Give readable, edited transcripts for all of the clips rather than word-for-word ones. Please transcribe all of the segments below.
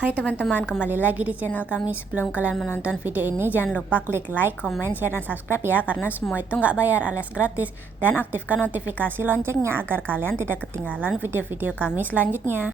Hai teman-teman, kembali lagi di channel kami. Sebelum kalian menonton video ini, jangan lupa klik like, comment, share, dan subscribe ya, karena semua itu nggak bayar alias gratis. Dan aktifkan notifikasi loncengnya agar kalian tidak ketinggalan video-video kami selanjutnya.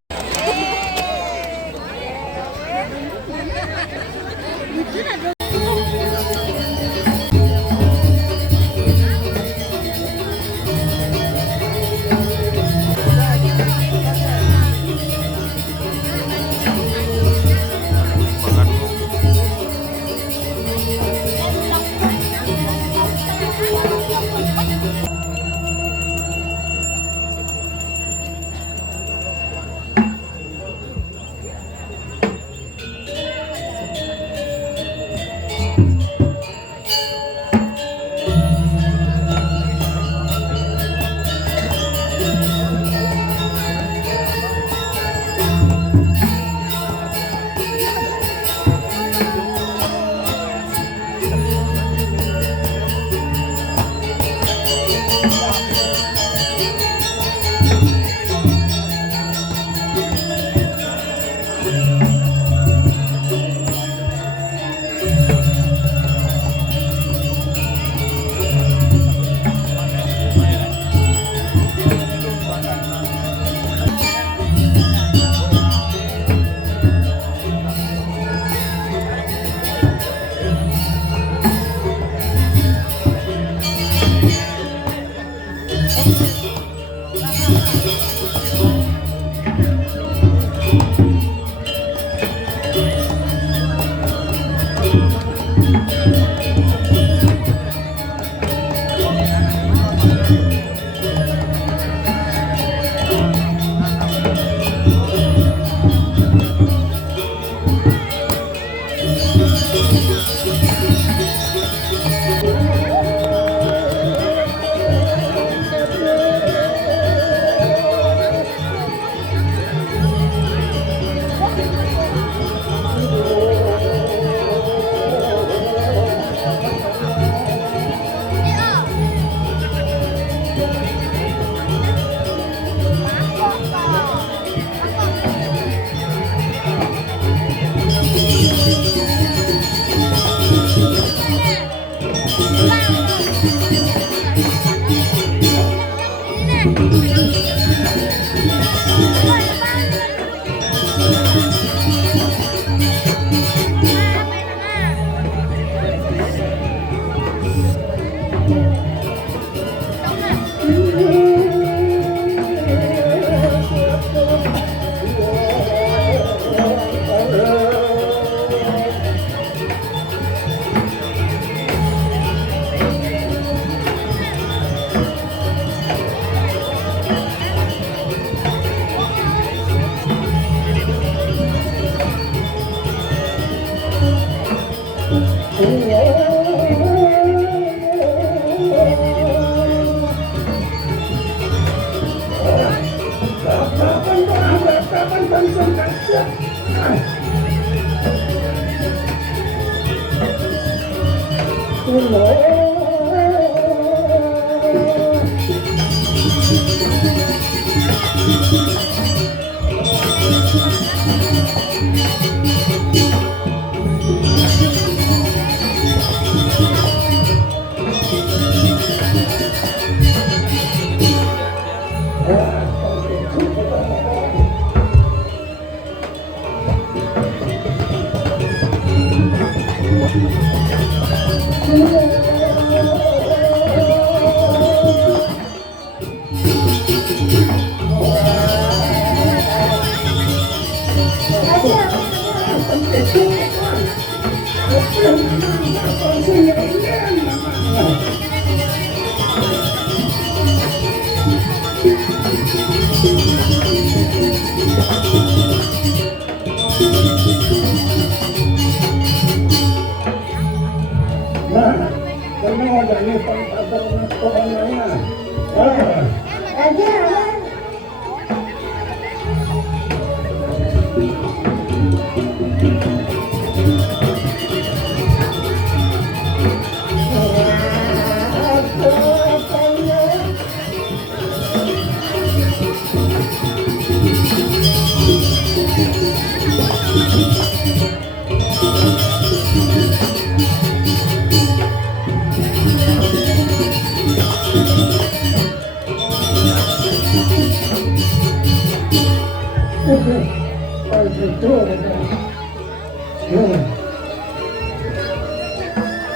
itu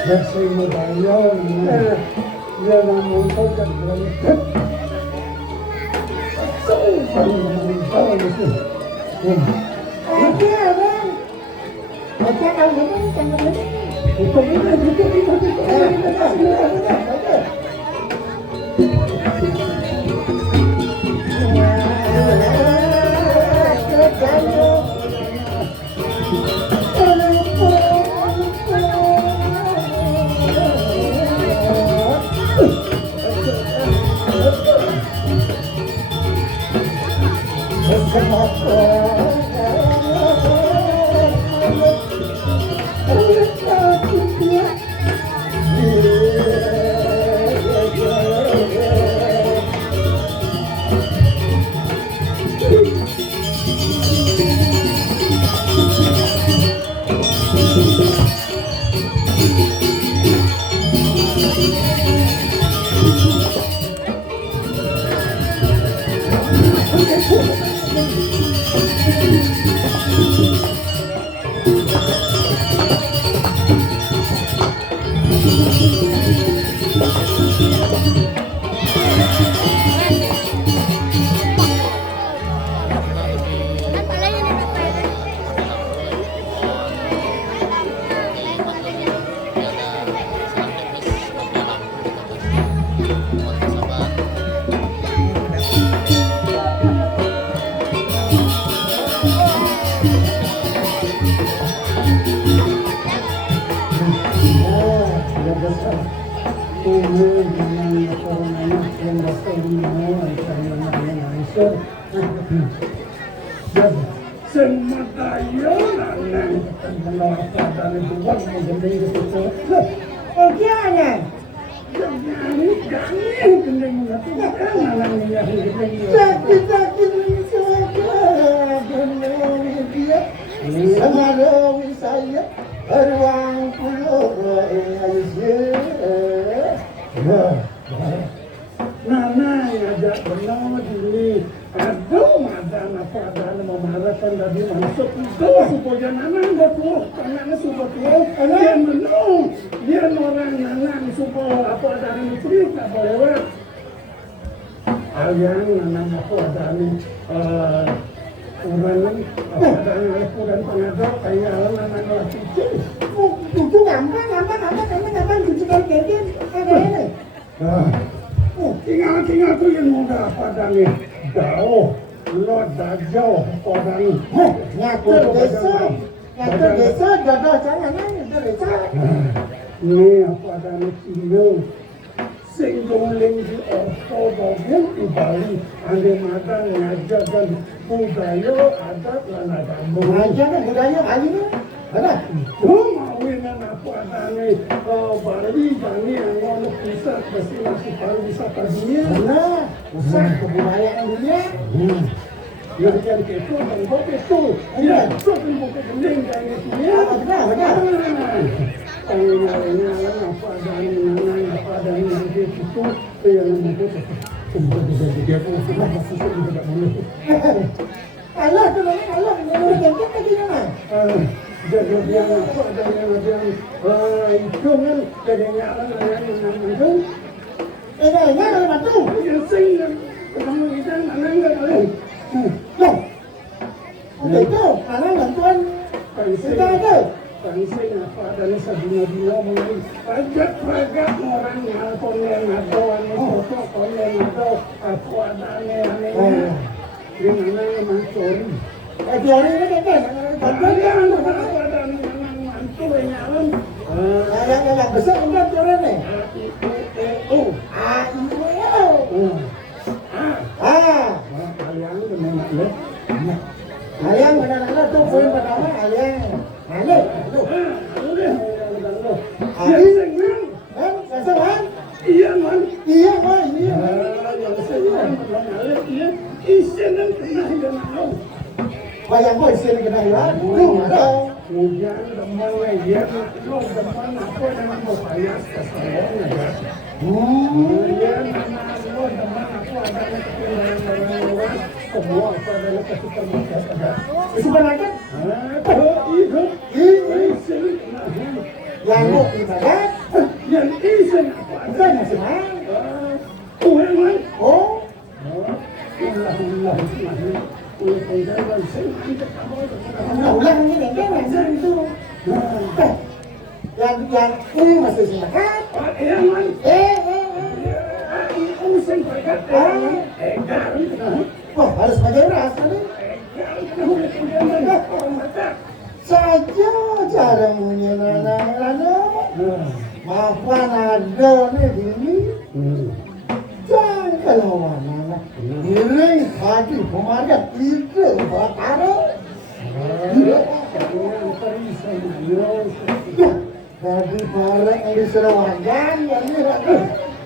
versi medallion dia nonton kan berangkat paling itu tinggal tuh yang muda padani jauh lo jauh padani ngatur desa jodoh jangan itu desa ini padani kilo singgung di Orto bagian di Bali ande madan ngajar dan budaya adat dan agama ngajar dan budaya Bali ini ada mauinan apa adanya Bali Bali yang pusat destinasi pariwisata dunia nah pusat kebudayaan dunia yang itu dan kok itu ya itu bukan gendeng kayak itu ya benar pengennya apa adanya yang itu yang membuat kemudian dia pun sudah masuk tidak boleh Allah tuh Allah yang kita gimana jadi dia apa adanya itu kan jadinya yang itu ini batu yang sing kamu itu enggak boleh itu karena bantuan kita itu Pangsing apa adanya sabina-bina mulai pajak-pajak orang ngalpon yang ada ane foto kon yang ada aku adanya anehnya gimana yang mancuri teori ini kan kalian apa adanya yang mantu yang alam yang besar enggak teori nih kalian memang lo kalian benar-benar tuh poin pertama kalian halo iya man yang saya bayang boy sini kena ya Kemudian temannya dia lo teman apa dengan mau saya kesalonnya ya. Kemudian lo teman aku ada ketinggalan orang semua apa adalah kesukaan ada. Sebenarnya Itu isen yang lu ibadat, yang isen apa ada bukan masih main. Ulang Oh, ulang penjalan saya ulang ini kan langsung itu. Yang ini masih silakan. Wah, harus pakai ras tadi. Saja cara menyenangkan. Maafkan ada nih ini. Jangan kalau mana miring hati pemarga itu bakar. Dari barang yang diserowakan yang ini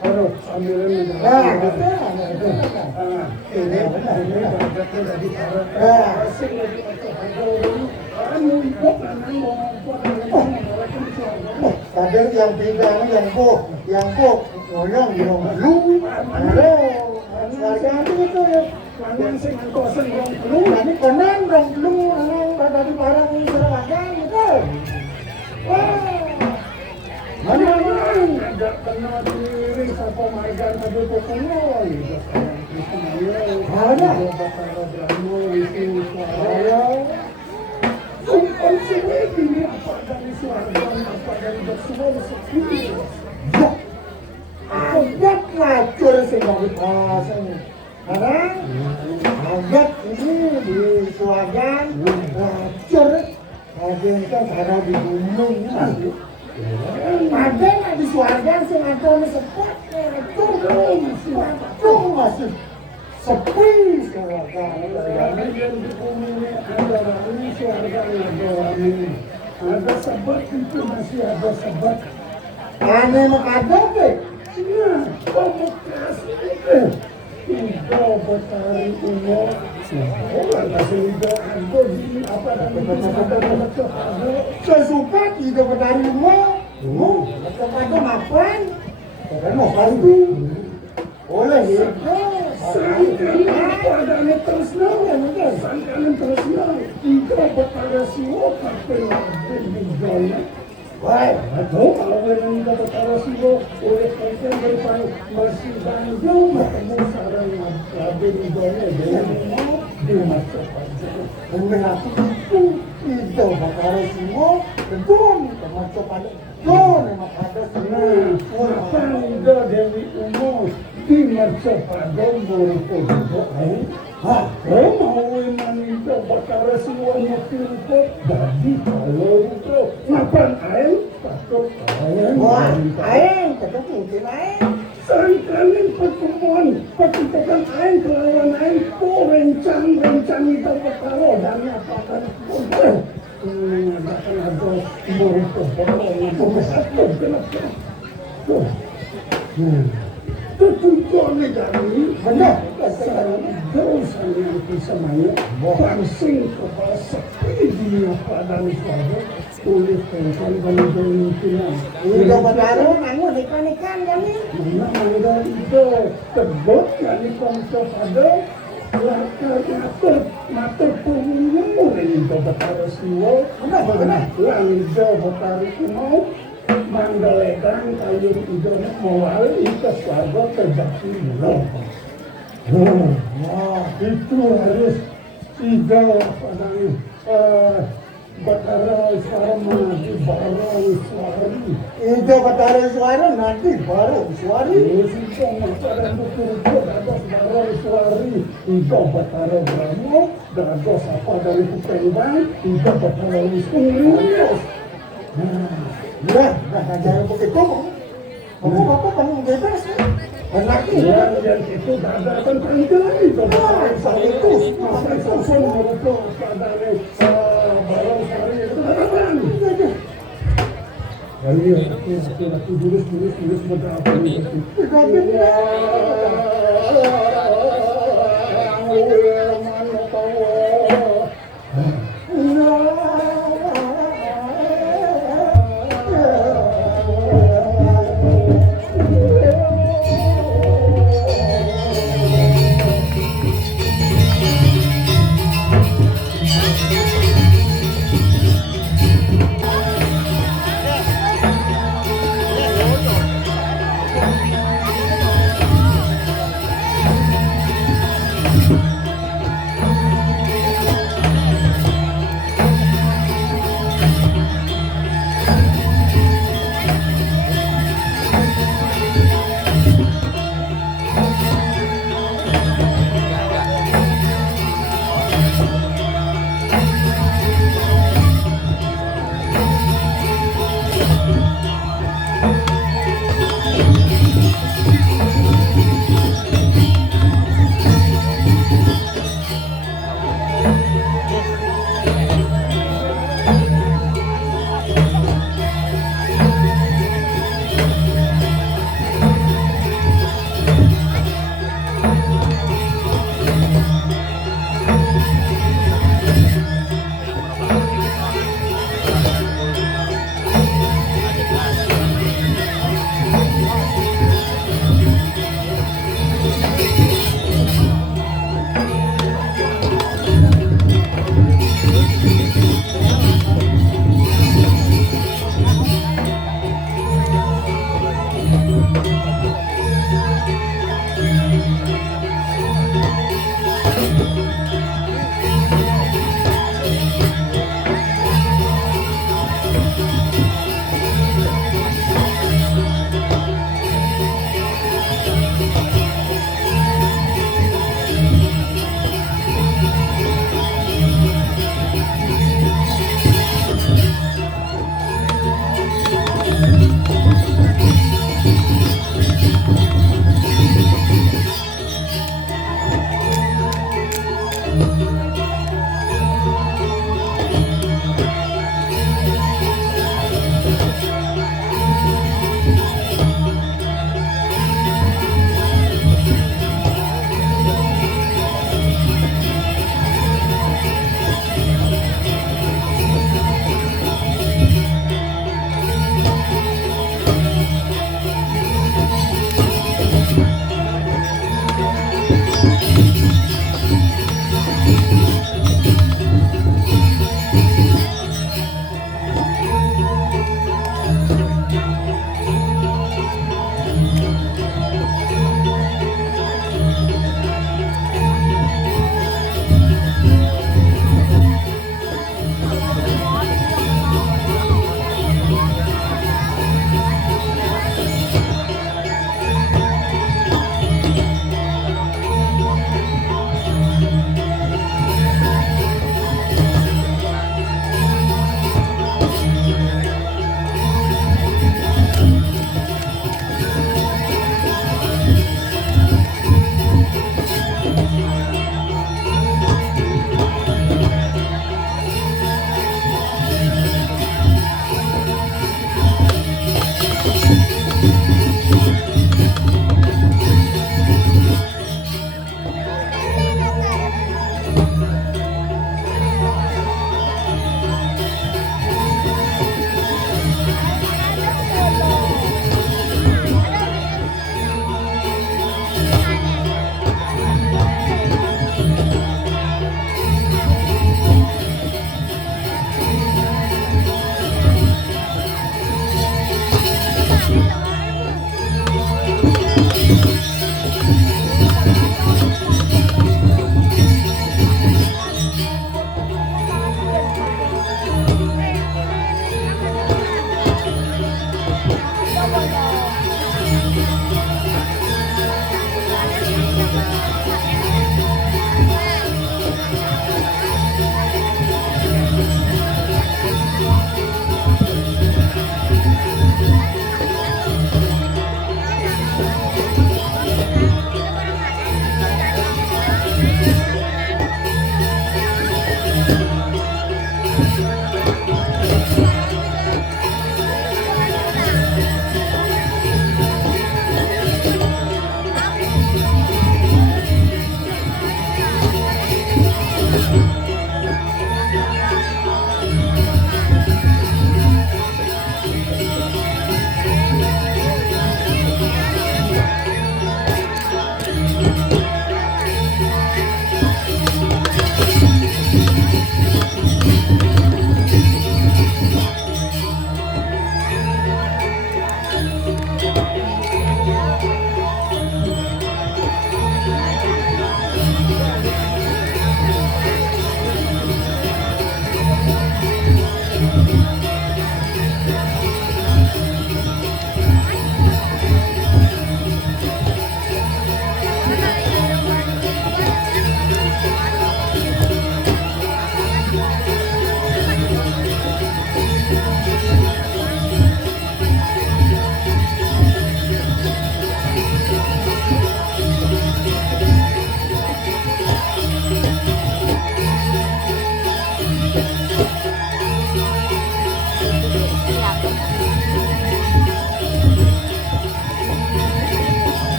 harus ambilin ini kader yang beda yang kok ngoyong lu halo warga itu lu ini konen dong lu dari barang yang diserowakan gitu. mana ada kena diri siapa marga ada pokoknya Ada. Sumpah semua ini apa dari suarga apa dari semua seperti Ya, agat ngacur sehingga dipasang. Karena agat ini di suagan ngacur. Agen kan ada di gunung. Ada yang di suagan sih ngacur sepet. Ngacur masih sepi sekarang. yang di bumi ini ada ini suarga ada ini ada sebab itu masih ada sebab Aneh makadok deh. ya kamu kasih itu tidak bertari umur orang kasih itu aku di apa dan Saya suka tidak berdari rumah. Kepada mapan. Karena mau bantu. Oleh itu. sangkan padanya terus nawa sangkan terus nawa tidak bertari siwa tapi lebih di dalam Baik. atau kalau yang kita bertara siwa oleh konten berpan masih banjau ketemu sarang lebih di dalam dengan di masa panjang Mengaku itu bakal semua betul termasuk pada betul memang ada semua apa udah Dewi Umur di masa panjang berikut mau itu bakal semuanya filter jadi kalau itu ngapain air takut wah aing tetap mungkin aing sangkanin pertemuan pertukaran air kelawan air itu rencang itu bakal dan apakan mengadakan ada berikut bakal satu kenapa tujuan negara benar dosa yang kesamanya langsung kepada sepi dunia pada nisbah oleh tentang dan pemimpinan itu berdarah anu ikan-ikan kami mana ada itu tebut yang kepada lakar matur pemulung ini bertara siwa benar langga bertara mau mandalekan kayu itu mawal itu swarga terjadi belum wah itu harus tidak padanya Batara suara menadi barang suari itu berdarah suara nanti baru suari itu pada betul-betul ada barang suari itu Batara Brahmo ada apa dari Pukendang itu Batara Wisnu ya jangan begitu bapak kamu bebas benar yang itu ada kan panjang itu soal itu masa itu mereka padanya barang suari itu apa Ayo, aku tulis berapa ini?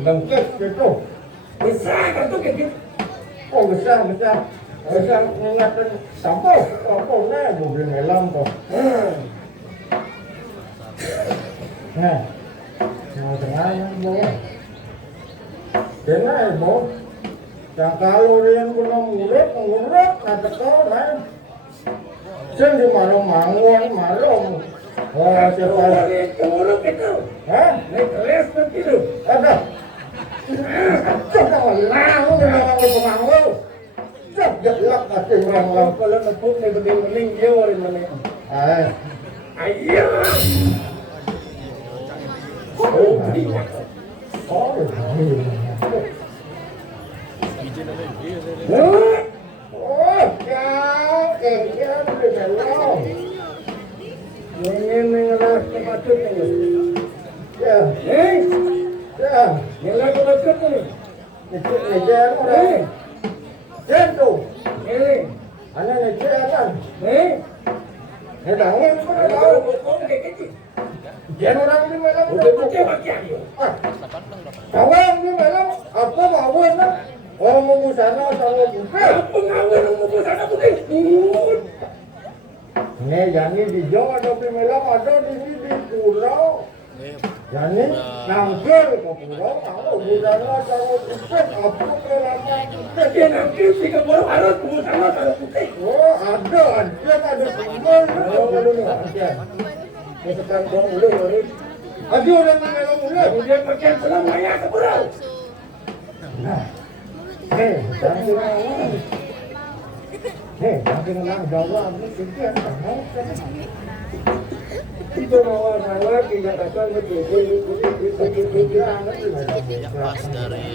Lengkap gitu. Besar kan tuh kayak gitu. Oh besar. Besar mengingatkan sampah. Nah, mobil ngelam tuh. Nah, tengah boleh. Kena ibu. Yang kalau yang kena mulut, kata kau lah. Sen di marung-marung, marung. Wah, siapa lagi turun itu? Hah? Naik kelas begitu? Ada. Coba lang, Jeblok kasih orang-orang. Kalau nepuk nih bening-bening dia warin mana? Ayo. Oh, iya. Oh, kau kayaknya udah jalan. Ingin ngelas kepatut ini. Ya, ya. Ngelas kepatut ini. Itu aja orang. Jatuh. Ini. Anak aja kan. Hedangin kau Kalau tahu. kau kayak gitu. Jangan orang ini malam Udah pakai pakaian. kawan ini malam apa kawan lah. Orang mau busana sama buka. Apa ngawin mau busana putih? Nih jadi di Jawa ada di malam ada di sini di pulau. Jadi nangkir ke pulau kalau busana sama buka apa kelama. Dia nanti tiga puluh harus busana sama putih. Oh ada semua. Oh, lalu nih ada. Ini sekarang gua mulai hari. Ada orang yang malam mulai. Kemudian pakaian selam ayah ke pulau. Nah, jangan orang. Jangan orang Jawa ini sekian tahu kan. Itu nawa-nawa tidak kata betul. Pas dari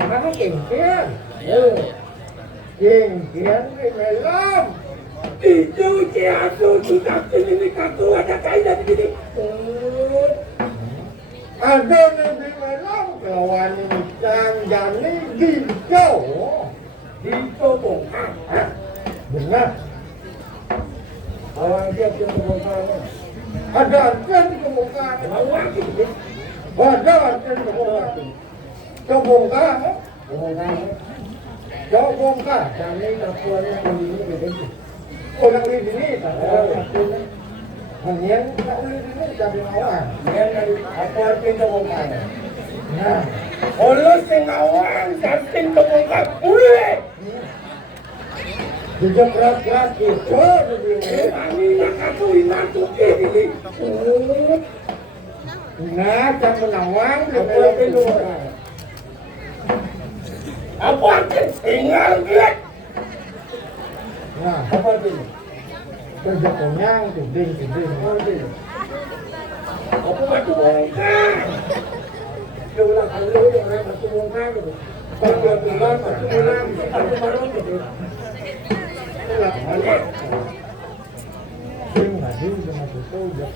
Mana kengkian? Kengkian di malam. Itu ciatu sudah ini kartu ada kaidah begini. Ada di malam kawan ini jani di Jawa. Itu bongkar. Benar. Awang dia yang bongkar. Ada artian di kemukaan. Awang gitu. Ada artian di kemukaan. Kebongkar. Jauh bongkar. Kami laporannya begini begini. Orang di sini tak ada. Hanya tak boleh di sini tapi awang. Yang dari apa artinya bongkar? Nah, Kalau sing awang kasih bongkar. Boleh. juga keras-keras itu. Kami nak aku iman tu ini. Nah, tak menawang. Apa artinya bongkar? Apa artinya tinggal lihat? Nah, Apa artinya? kerja kenyang, tuding. Apa batu bongkar? Dia ulang kali orang batu bongkar gitu. Kalau dia bilang batu ulang, batu baru gitu. Itulah balik. Sing lagi sama itu udah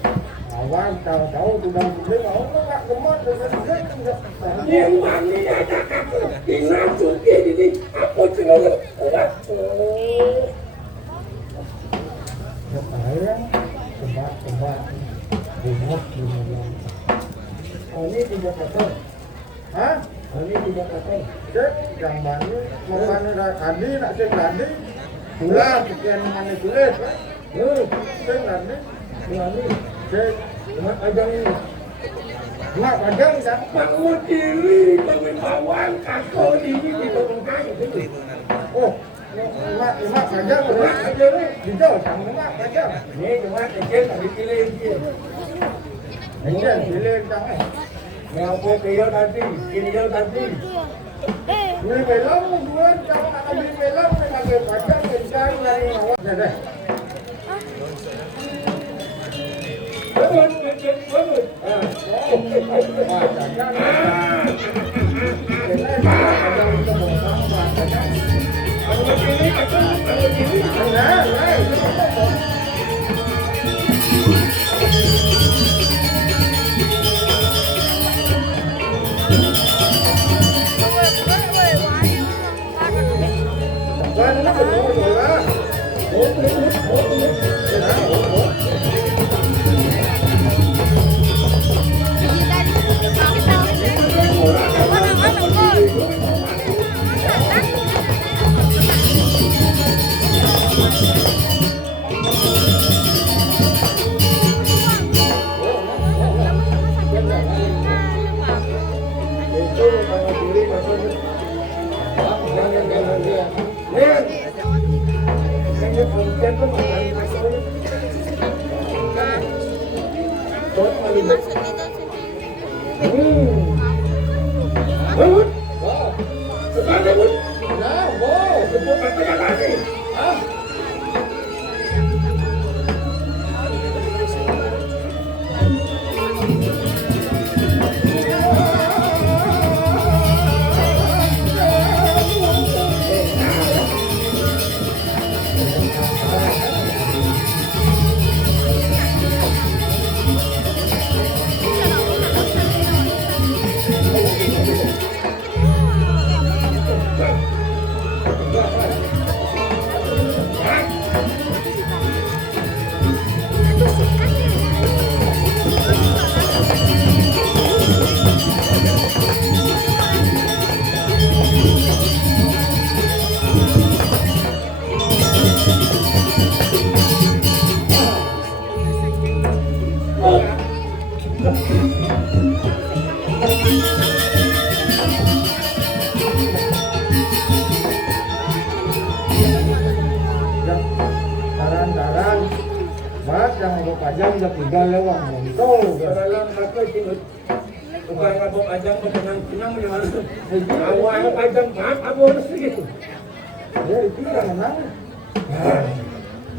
awal tahu-tahu sudah tuding, awal nggak gemar dengan tuding enggak. Yang mami ada kata, ingat suki ini, apa cina lo? Saya tebak-tebak rumah di malam. Ini tidak kata, Hah? ini tidak kata. Cek gambarnya makanya tadi nak cek tadi ulah sekian mana tulis kan? Cek tadi Ini, cek mak ajang ini. mak padang kan? Bangun diri, bangun bawang, kakak ini di bongkar gitu. Oh, mak padang mak aja ni dijauh sama mak padang. Ini cuma kecil tadi pilih dia. Encen pilih tangan. Ngapa kaya tadi, ini dia tadi. Beli belong buat kalau nak beli belong pakai padang kencang dari awak. Dah. Bangun, bangun. Mas yang pajang udah tinggal lewat montol. Dalam apa sih? Bukan apa pajang benang-benang gimana? Awal pajang maaf apa harus gitu? Ya itu yang menang.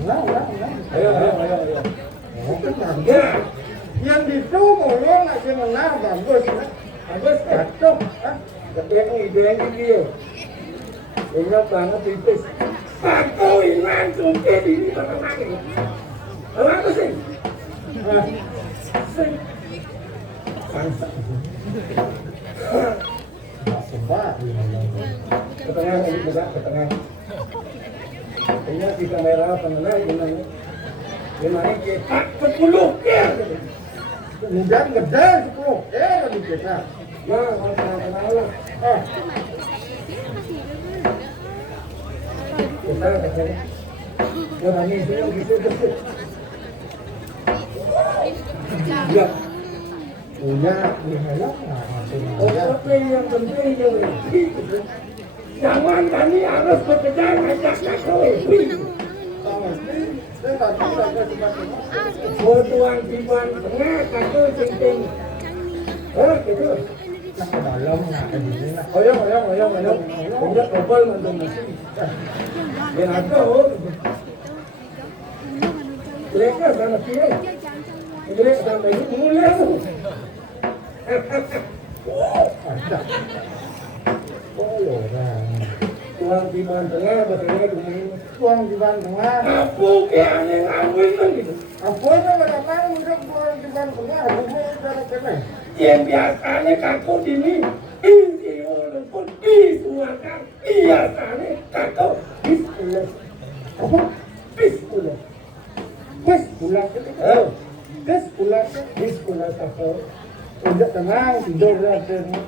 Menang. Ayo. Ya, yang itu mau nasi menang bagus. Bagus cocok. Ketika ide ini dia, ingat banget itu. Satu iman sumpah ini mana lagi? Apa sih? Sebab Ke tengah ini juga ke tengah. Ini di kamera pengenal gimana? Gimana kita 10 ya? Hujan gede 10 di kita. Ya, kalau kenal lah. Kita katanya. Orang ini yang gitu. Ya. Punya dihelak Tapi yang penting itu. Jangan kami harus bekerja ngajak kowe. Tuang tiban tengah satu cincin. Gitu. Nak ke dalam nak ke sini nak. Oyong. Punya kabel mandung nasi. Yang ada mereka sana sini. Mereka sana ini mulia. Ada. Oh orang. Tuang tiban tengah bahasanya gini. Tuang di tengah. Apa kayak aneh ngawin gitu. Apa itu memang udah tuang di tengah. Aku udah kena. Yang biasanya kaku ini inti walaupun disuarakan biasanya kaku bismillah. Apa? Bismillah. Pulang ke Bismillah kaku. udah tenang tidur sini.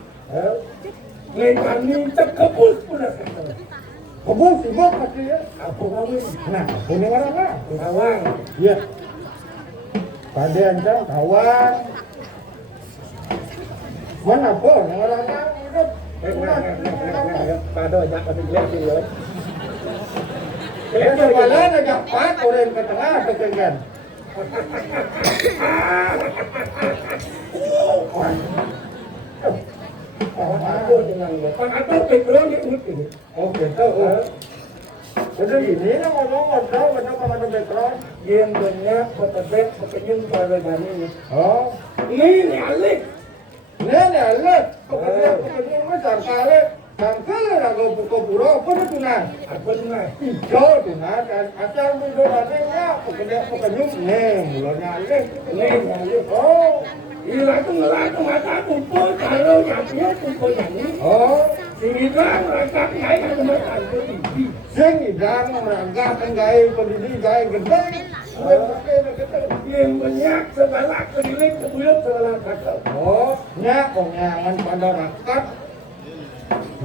Mereka minta kebus pula kaku. Kebun sibuk pasti ya. Apa kawin? Nah, ini orang lah. Awang. Iya. Pada ancang kawan. Mana pun orang lah hidup. Pada ajak pada dia sih ya. Kita sebalan aja pak orang ke tengah kekengan. Aku dengan depan atau background itu. Oh gitu. Jadi ini lah ngomong ada background. Yang banyak petebek pekenyum pada gani. Oh, Ini alik. ini alat. Pekerjaan besar kali. Sangkal lah kau pura apa tu nak? Apa tunai? Hijau tu nak. Asal muda nantinya pekerjaan ni mulanya alat. Ini alik. Oh, Ila tu ngelatu mata kumpul kalau nyapnya kumpul nyanyi. oh. Sehingga mereka naik ke mata itu tinggi. Sing idang merangkak gaya pendiri gaya gede. Yang banyak sebalak keliling kebuyut sebalak kakak. Oh, nya konyangan pada rakat.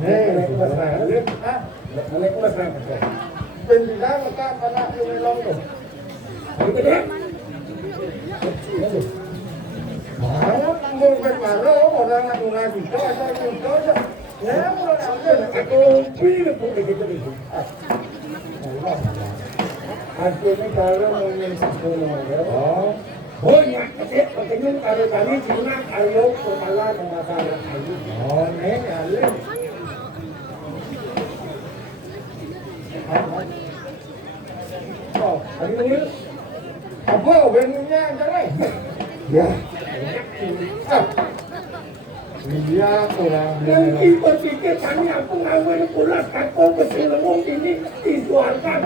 Nih, Balik ah, balik mas kakak. pendidikan rakat pada ilong tu. Itu dia. Mana tanggung baru orang nak guna kita atau kita aja. Ya, orang ambil. Aku pilih pun begitu itu. Artinya kalau menyentuh nomor Oh, banyak kecil pekenyum kalau kami cina kalau kepala masalah kayu. oh, nih alit. Oh, hari ini Apa bentuknya anjay? ya. Ah. Iya, kurang. Mungkin berpikir kami aku ngawin pulas kakak kesilengong ini disuarkan.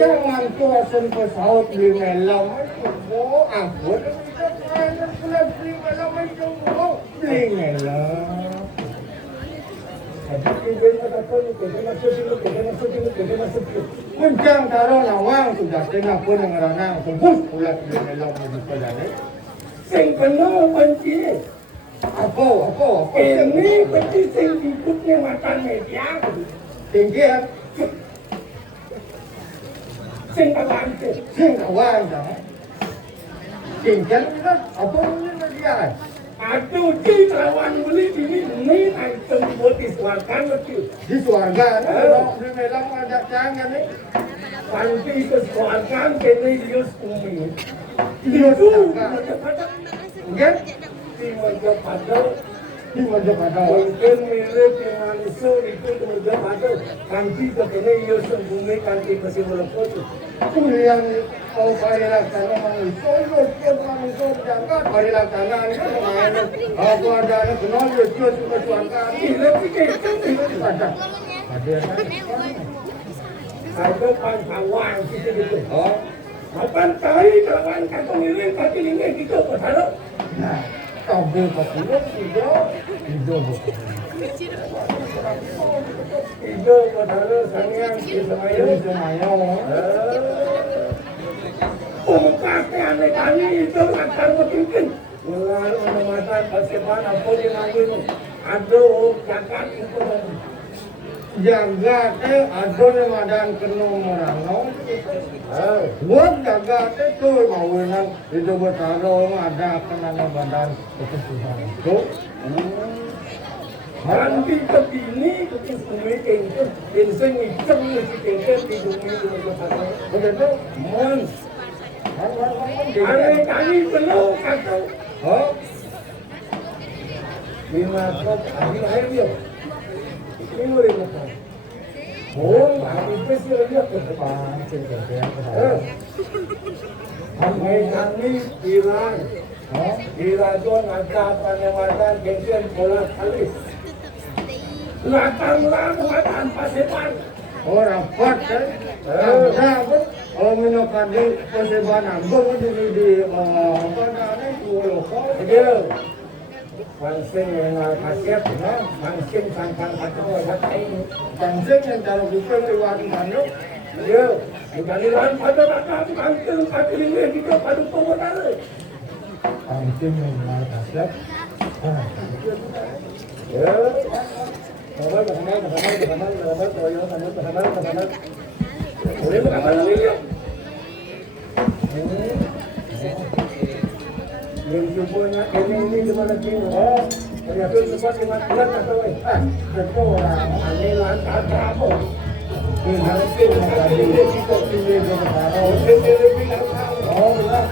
Jangan tuasan pesawat di melam itu. Oh, ampun. Kita pulang di melam itu. Oh, di melam. Puncang taruh nawang sudah tengah pun ngerana kubus pulang di melam di padane. Sing penuh benci. Apa? Ini benci sing hidupnya makan media. Tinggi ya. Sing kawan itu. Sing kawan dah. Tinggal kita apa ini dia? Aduh, di lawan beli ini item buat disuarkan betul. Di surga, di Medan ada jangan nih. Panti disuarkan kini Yus Umi. Itu enggak di Mojokerto. Mungkin mirip dengan isu itu di Mojokerto. Panti kini Yus Umi panti masih melemput. Itu yang kau kali laksana manusia itu jangan kali laksana itu mana aku ada anak kenal itu suka suaka ini itu ada ada pantauan gitu oh kapan kali kawan kantong ini kaki ini gitu betul nah kau berpikir hijau betul sayang semayo Umumkake aneh kami itu akan mungkin mulai menemukan persiapan apa yang ngambil aduh jagat itu jagat aduh yang ada kena merano buat jagat itu mawinan itu bertaruh ada kena badan kesusahan itu nanti begini ketis bumi kengkir inseng hitam mesti kengkir di bumi itu begitu aneh kali penuh kacau. Oh, lima kop, habis air dia. Ini lima kop. Oh, habis besar dia ke depan, cengkeh. Kami bilang, Irajon ada panjangatan gengsian bola kali. Latang pasepan. Oh, rapat kan? Rapat. Oh, minum di persebaran, di apa namanya pulau kecil. Pansing yang kaset, pansing sangkang kacau ada ini. Pansing yang kalau bukan lewat mana? Ya, bukan lewat pada rakyat pansing kacil ini kita pada pengotor. Pansing yang kaset. Ya, boleh berapa lagi ya? Yang jumpunya ini di mana sini? Oh, ternyata sempat 5 bulan atau betul orang ini lantas apa? Ini tadi kita pilih beberapa. Oh, benar.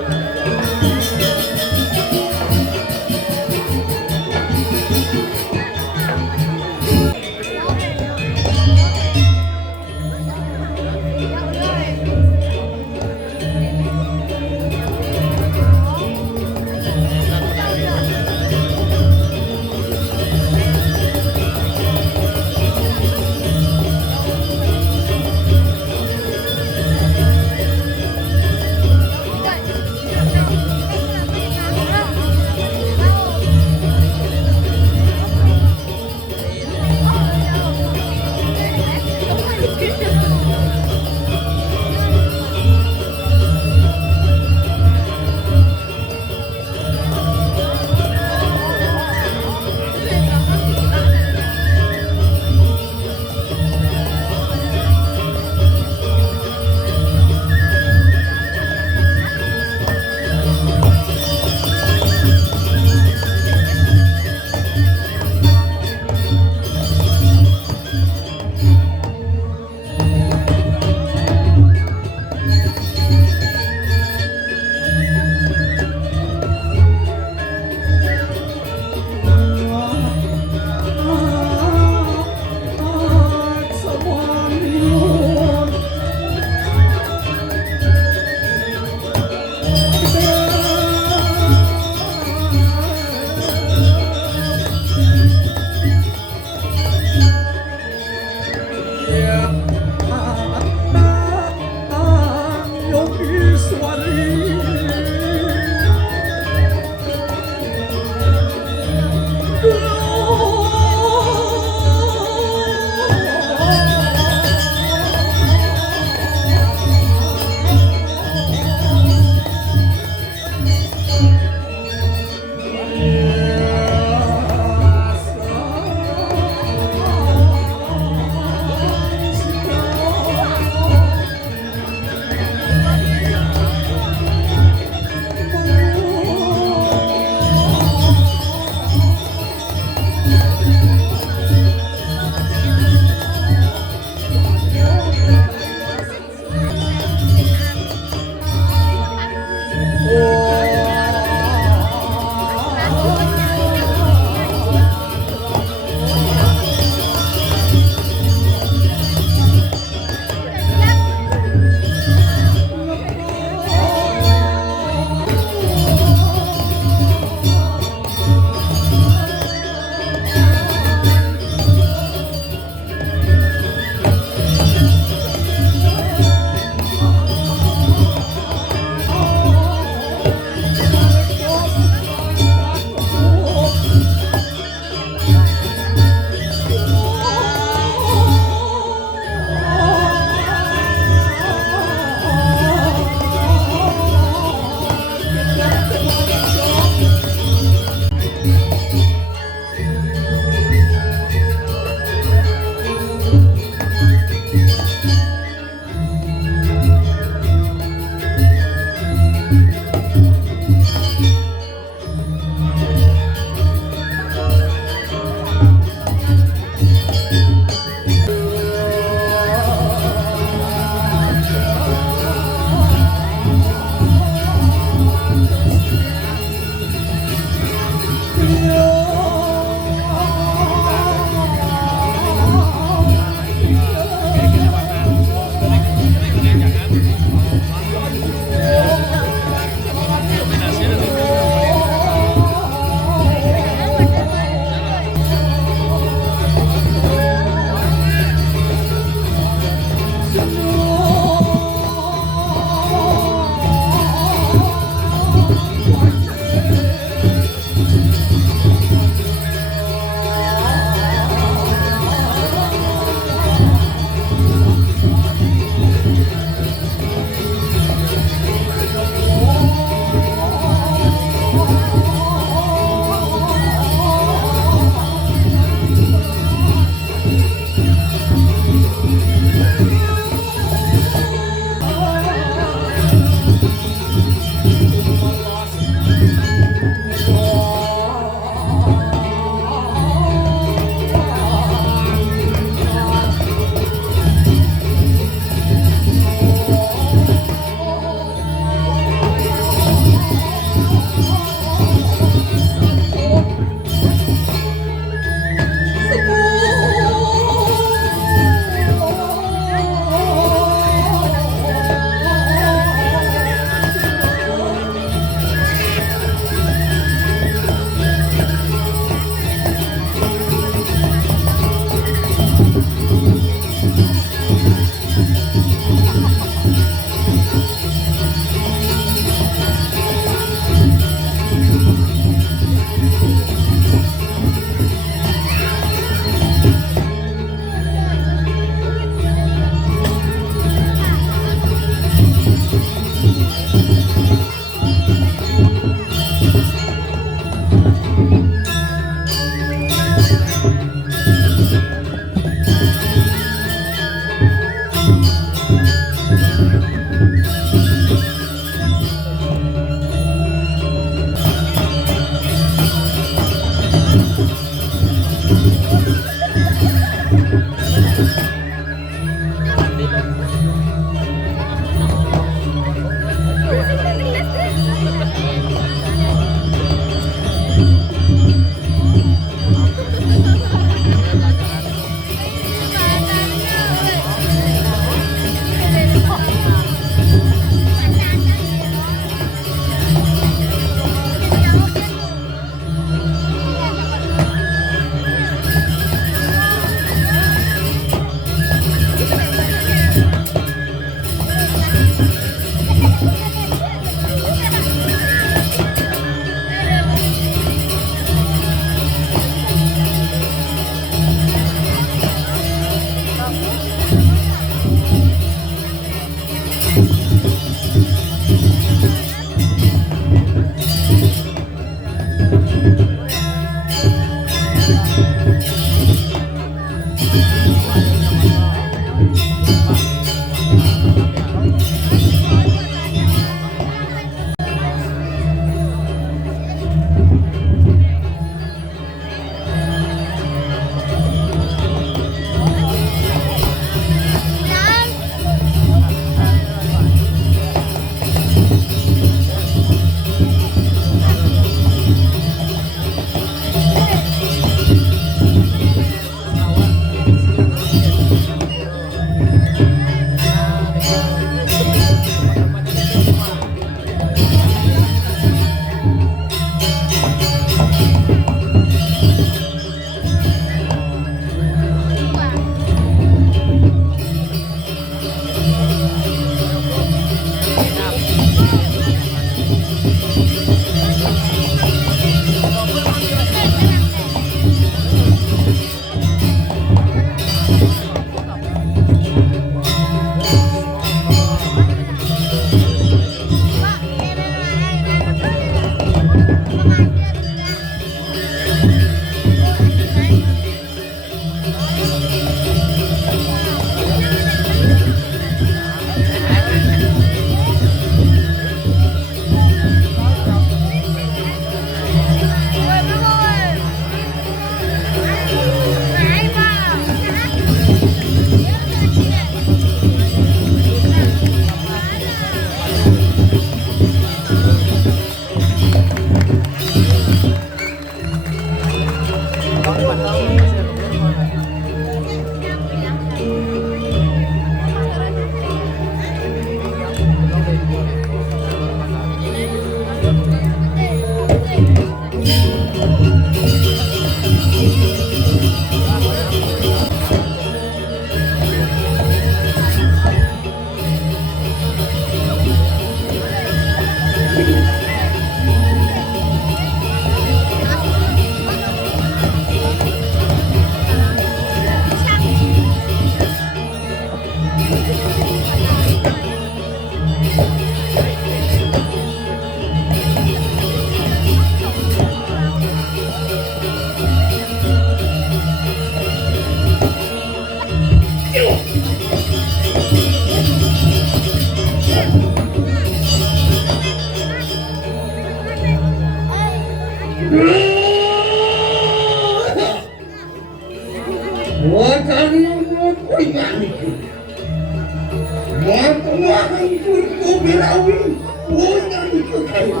Aku hancur ku birawin. Unang itu kayo.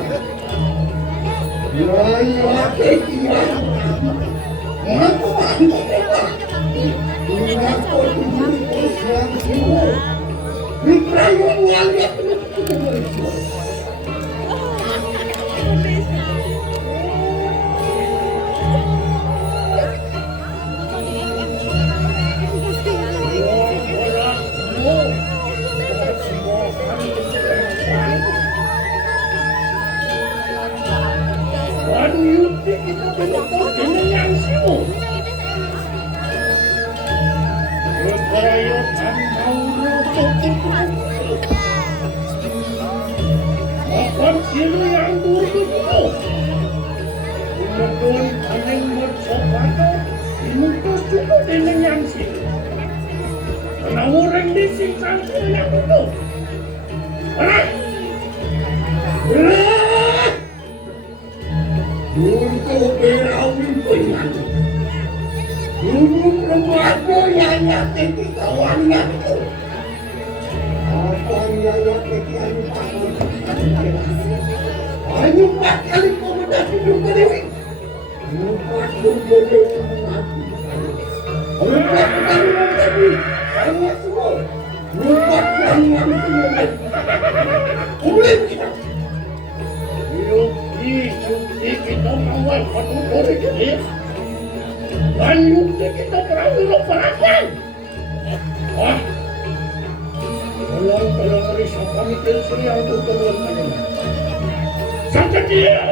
Ya, kaya. Aku hancur ka. Ako tuloy ko siyang siyo. Bikrayong wala. Baru yuti kita bentuk dengan yang siyo. Kerayotan mauro Makan siyo yang dulu itu. Kemudian aneng bersopato dimutus juga dengan yang siyo. Penawuran di singsang yang itu. Untuk berawin penyan. Dulu lembaga yang nyatiti kawannya itu. Apa yang nyatiti anu tangan. Hanya 4 kali komodasi juga Dewi. 4 juga Dewi mengati. 4 kali mengati. Hanya semua. 4 kali mengati. Boleh kita. Yukti kita mawal patutur ini. Dan yukti kita berawal perangan. Wah, tolong risau kami telsi yang turun pada sampai dia.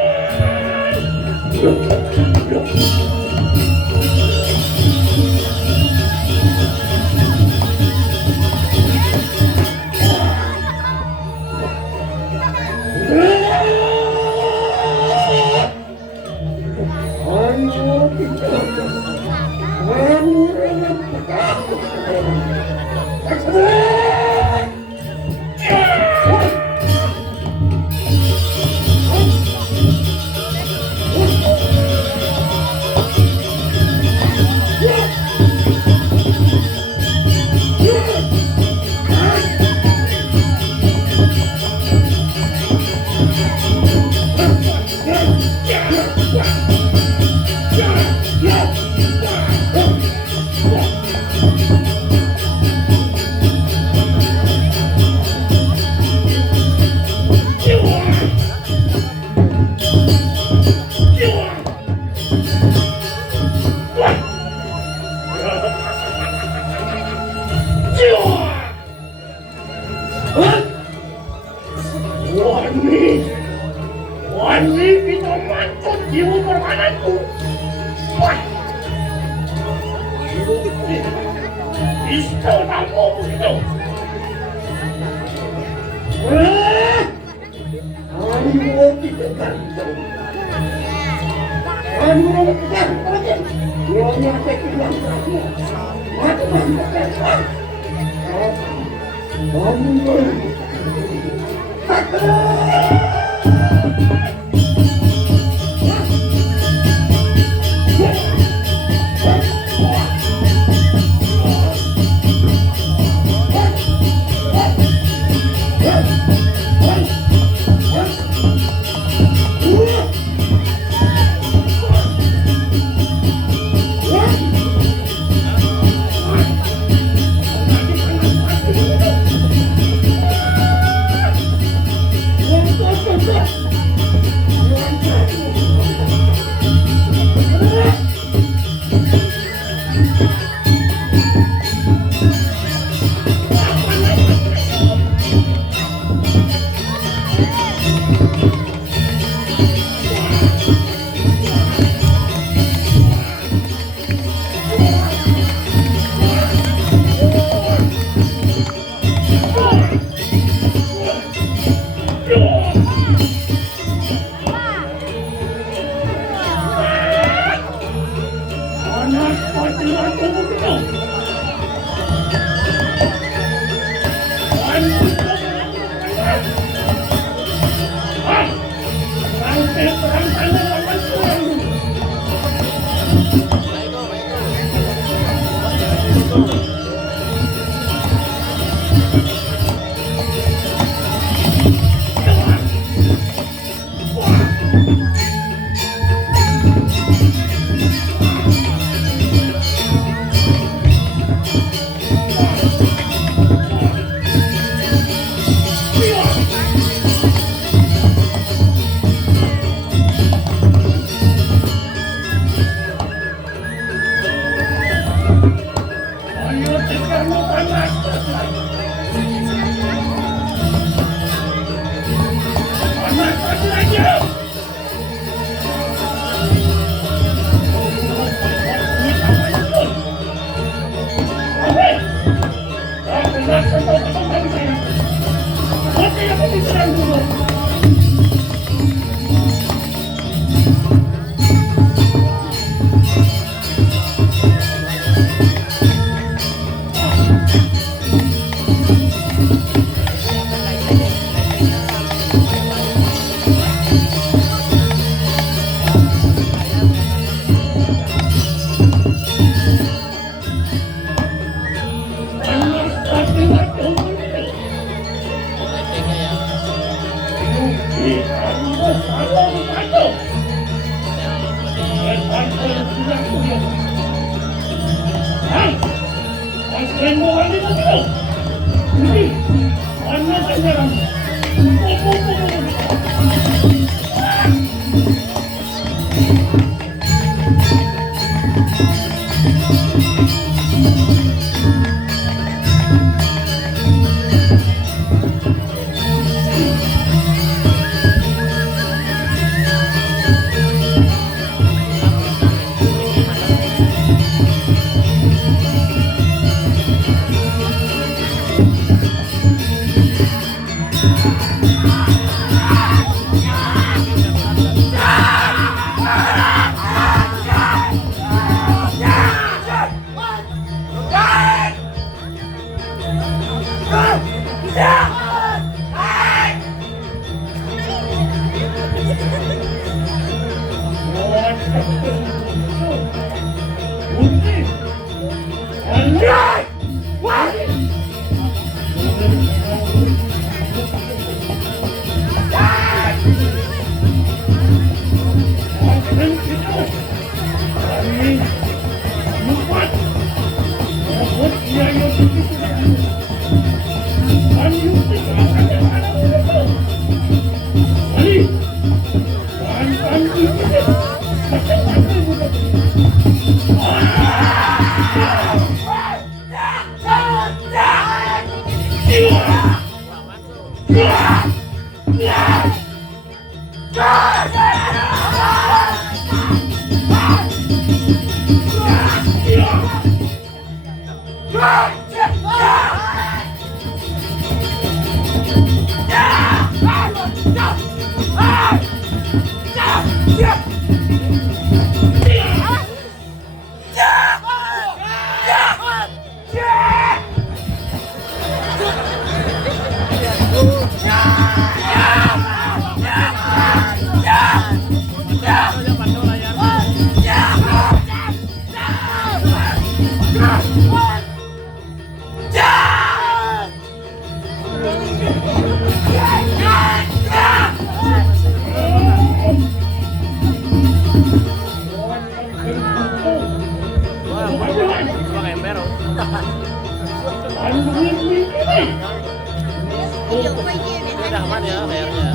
Wani kita mantut jiwa permananku. Wah, istana namo begitu. Anu kita gantung. Anu kita gantung. Nyonya tekilan terakhir. Mati-mati tekilan. Anu Kenapa diserang dulu? Udah aman ya kayaknya.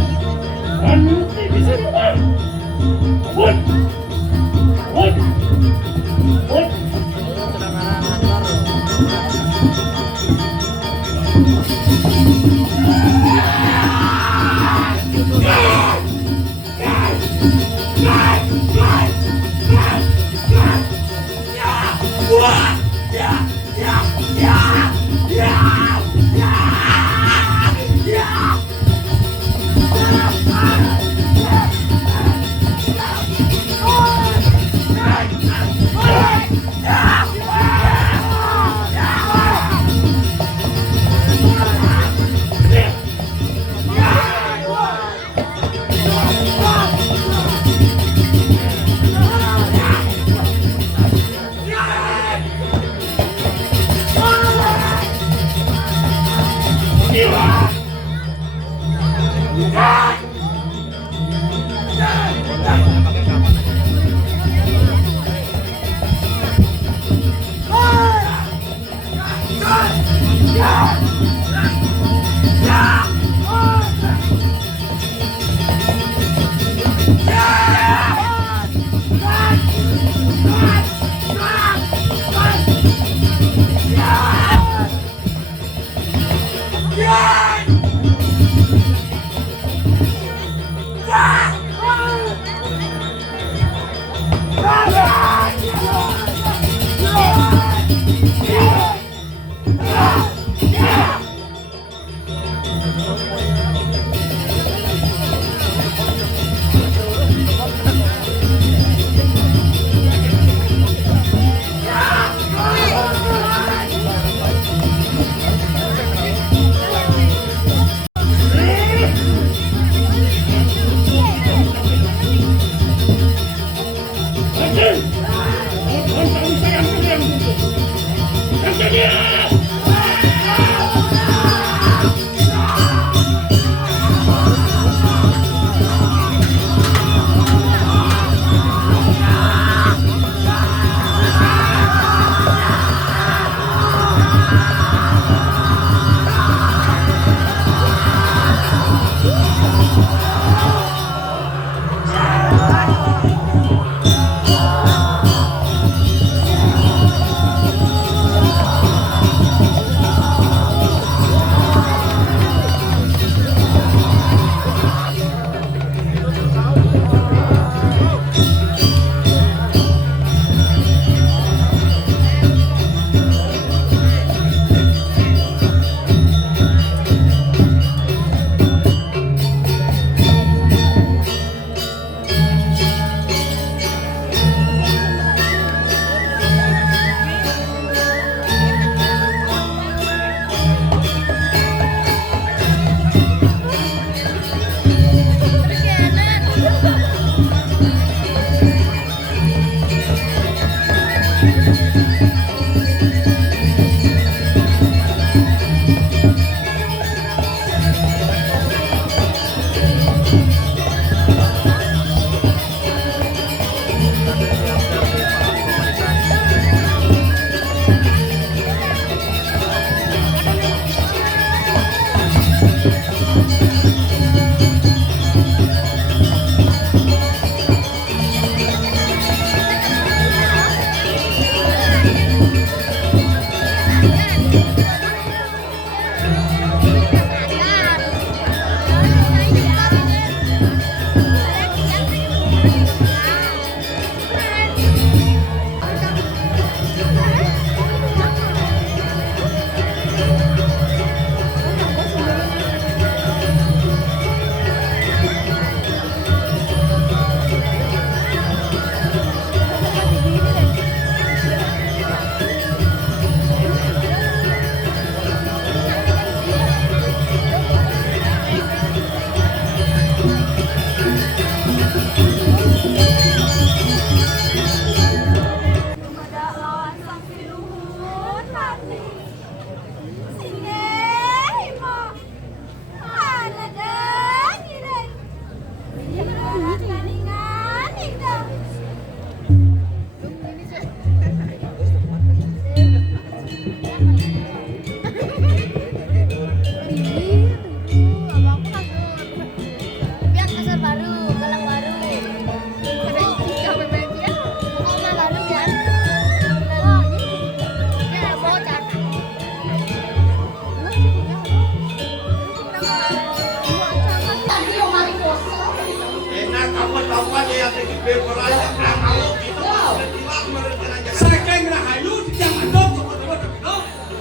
Saking rahayu dijang adop sok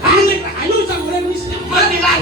Hanik rahayu sang urang misi mati lan.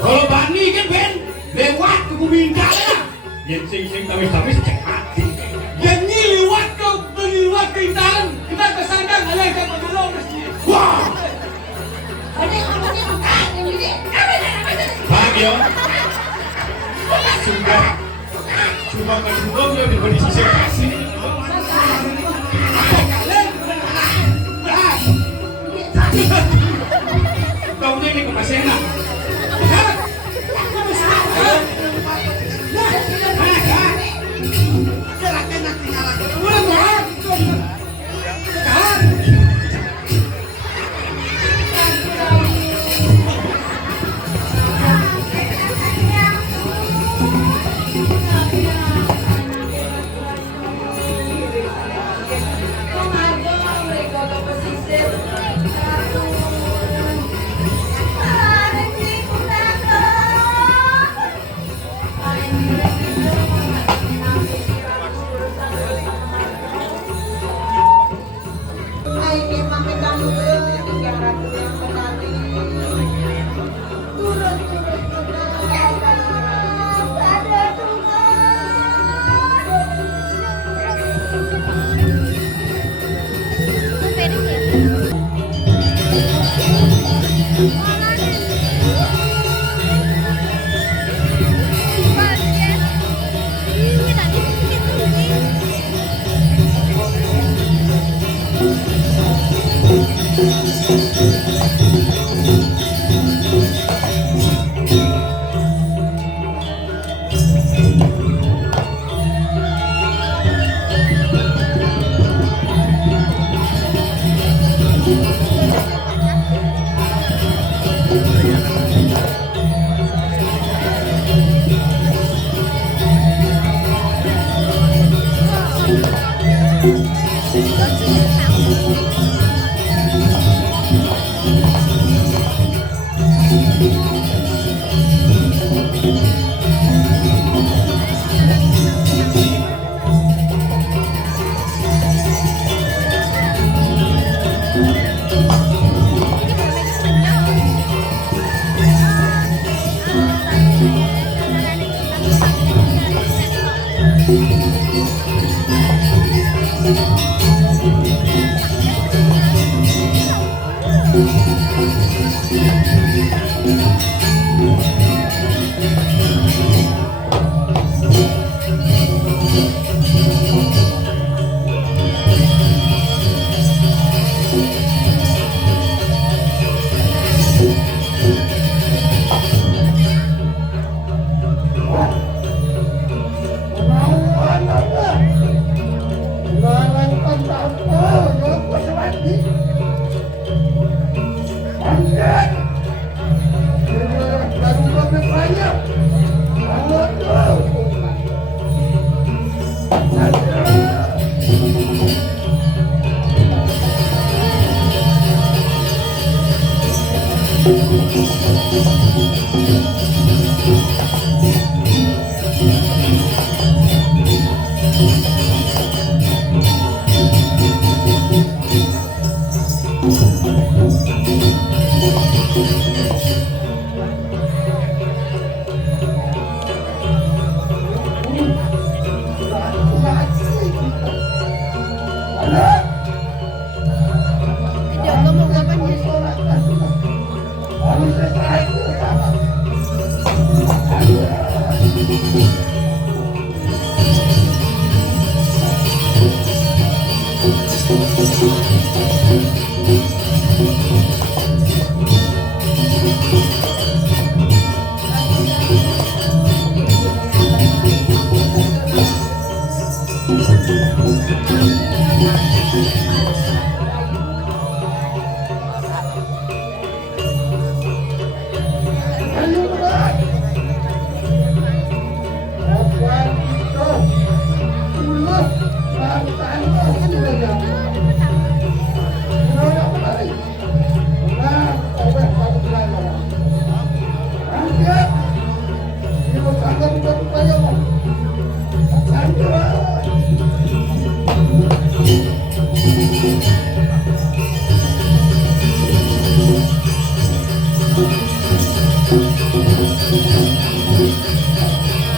Kalau bani kan ben lewat ke bumi indah yang sing tamis cek mati yang ni lewat ke indahan kita kesandang ada yang dapat menolong wah bahagia sudah cuma kedua dia diberi sisi kasih kau ini kemasenan Thank you.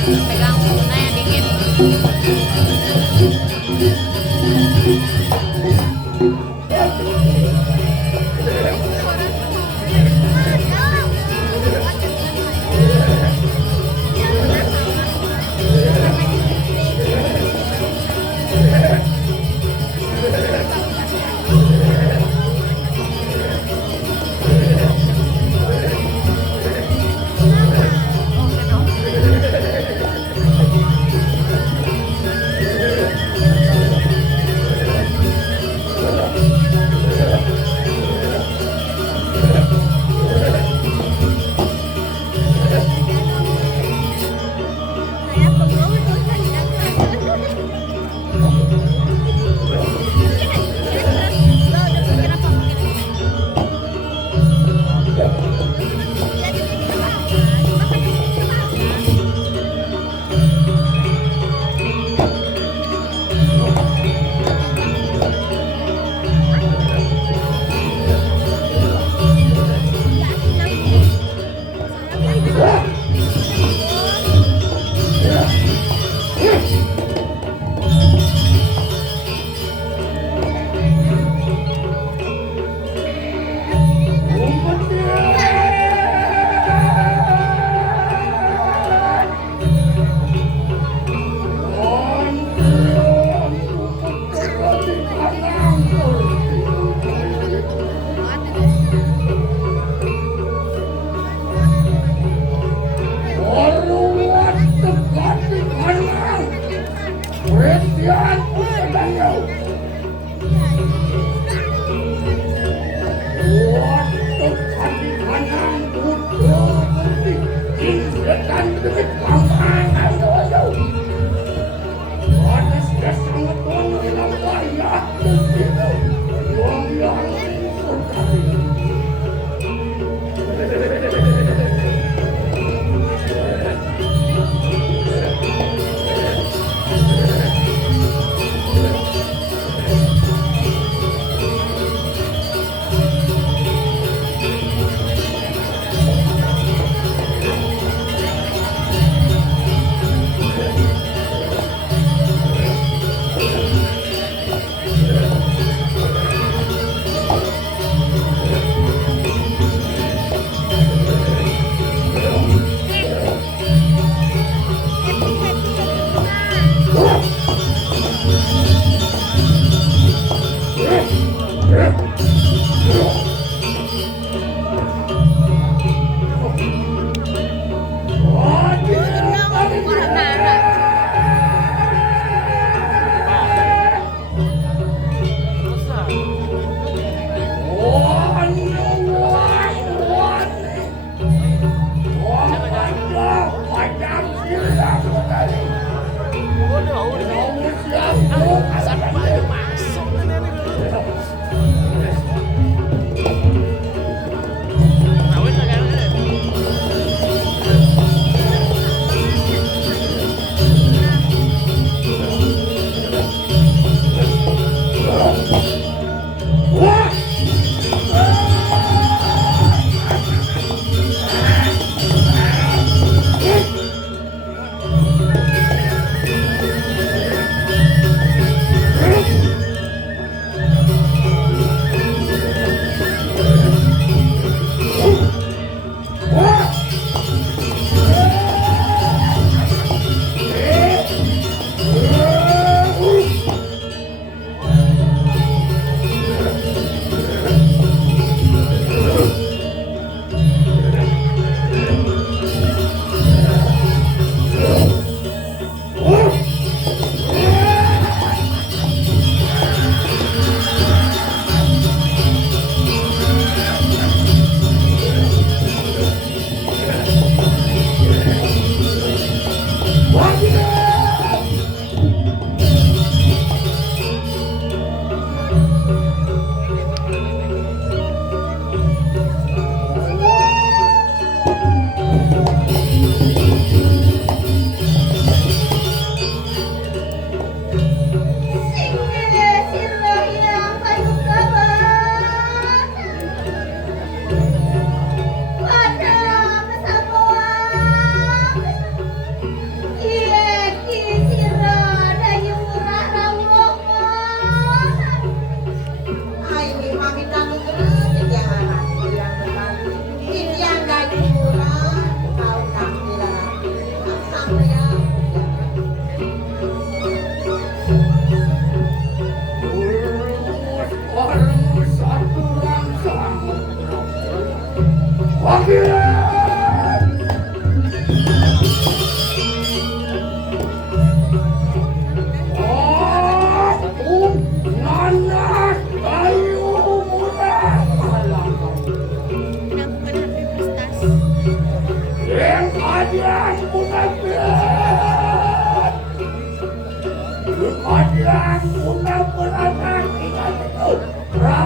Pegang muna yang dingin.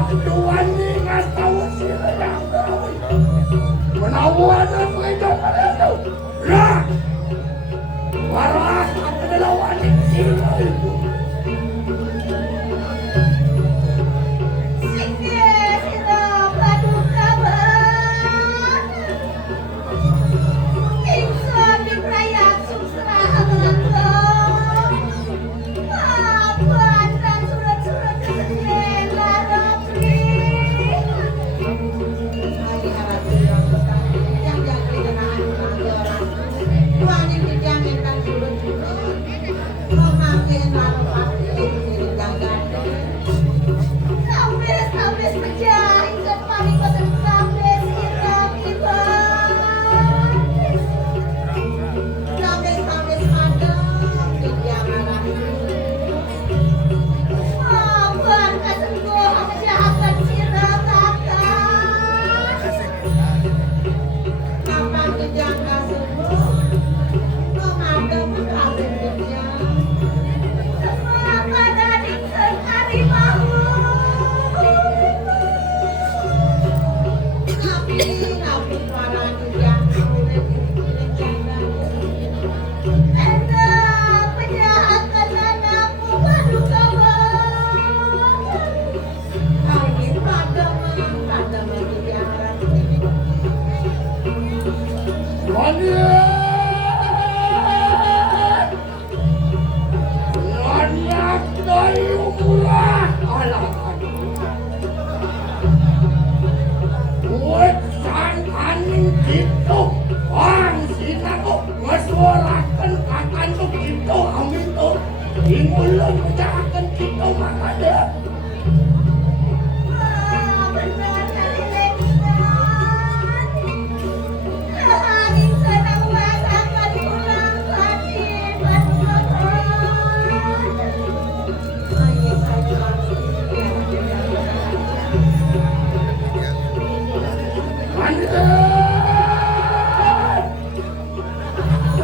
Tuhan ingat tahu sila yang tahu. Menawan at ito pa rin ito. Lah! Para ang kadalawan ng sila ito. Sige, sila paduka ba? Ingsan di prayak susrahan ako. Papan dan surat-surat kesedihan larap nih. Lagi harap yang kenaan orang. Tuhan yang dijaminkan surut-surut. Memakai larap ini jaga. Sampai pecah, ingsan paling kotor sampai siram iban. Sampai padam di jangan. Papan kesembuh kejahatan siram kakak. Kapan dijaga sembuh? Memadam kabin kerja. Semua pada ingsan harimau. Nabi para dijaga oleh dijaga. Enak kejahatan anakku paduka ba? Kami padam dijaga. Anak dari umulah alam. Buat sang aning gitu. Ang sinago masuarakan kakan tuh gitu amin tuh. Imulan menjahakan gitu makanya. Wah, benar kali Leksan. Tahan ingsan awas akan pulang batin paduka ba?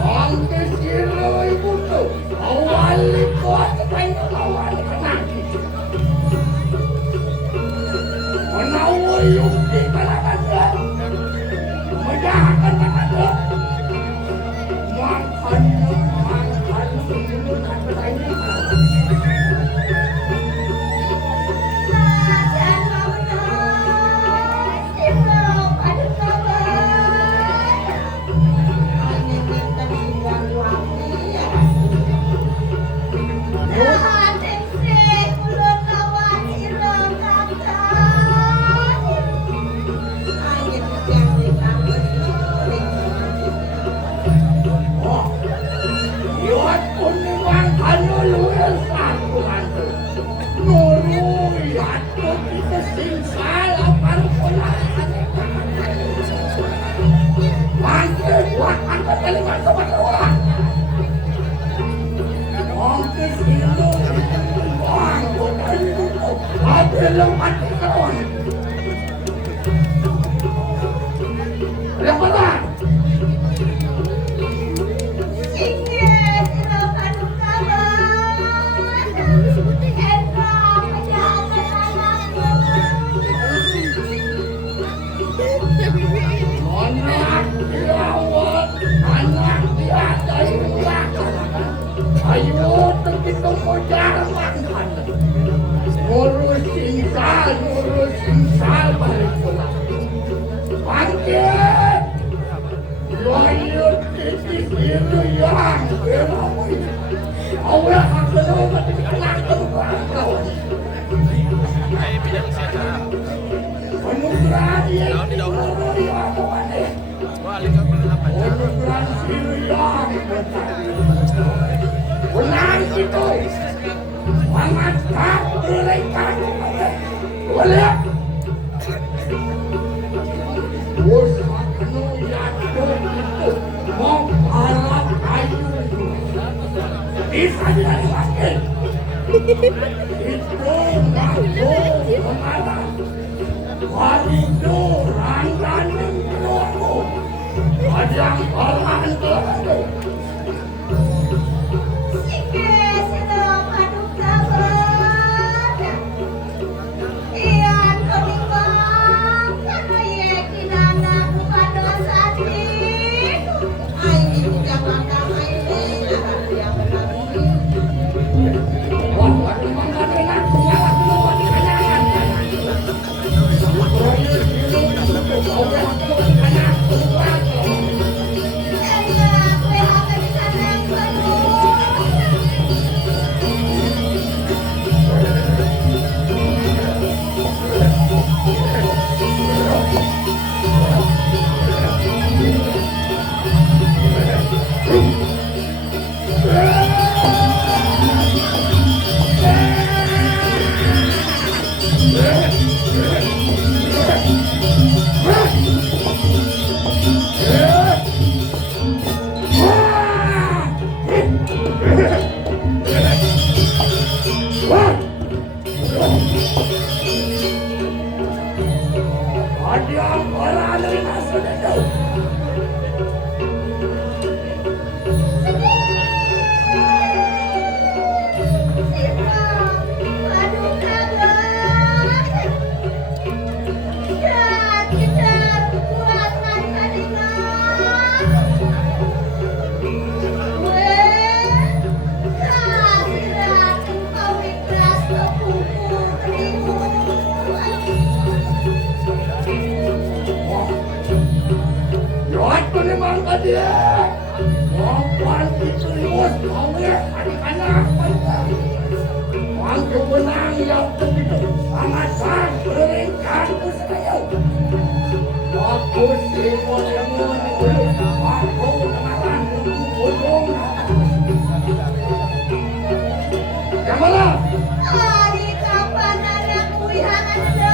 Ang kesilo ibu tuh awali ko at tayo awali ka na. Manawal yung di talaga na. Majahakan na ka na. Makan sino ka pa tayo na. Macan mauna, sila paduka ba? Tahan ingsan ulun lawan siram kakak. Oh, yun po naman ano luwal sa Tuhan to. Nuru, yan po dito sinsala para po lahat. Bakit? Wag ang kataliman sa patuwa. Ang kisilo, ang kutalino ko, abilang at ikaroon. Alam mo na? Sige, sila paduka ba? Enak kejahatan anakku. Anak dirawat, anak diatai belakang. Ayo begitu mau jalan. Ngurus insal balik pulang. Bangkit! Ayo titik itu yang berawai. Awak akan dapat dikenalkan kau. Anugerah dia itu anugerah sirian benar itu sangat tak berikan boleh usaha yaitu mau alat kayu bisa dilewati itu mampu mengalah Warido rangganing keluarga Ajang orang itu Sige, sila paduka ba? Iya, Aduh kabar. Kejar buat Marcelina. Kasihan kau ikhlas kepupu terimu. Lewat memang ke dia. Wapal itu liwat awet adik-anak mereka. Waktu benang yang begitu sangat beringkat ke saya. Aku simpan semua dulu. Aku mengarang untuk gunung. Yang mana? Hari kapan anakku yang ada?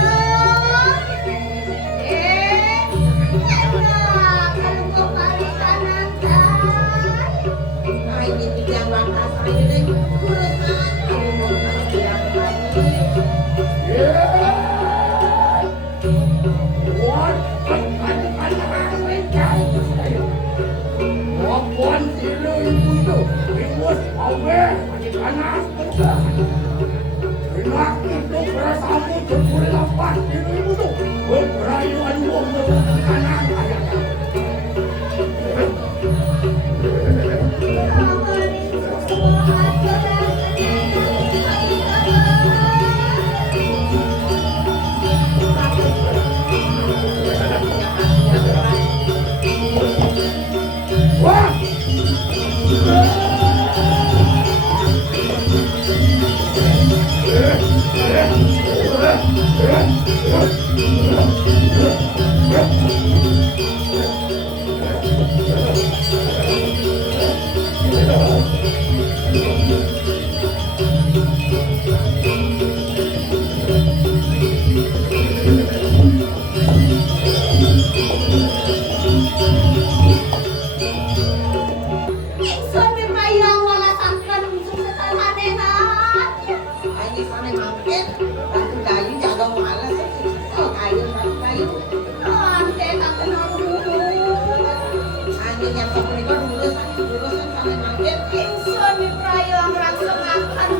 Enak kalau kau balikan antar. Nah, ini yang batas ini kurusan kamu yang lagi. Wapun sila ibu tu, imus awet adik-anak mereka. Enak itu berasamu terpulih lapas sila ibu tu, berperayuan buang adik-anak ayahnya. Wah! Ingsun mimayang walasankan sesederhanenan. Ini sana mangkit, batu kayu jaga malas. Oh, kayu batu kayu. Ante tak kenal dulu. Angin yang seperti itu lulusan sana mangkit. Ingsun miprayang raksangaken.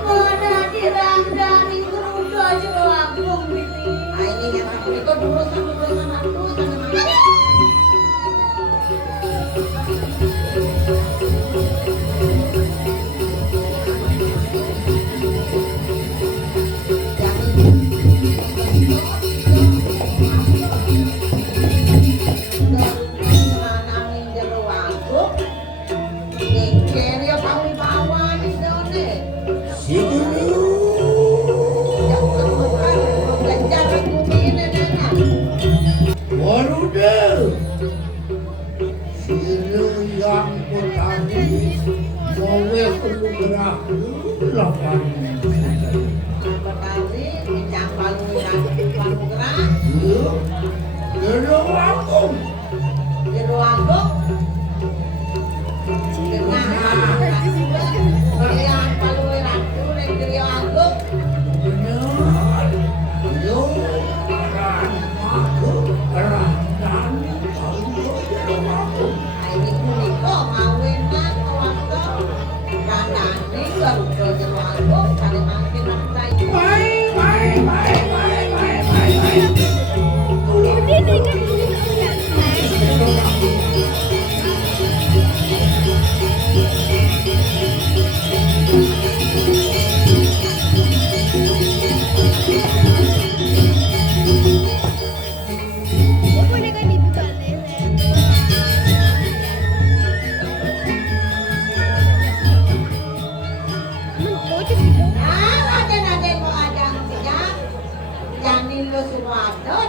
Mana dirandani geruda jero agung biti. Ini yang seperti itu lulusan aku sana mangkit. Warudah, sila yang pertama, kowe perlu gerak lapan. Jero aku, benar. Yo, orang aku, orang tani, aku jero aku.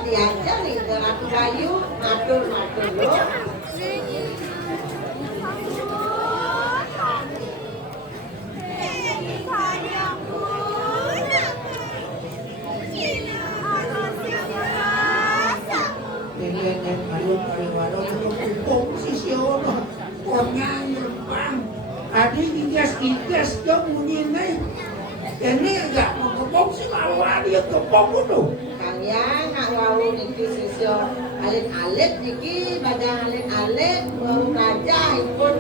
Diajar itu Ratu Bayu, matur-matur lo. kepong kudu. Kalian nak wau niki sisyo alit-alit niki badang alit-alit wau raja pun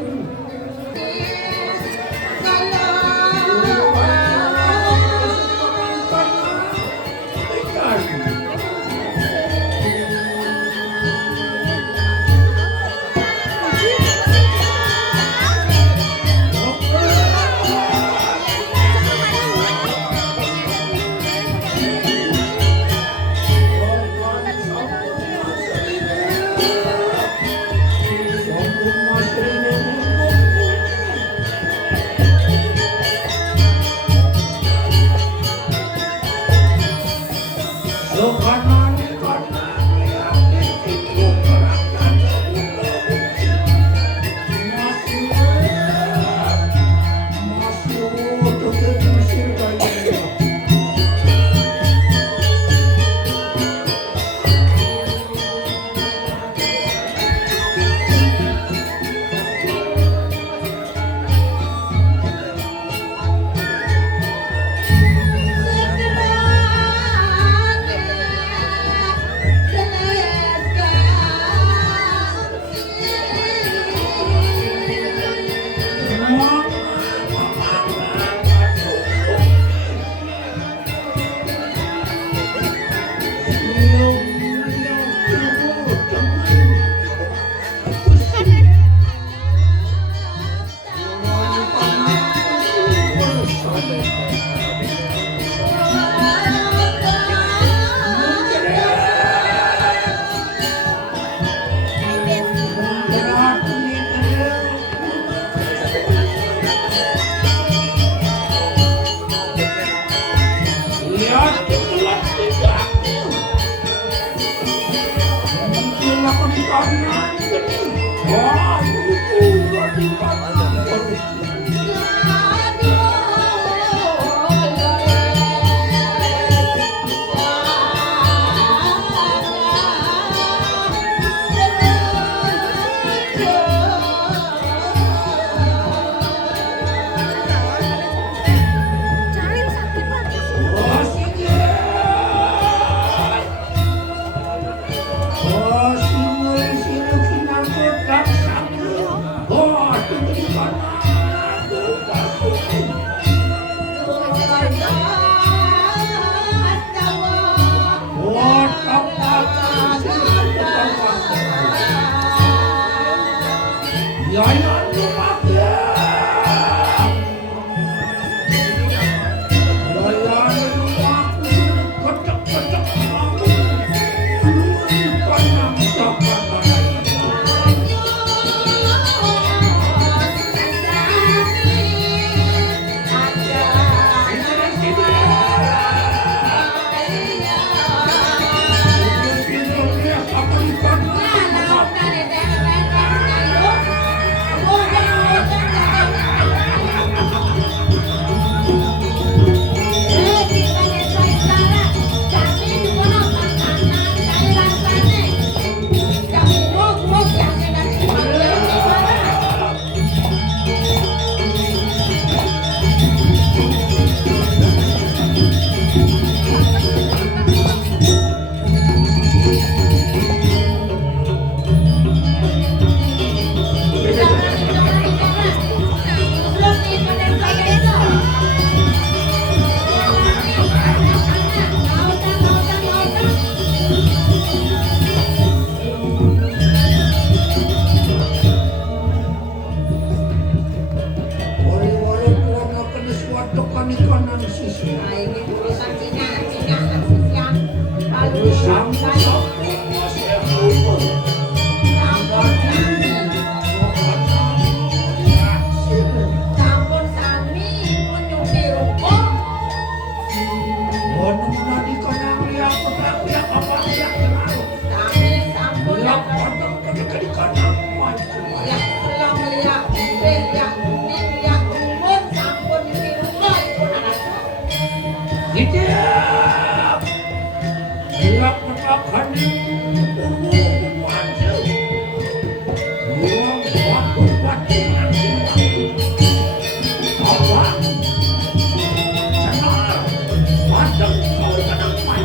Padang kau kadang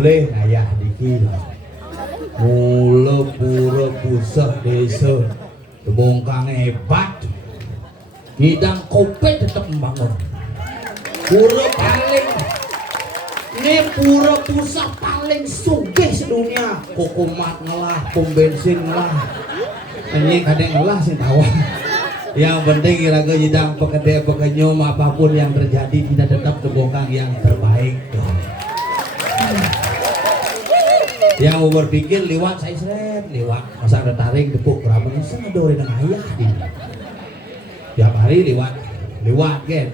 boleh ayah dikit mula pura pusat desa terbongkang hebat hidang kopi tetap membangun pura paling ini pura pusat paling sugih sedunia kokomat ngelah pom bensin ngelah ini kadang ngelah sih tahu yang penting kira-kira hidang pekerja pekenyum apapun yang terjadi kita tetap terbongkang yang terbaik yang berpikir lewat saya seret lewat masa ada taring tepuk keramatnya saya ngedori dengan ayah ini tiap hari lewat kan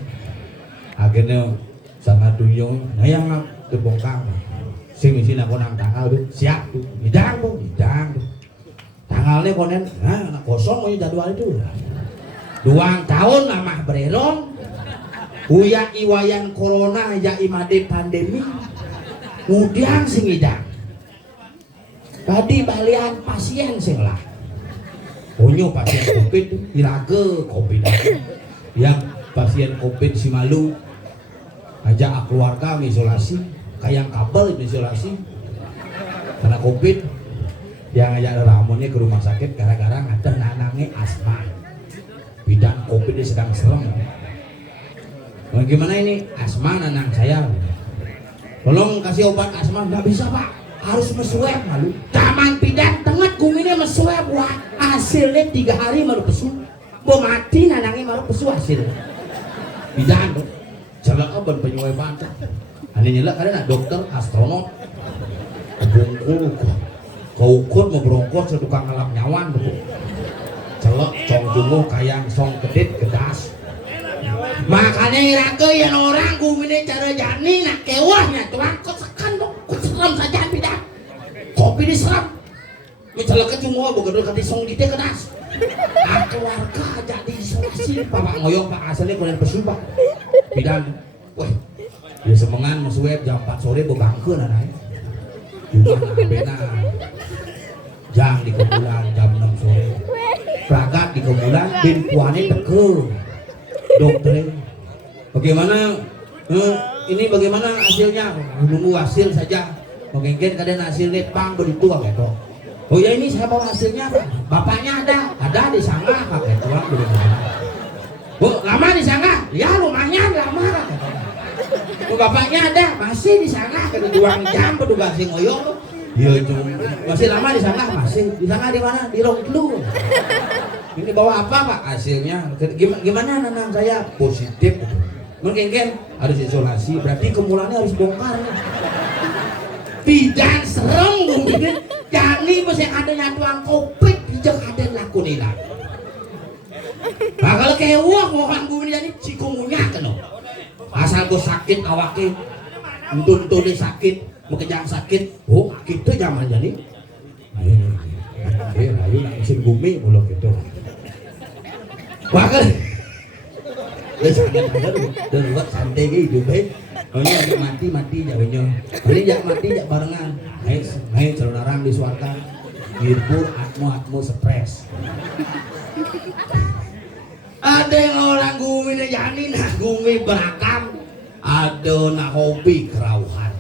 akhirnya sangat tuyung nah yang terbongkar sing isi nak konang tanggal siap tuh hidang tanggalnya konen nah kosong mau jadwal itu 2 tahun amah bereron uya iwayan corona ya imade pandemi kemudian sing hidang tadi balian pasien sing lah onyo pasien covid iraga covid yang pasien covid si malu ajak keluarga isolasi kayak kabel isolasi karena covid yang ajak ramonnya ke rumah sakit gara-gara ada nanangnya asma bidang covid sedang serem bagaimana ini asma nanang saya tolong kasih obat asma nggak bisa pak harus mesweb malu taman pidan tengah kumine mesweb wah hasilnya 3 hari baru pesu mau mati nanangnya baru pesu hasil pidan tuh jalan obat penyueban ini nyelak karena dokter astronot bungkul kaukut mau berongkos setukang ngelap nyawan tuh celok cong jumuh kayang song kedit kedas makanya iraga yang orang kumine cara jani nak kewahnya tuang kok sekan dong kok serem saja pidan kopi diserap mencelaka cuma begitu kati song kita kedas keluarga jadi isolasi bapak ngoyong pak asalnya kalian pesubah pidan weh ya semengan mesweb jam 4 sore bebangkeun anaknya cuma bena jang di kebulan jam 6 sore pragat di kebulan bin kuane teke dokter bagaimana ini bagaimana hasilnya menunggu hasil saja mungkin kadang hasilnya pang begitu gitu oh ya ini saya bawa hasilnya bapaknya ada di sana pakai tuang bu lama di sana ya lumayan lama bu bapaknya ada masih di sana ke 2 jam petugas sing ngoyong ya masih lama di sana masih di sana di mana di Ronglu ini bawa apa pak hasilnya gimana nanang saya positif mungkin kan harus isolasi berarti kemulannya harus bongkar pidan serem mungkin jani masih ada nyatuan covid bijak ada laku nila bakal kewah mohon gue jadi cikumunya kena asal gue sakit awake untuk dia sakit bekejang sakit oh gitu zaman jadi ayo nangsin bumi mulu gitu bakal dan buat santai gitu be ini mati jawabnya ini jak mati jak barengan ayo celonarang di suarga ngirpur atmo stres ada yang orang gumi jani nah gumi berakam ada nak hobi kerauhan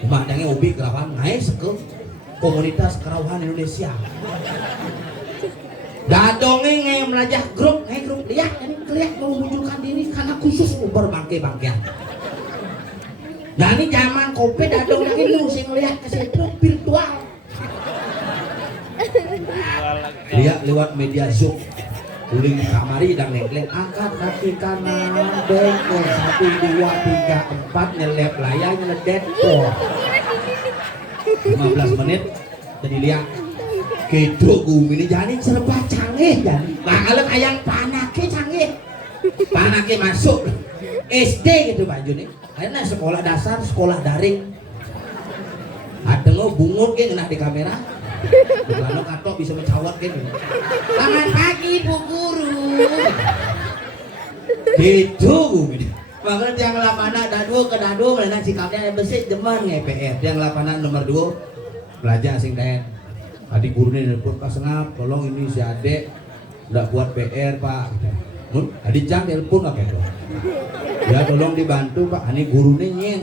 pemadangnya hobi kerauhan naik ke komunitas kerauhan Indonesia dadongnya yang melajah grup lihat ini kelihatan mau menunjukkan diri karena khusus berbangke-bangkean nah ini zaman covid dadong lagi sing melihat ke situ virtual lihat lewat media Zoom uling kamari dan nengkleng angkat kaki kanan bengkok 1 2 3 4 nyelep layar nyeledet 15 menit jadi lihat gitu gumi ini jadi serba canggih jadi nah kalau ayang panake canggih panake masuk SD gitu Pak Juni karena sekolah dasar sekolah daring ada lo bungut kan kena di kamera kalau kato bisa mencawat kan selamat pagi Bu Guru gitu gumi makanya yang lapangan dadu ke dadu mana sikapnya yang bersih demen nge-PR yang lapangan nomor 2 belajar sing den adik gurunya nelfon Pak Sengap tolong ini si adek udah buat PR Pak adik jam telepon lah gitu ya tolong dibantu Pak ini gurunya nyeng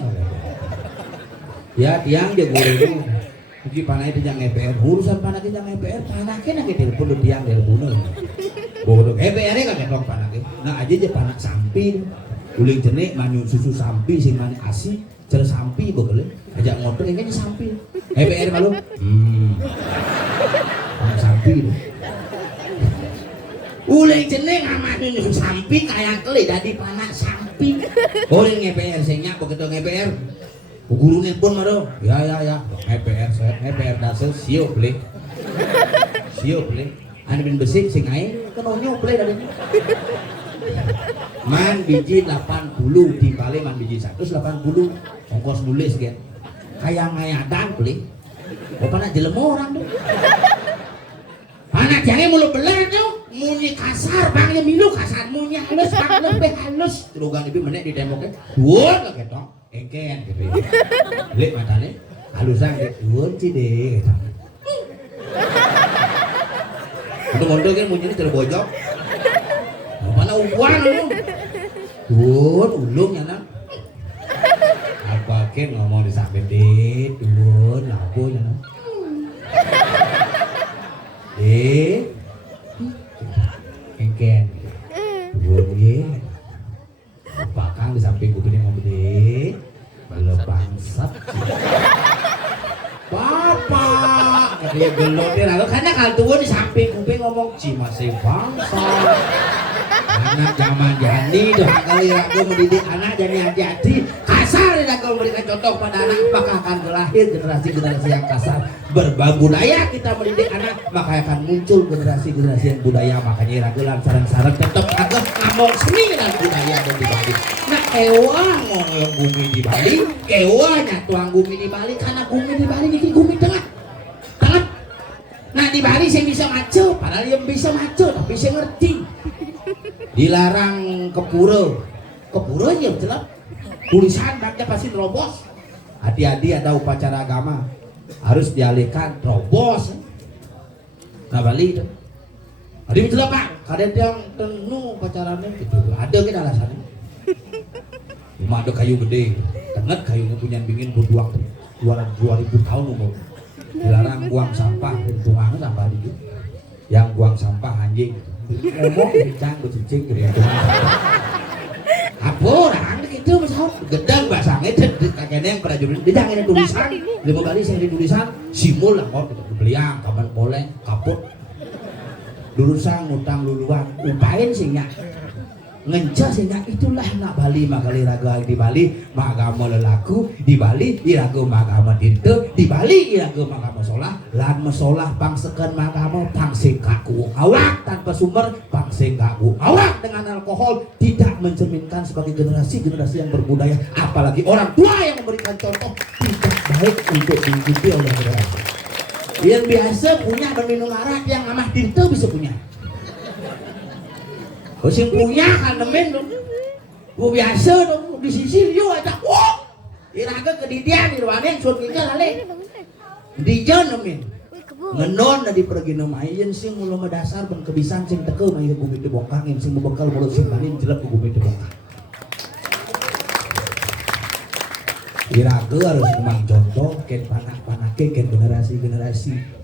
Ya tiang dia guru uji panai di jang EPR urusan panai di jang EPR panaknya nak telepon lu tiang telepon bodoh EPR nya kan ketok panaknya nah aja panak sampi uling jenik manyun susu sampi sing mani asi cara sampi boleh ajak ngobrol yang kayaknya sampi EPR malu panak sampi uling jenik manyun sampi kayak keli dari panak sampi boleh EPR sehingga begitu EPR guru pun maro ya EPR dasar siap beli ane bin besi sing ae kenonyo beli dari man biji 80 di Bali man biji 180 ongkos nulis kan kayak ngayadan beli apa nak jelema orang tuh anak jangan mulu beler tuh muni kasar bang ya milu kasar muni halus bang lebih halus terugang ibu menek di temboknya wah lah gitu engken gitu lihat matanya halusan gitu wah cide gitu itu mondok kan munculnya terbojok mana ukuran lu ulung ya nak apa kan ngomong di sampai dit lapo ya nak engken ye bakang di samping kupingnya ngomong deh bala bangsat bapak dia gelot dia lalu karena kalau di samping kuping ngomong ci masih bangsat anak zaman jani tuh kali ragu mendidik anak jadi hati-hati kasar tidak kau memberikan contoh pada anak maka akan lahir generasi-generasi yang kasar berbudaya kita mendidik anak maka akan muncul generasi-generasi yang budaya makanya ragulan sarang-sarang tetap agak ngomong seni dan budaya dan di Bali nah ewah ngomong bumi di Bali ewahnya tuang bumi di Bali karena bumi di Bali ini bumi tengah nah di Bali saya bisa maco padahal yang bisa maco tapi saya ngerti dilarang ke pura ya jelas tulisan baca pasti terobos hati-hati ada upacara agama harus dialihkan terobos nah Bali itu ada betul pak kadang yang tenung upacaranya gitu ada kan alasannya cuma ada kayu gede tenget kayunya punya bingin berduang 2000 tahun umur dilarang buang sampah buang sampah itu yang buang sampah anjing ngomong bincang bercicing gitu ya apa orang gitu misal gedang bahasanya kakeknya yang prajurit dia jangan ada tulisan 5 kali saya ada tulisan simul lah kok gitu beliang kapan boleh kaput lurusang ngutang luluan upain sehingga ngencah sehingga itulah nak Bali makali raga di Bali magama lelaku di Bali irago magama dinte di Bali irago magama solah lan mesolah pangsekan magama pangsing kaku awak tanpa sumber pangsing kaku awak dengan alkohol tidak mencerminkan sebagai generasi yang berbudaya apalagi orang tua yang memberikan contoh tidak baik untuk diikuti oleh generasi yang biasa punya berminum arak yang amah dinte bisa punya sing punya kan nemen dong biasa dong di sisi yo aja wah iraga kedidian di ruangan surtinya lale di jan nemen ngenon dari pergi nama ayen sing mulu madasar ben kebisan sing teke mah ieu bumi dibongkar sing membekal mulut sing panin jelek bumi dibongkar iraga harus memang contoh ken panak-panake ken generasi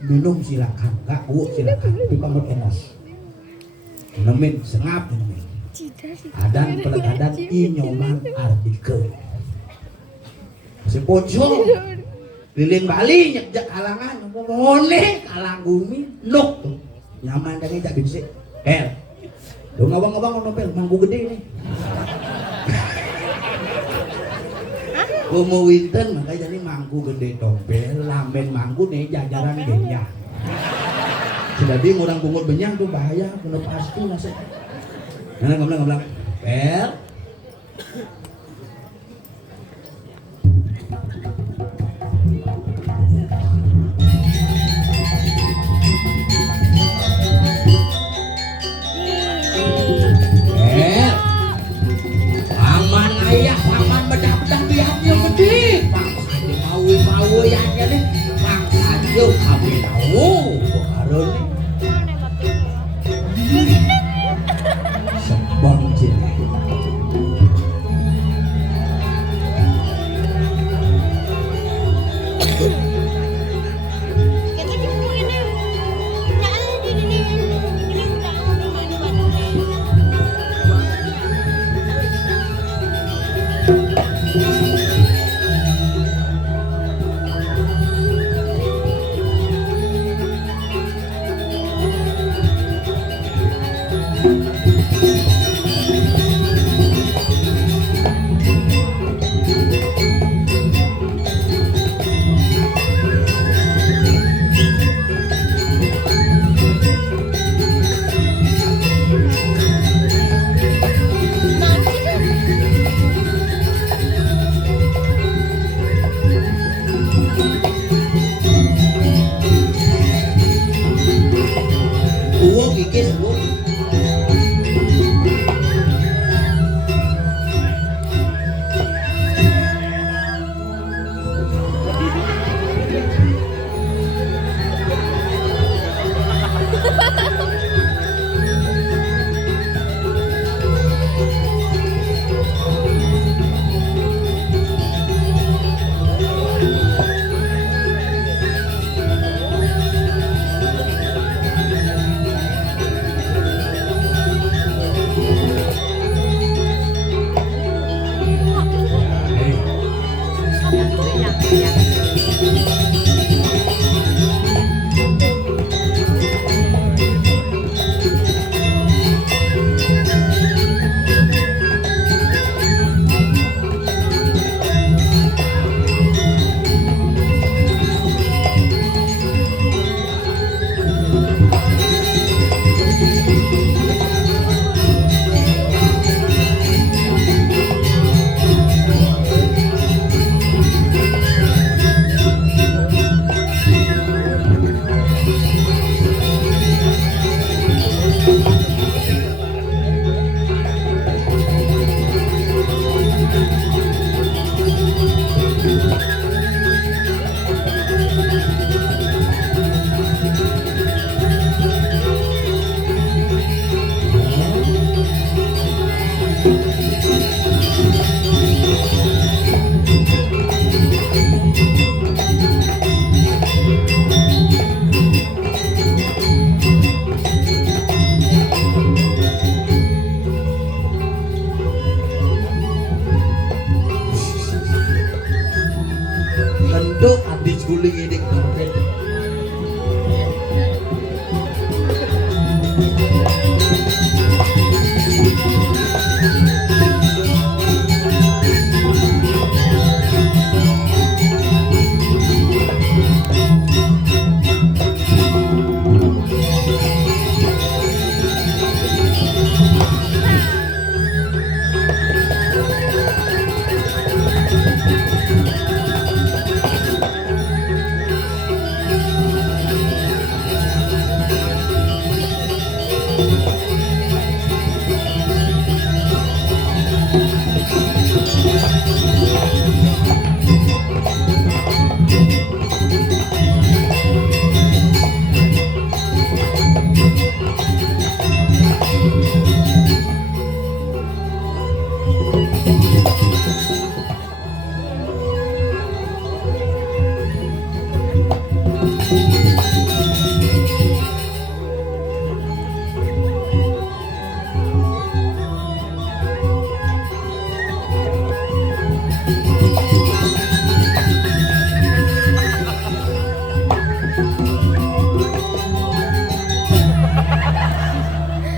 minum silakan enggak bu silakan tapi pamit enos nemen sengap nemen adan pelagadan inyoman artikel si pocong lilin Bali nyejak halangan ngone kalang bumi nuk nyaman dan ngejak bisik dong abang-abang nopel manggu gede nih mau winten makanya jadi manggu gede tompel lamben manggu nih jajaran genya jadi orang pungut benyang tuh bahaya kena pasti masuk nah ngomong pel paman ayah paman bedah-bedah biarnya gede bangsa aja mau yang jadi bangsa aja kamu tahu baru sebang jenis sakit.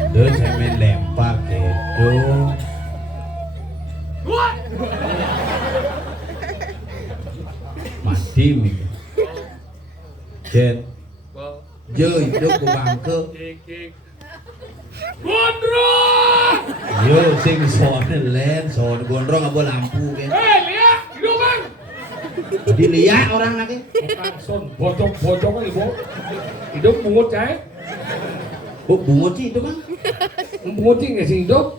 Terus saya main lempar gitu. Mati mi. Jen. Jo hidup ku bangke. Gondrong! Yo sing soalnya len, soal gondrong apa lampu kan? Lihat, hidup bang! Jadi lihat orang lagi. Son, bocok kan ibu. Hidup bungut cai. Oh bungut sih itu kan? Bungut sih nggak sih hidup?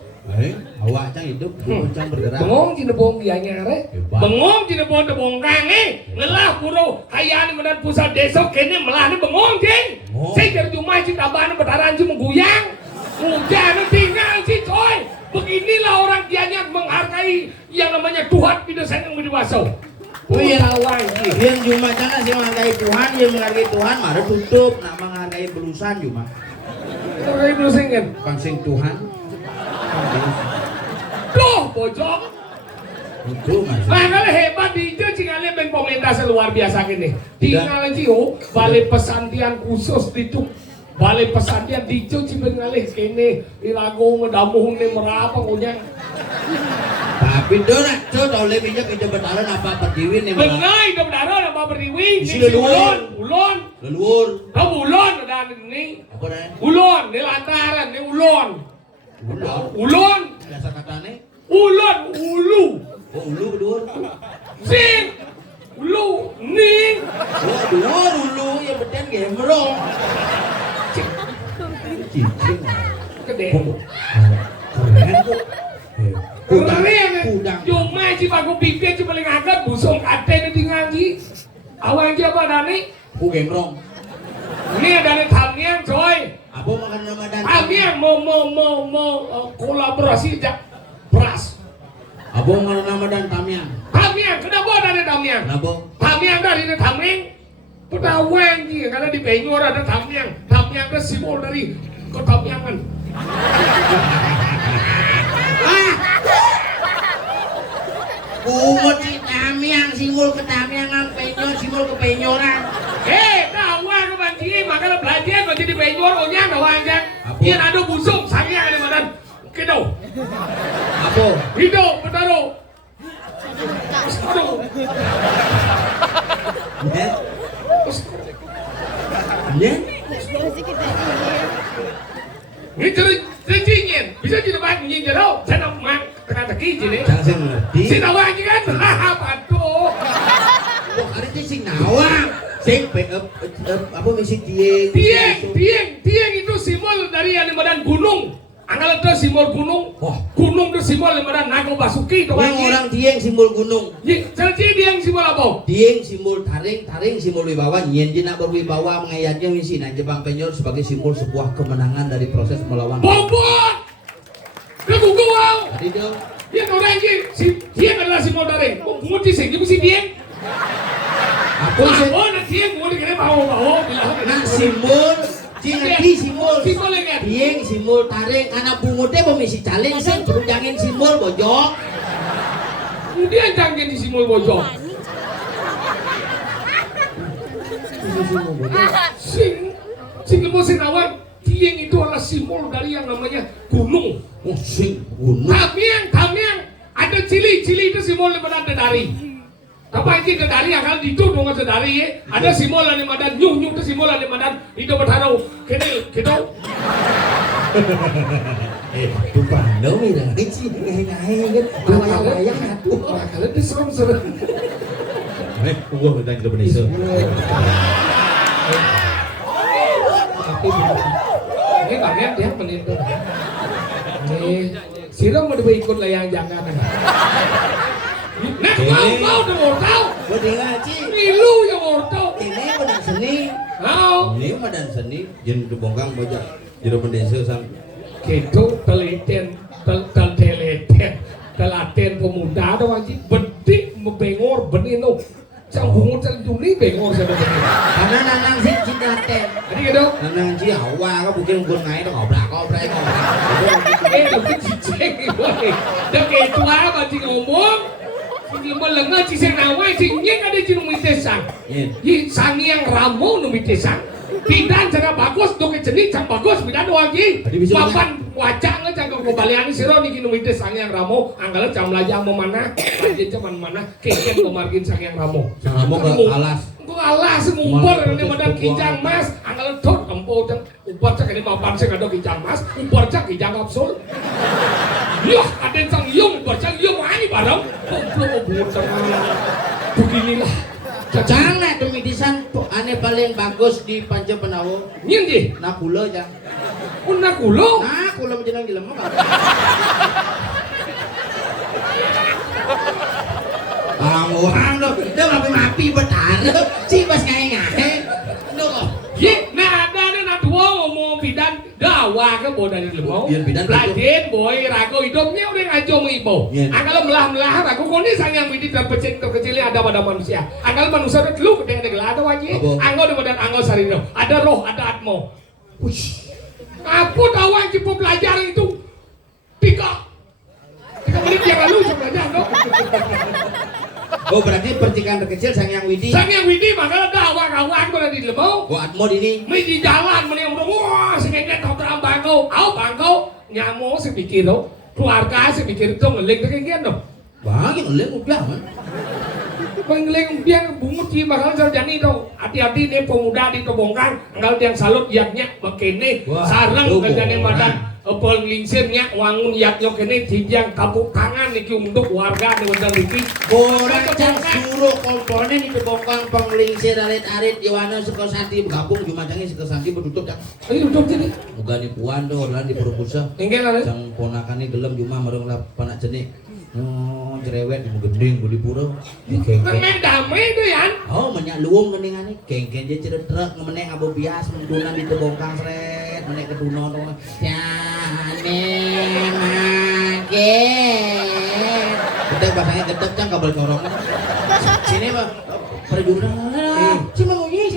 Awak cang hidup, bungut cang bergerak. Bengong cina bohong bianya re. Hebat. Bengong cina bohong de bohong kange. Ngelah puro hayani medan pusat desa kene melah ni bengong cing. Oh. Saya jadi cuma cing tabahan betaran cing mengguyang. Hujan tinggal sih coy. Beginilah orang dianya menghargai yang namanya Tuhan tidak sayang berdewasa. Oh iya, lawan sih. yang cuma jangan sih menghargai Tuhan, yang menghargai Tuhan, mari tutup, nak menghargai berusan cuma. Orang itu singin. Kang sing Tuhan, Duh, bocok. itu mas. Nah, kalau hebat di itu cingale ben pemerintah luar biasa gini. Tinggal Cio, balai pesantian khusus di Cuk. Balai pesantian di Cuk cingale kene ilago medamuh ne merapa punya. Tapi dona, coba oleh minyak itu betalan apa perdiwin nih malah. Benar itu benar apa beriwi? Isi leluhur. Ulon. Leluhur, Tahu ulon ada ini. apa dah? Ulon, ini lantaran, ini ulon. Ulau, Ulon, biasa katanya. ulon, ulu. Oh ulu berdua. Sing. Ulu, ning. Oh dua ulu yang beten gemrong. Cicing. Gede. Keren kok. Kudang, Keren. kudang. Cuma cuma aku pikir cuma ngangkat busung kate di ngaji. Awang siapa Dani? Ku gemrong. Ini ada Tamiang coy. Apa makan Ramadan? Tamiang mau kolaborasi jak beras. Apa makan Ramadan Tamiang? Tamiang, kenapa ada Tamiang? Kenapa? Tamiang dari Tamiang. Pedawang sih, karena di Banyuwangi ada Tamiang. Tamiang itu simbol dari ketamiangan. Bungut si Tamiang, simbol ketamiangan, penyor, simbol kepenyoran. Dawang kebanjirin, makanya belajar kalau jadi Banyuwangi punya dawang kan. Apa? Dia ada busung, saya ada badan. Gitu. Apa? Hidup, betul. Aduh. Net? Net? Ini ceringin, bisa jadi bahan nyinggir tau. Saya nak mak teka-teki jadi. Jangan saya ngerti. Si nawang ini kan, patuh. Kok hari ini sing nawang? Sing apa misi tieng? Tieng itu simbol dari yang badan gunung. Anggal itu simbol gunung. Wah. Gunung itu simbol yang badan Nago Basuki. Yang orang tieng simbol gunung. Jadi dia yang simbol apa? Tieng simbol taring, taring simbol wibawa. Nyen jina berwibawa mengayatnya misi nah Jepang Penyor sebagai simbol sebuah kemenangan dari proses melawan. Bobot! Keguguan! Tadi dong. Dia orang ini, Tieng adalah simbol taring. Bungut di sini, si Tieng. Apa sih? Nah Tieng, bungut di bawa. Nah simbol, di simbol. Simbol yang kan? Tieng simbol taring, karena bungutnya pemisi caling sih, perlu jangan simbol bojok. Kemudian jangan di simbol bojong. simul bocah. Sing ilmu Sinawan, Dieng itu adalah simbol dari yang namanya gunung. Oh, sing gunung. Tamiang, ada cili itu simbol daripada dedari. Apa itu dedari yang kalau dituduh dengan dedari ya, ada simbol yang daripada nyung itu simbol yang daripada itu berharau. Kita. Tu pandau ni dah. Kecil ngahe-ngahe kan. Wayang-wayang atuh. Kalau diserem-serem. Gua minta kita benisau. Tapi ini banyak dia menentu. Nih, siram mau ikut layang jangan. Nak mau udah mau tahu. Gua dengar Ci. Milu yang mau tahu. Ini madan seni. Tahu. Ini madan seni. Jen dibongkang bocah. Jero benisau sang. Gitu telaten pemuda ada wajib bedik membengor benino. Sambung cang juli bengor sebenarnya. Karena nanang sih cintaten. Jadi gitu. Nanang Ci hawa ka bukan pun ngai to ngobrak. Tapi cicing itu. Dah kayak itu apa sih ngomong? Hindi mo lang nga cicing nawai cingnya ada cing numitesang. Di sangyang ramo numitesang. Bidan cara bagus, doke jenis cang bagus, bidan wagi. Papan wajah nga cang kebalian siro ni kinumites sangyang ramo. Anggala cang lajang memana, lajang cuman mana, keken kemargin sangyang ramo. Sang ramo ke alas. Kung alas ngumpul ini madan kijang mas, anggala tot empo cang upar cang ini papan sing ada kijang mas, upar cang kijang kapsul. Yah, ada cang yung, upar cang yung ani bareng. Kumpul cang beginilah. Jangan tumitisan ane paling bagus di Panca Penawo. Nyindi, Nakulo jang. una kulo. Nakulo menjenang di lemah. Orang lo, itu mapi betar. Si pas ngai-ngai. Lo. Ye, nah ada na dua ngomong bidan dawa ke boda di lemau. Belajen boy rago hidupnya udah ngajo mengibo. Angkala melah-melah rago koni sangyang widit dan pecen terkecilnya ada pada manusia. Angkala manusia itu lu kedeng-kedeng ada wajib. Anggo di badan anggo sarino. Ada roh, ada atmo. Wush. Apa tahu wajib belajar itu? 3 menit yang lalu saya belajar dong. Oh berarti percikan terkecil Sangyang Widi. Sangyang Widi makanya dawa-kawan pada di lemau. Oh atmo ini. May di jalan meni udah wah sengenge tau terang bangkau. Bangkau nyamo sepikir do. Keluarga sepikir itu ngeling kayak do. Bagi ngeling udah kan. Pengeling dia bungut sih bakal sarjani do. Hati-hati nih pemuda di kebongkar. Enggak yang salut yaknya makene sarang kerjane madan. Apel nglingsirnya wangun yaknya kene dijang kapuk tangan niki untuk warga di wedang niki. Orang can suruh komponen itu bongkang penglingsir arit-arit Yowana Sekosanti bergabung Jumacangi Sekosanti bertutup dah. Ini tutup sini. Bukan di puan do, lan di Purwokerto. Enggak lah. Sang ponakane gelem cuma mereng lah panak jenik. Cerewet di gending beli pura. Kan damai tuh ya. Oh banyak luwung geningane. Geng-geng dia ceretrek ngemeneng abo bias mendunan di bongkang sret, menek keduno to. Jane magen. Gedeg bahasanya gedeg cang kabel corong. Sini mah perjuangan. Si mangunyi.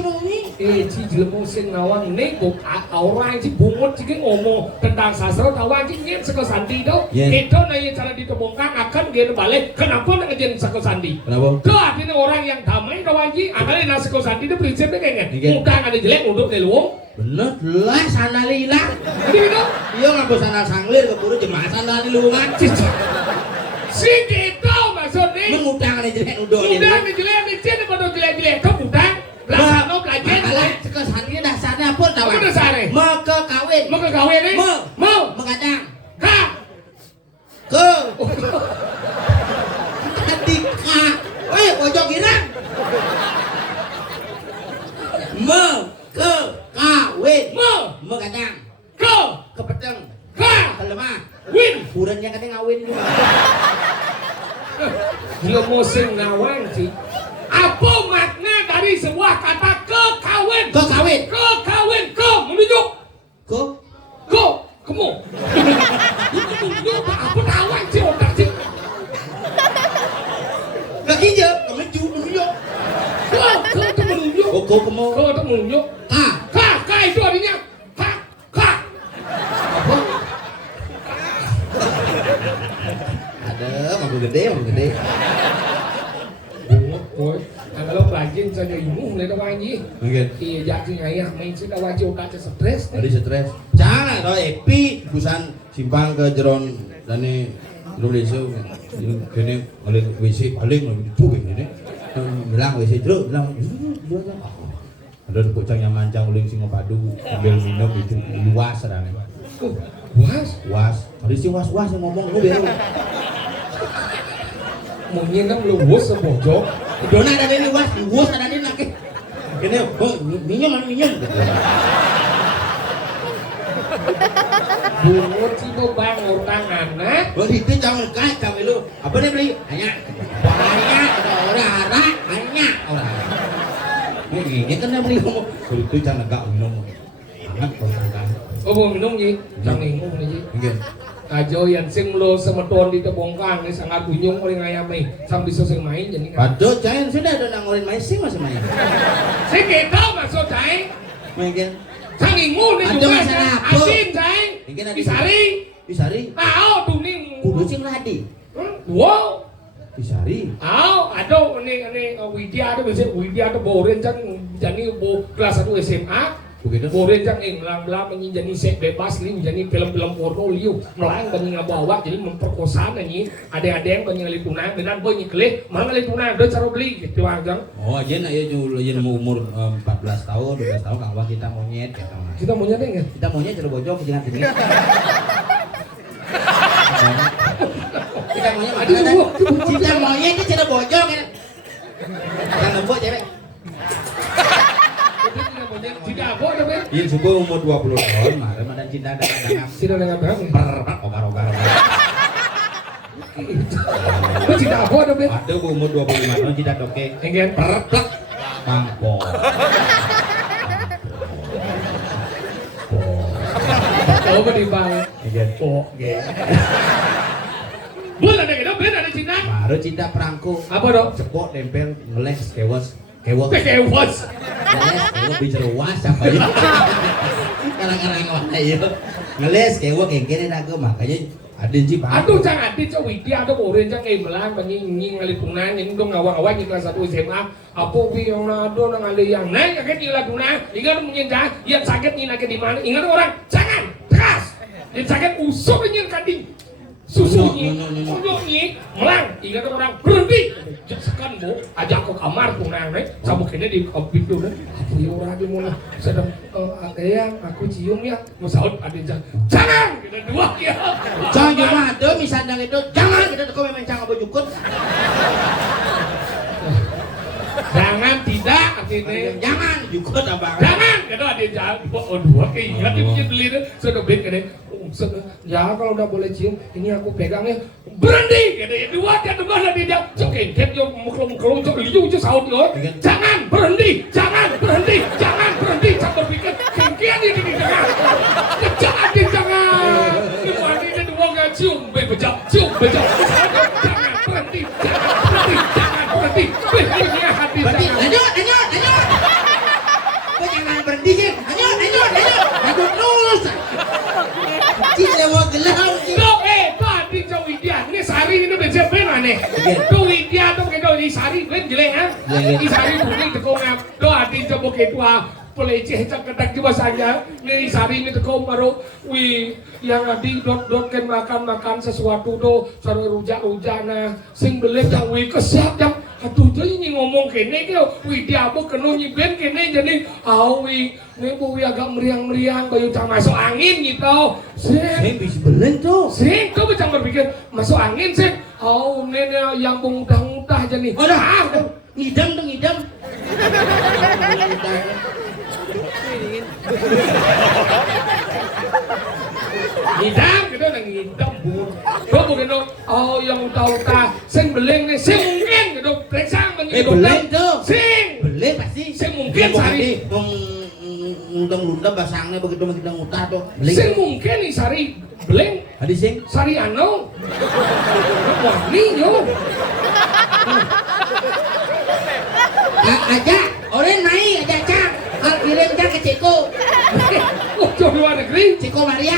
Si jelemu sing ngawang ini orang si bungut sih ngomong tentang sastra tawa sih nyet Sekosandi do. Kita nanya cara ditebongkang akan dia balik. Kenapa nak ngejen Sekosandi? Kenapa? Tuh artinya orang yang damai tawaji. Akalnya nasi Sekosandi itu prinsipnya kayak gini. Mudah ada jelek untuk leluwong. Bener lah sandali hilang. Jadi itu? Iya ngapa sandal sanglir keburu jemaah sandal di luwungan. Si kita maksudnya. Mengutang ada jelek udah. Mudah ada jelek ada jelek pada jelek kemudian. Belasano belajar boleh. Sekosandi dasarnya apa tahu? Apa dasarnya? Mekekawin. Mekekawin nih? Mau. Mengacang. Ka. Ke. Ketika. Weh pojok girang. Mekekawin. Mengacang. Ke. Kepeteng. Ka. Kelemah. Win. Burannya katanya ngawin juga. Gila musim ngawang sih. Apa makna dari sebuah kata kekawin? Kekawin. Kekawin. Ke menunjuk. Ke. Kamu. Menunjuk apa tawang sih otak sih? Kaki je. Kemeju menunjuk. Ke itu menunjuk. Oh kau kemo. Ke itu menunjuk. Ka itu artinya. Ka. Apa? Ada maku gede. Bungut boy. Kalau pelajin saja ilmu mulai tahu anji. Mungkin. Iya jadi ngayah main sih wajib tak stres. Tadi stres. Jangan kalau epi busan simpang ke jeron dani jeron lesu. Kene oleh WC paling lagi dicuci ini. Bilang WC terus bilang ada bocah yang mancang uling Singapadu sambil minum itu luas rame. Was. Tadi si was yang ngomong lu biar. Mau nyenang lu was sebojok. Dona ada di luas ada di nak. Kene minum. Bungut sih mau bangun tangan, nah. Oh itu jangan kait kami lu. Apa dia beli? Hanya orang hanya orang. Ini kan dia beli ngomong. Itu jangan gak minum. Hangat kan. Oh mau minum ji, jangan minum ji. Mungkin. Ajo yang sing lo semeton di tebongkang ni sangat bunyung oleh ngayam ni, sambil soseng main jadi. Padahal jangan sudah ada nangolin main sih masih main. Saya kita masuk cai. Mungkin. Sangingu ni Ada juga masalah apa? asin cai. Mungkin ada Isari. Tahu tu ni. kudu sing ladi. Wow. Isari. Ada ni Widya tu biasa Widya tu boren jangan jadi bo kelas 1 SMA. Begitu. Boren jangan melang-melang menjadi seks bebas ni menjadi film-film porno liu melang banyak bawa jadi memperkosa ni ada yang banyak lipunan benar banyak kelih mana lipunan ada cara beli gitu aja. Oh aja nak ya aja mau umur 14 tahun 12 tahun kalau kita monyet kita mah. Kita mau nyadeng kan? Kita monyet cara bojong jangan tinggi. Kita monyet kita monyet itu cara bojong kan. Jangan lembut cewek. Tidak apa dah ben? Iya subuh umur 20 tahun kemarin ada cinta dengan Tidak dengan apa? ogar. Itu tidak apa dah ben? Ada umur 25 tahun cinta doke. Enggak. Perplak bangko. Oh beri bang. Iya. Oh. Bukan ada kita ben ada cinta. Baru cinta perangko. Apa dong? Cepok nempel ngeles kewas. Kewas bicara was apa ya? Karang-karang mana ya? Ngeles kewas kengkene naga makanya ada sih pak. Aduh jangan adit cak Widya ada boren cak melang banyak ngalipunan ini dong ngawang-ngawang di kelas 1 SMA. Apa wi yang nado nang ada yang naik akan ngalipunan. Ingat menyenjah, yang sakit ni nak di mana? Ingat orang jangan tegas. Yang sakit usuk dengan kanding. Susunya, melang, ingat orang berhenti. Sekan bu, ajak ke kamar tuh nang, sabuk ini di pintu nih. Apa ya orang di mana? Sedang yang aku cium ya, masaud ada jangan, kita dua ya. Jangan cuma ada misalnya itu, jangan kita kau memang jangan bojukut. Jangan tidak, artinya jangan jukut apa? Jangan, kita ada jangan. Oh dua, ingat dia punya beli nih, sudah beli kan? Ya kalau udah boleh cium, ini aku pegangnya berhenti. Katanya dua dia dengar dia jawab, cekengket yo muklung cok liu cok saud yo. Jangan berhenti. Jangan tak berpikir kengket ini di tengah. Jangan. Ini dia dua nggak cium bejak. Jangan berhenti. Berhentinya hati jangan. Lanjut. Kau jangan berhenti sih. Lanjut terus. Cik mau gelau. Tadi Cok Widya, ini Sari ini udah jemput mana? Cok Widya tuh kayak ini Sari, kan jelek kan? Ini Sari kuning tekongnya, tuh adi coba kayak tua peleceh ketak juga saja. Ini Sari ini tekong baru, wih yang adi dot kan makan sesuatu tuh, cari rujak nah, sing belek yang wih kesiap yang aduh jadi ini ngomong kene kyo, Widya apa kena nyiben kene jadi, awi, ini bu agak meriang bayu tak masuk angin gitu. Saya bisa belen tuh. Sing, kau bisa berpikir masuk angin sih. Oh, nenek yang muntah jadi. Oh dah, ngidam. Ngidam, gitu nang ngidam bu. Kau bukan dong. Oh, yang tahu sing beleng nih, sing mungkin gitu. Periksa menghidupkan. Belen tuh. Sing. Belen pasti. Sing mungkin Sari. Undang-undang basangnya begitu kita ngutah tuh. Sing mungkin nih Sari. Beleng. Adi sing. Sari ano. Wah, ni yo. Aja, orang naik aja cak. Kirim cak ke Ciko. Oh, jauh luar negeri. Ciko Maria.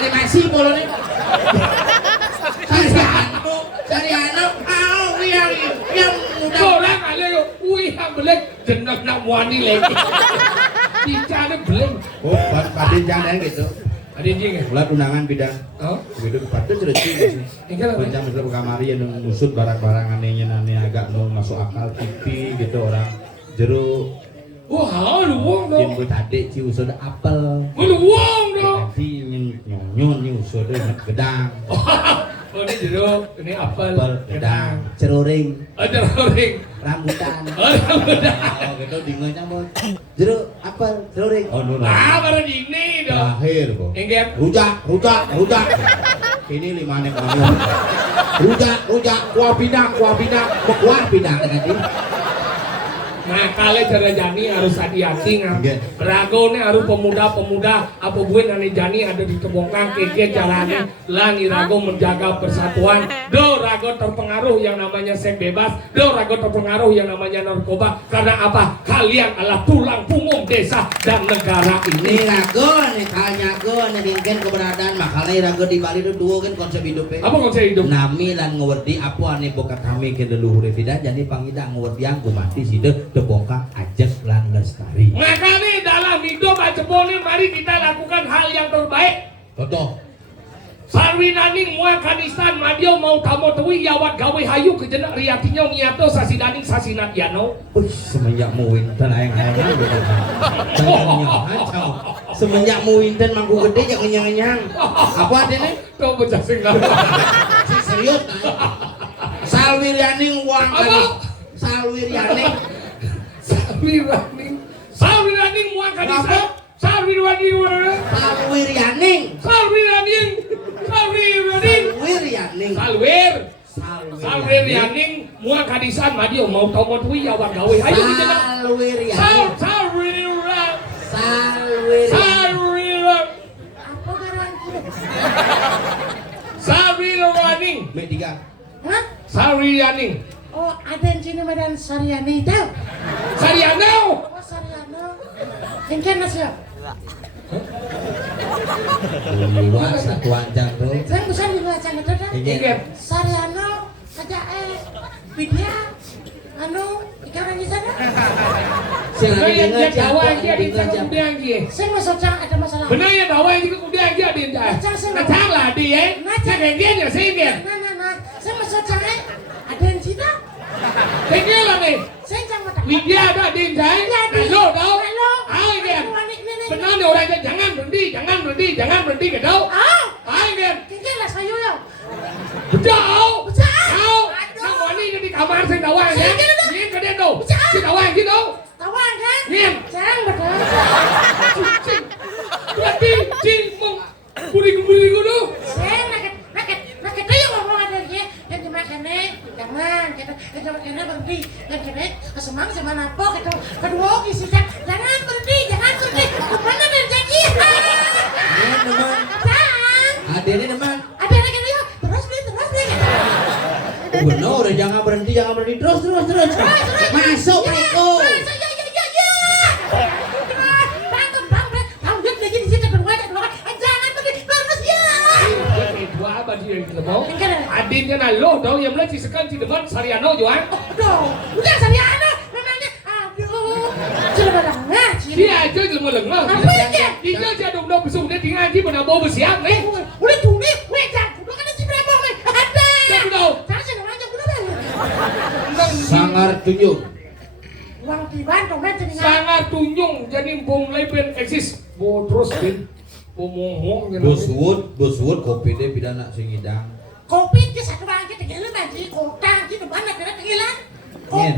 Kremasi boleh. Sariano, yang mudah. Orang ada yo, wih yang belek jeneng nak wani lagi. Dicane belum. Oh, Padin jangan gitu. Ada jing ya? Bulat undangan bidang. Oh, Begitu patut sudah sih. tinggal apa? Bencana masuk ke kamari yang ngusut barang-barang anehnya nane agak mau masuk akal TV gitu orang jeruk. Wah, lu wong dong. Yang buat adik ci usut apel. Lu wong dong. Nanti nyonyon nih usut gedang. Oh, ini jeruk, ini apel, Apel, gedang, ceruring, ada roring. rambutan. Oh, udah. Oh, gitu dingonya mau jeruk, apel, ceruring. Oh, no. Ah, baru ini dong. Terakhir kok. Engget. Rujak. Ini 5 nek ngomong. Rujak, kuah pinang tadi. Nah, kali cara Jani harus hati-hati nggak? Nggak. Rago nih harus pemuda-pemuda. Apa gue nani Jani ada di kebongkang keke jalannya. Lani Rago menjaga persatuan. Do Rago terpengaruh yang namanya seks bebas. Do Rago terpengaruh yang namanya narkoba. Karena apa? Kalian adalah tulang punggung desa dan negara Ini ini. rago nih kanya go nih mungkin keberadaan makanya rago di Bali itu dua kan konsep hidupnya. Apa konsep hidup? Nami lan ngewerdi apa ane bokat kami ke leluhur tidak jadi pangida ngewerdi aku mati sih deh tebongkang ajak lan lestari. Makanya dalam hidup aja boleh mari kita lakukan hal yang terbaik. Contoh. Sarwi naning mua kanisan madio mau tamo tewi yawat gawe hayu kejenak riatinya ngiato sasi daning sasi natiano. Semenjak mu winten ayang-ayangan kacau. Semenjak mu winten mangku gede yang ngenyang-ngenyang. Apa adene? Tuh bocah sing Serius nah. Salwiryaning uang Apa? Salwiryaning Sarwi naning mua kanisan. Apa? Sarwi Salwiryaning Salwir yaning mua kanisan madio mau tamo tewi yawat gawe hayu kejenak. Salwiryaning Salwiraning Mediga Hah? Salwiraning Oh, ada yang sini medan Saryani itu. Sariano Oh, Saryano. Mungkin masih. Luas satu anjang tuh. Saya bisa dibaca itu dah. Ingat Saryano, aja Widya, anu, ikan di sana. benar yang dia bawa dia di kemudian dia Saya masuk ada masalah. benar yang bawa yang di kemudian dia di nah lah dia saya dia saya Saya masuk ada yang cina. tinggal lah nih Saya jangan tak. Widya ada di jai halo tau hai kan benar nih orangnya jangan berhenti ke tau hai kan Tinggal lah saya ya. betul Betul. sang wanita di kamar saya tawang ya ini ke dia tuh si tawang gitu Tawang kan? Nih. Jangan betul. berarti cimong kuring kudu Saya nak dia ngomong ada dia yang dimakannya jangan kita makannya berhenti yang kena kesemang sama napo kita kedua kisah jangan berhenti kemana dan janji teman. jangan Adene teman. ada anak yang dia terus beli Benar, jangan berhenti terus. Masuk Eko. Adinnya nah lo tau yang lagi sekan di depan Sariano jual Udah Sariano memangnya aduh sudah banget dia aja jelma lengah Apa itu? dia aja dong besok dia tinggal aja pernah bawa bersiap nih udah tuni wejan udah kan si berapa ada Jangan tahu. karena saya nanya udah bang Sangar tunjuk. uang tiban dompet jadi sangat tunjung jadi bom leben eksis terus bin bomohong Boswood kopi deh pidana sing ngidang. kopi ke satu bang kita tegelan aja kotang kita mana kita tegelan Iya.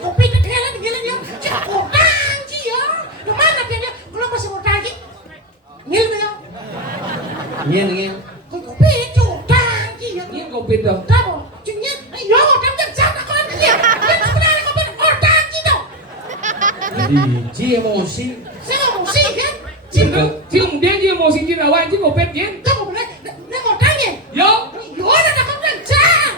kopi tegelan ya kotang sih ya kemana dia belum masih kotang lagi ngil ya Ngin. kopi kotang sih ya ini kopi dong tahu cunya yo tapi jangan kan dia sebenarnya kopi kotang gitu Ci emosi. saya ngomong sih kan cium dia mau singkir awan cium kopi dia kamu boleh neng kotangnya yo yo ada tak kau jang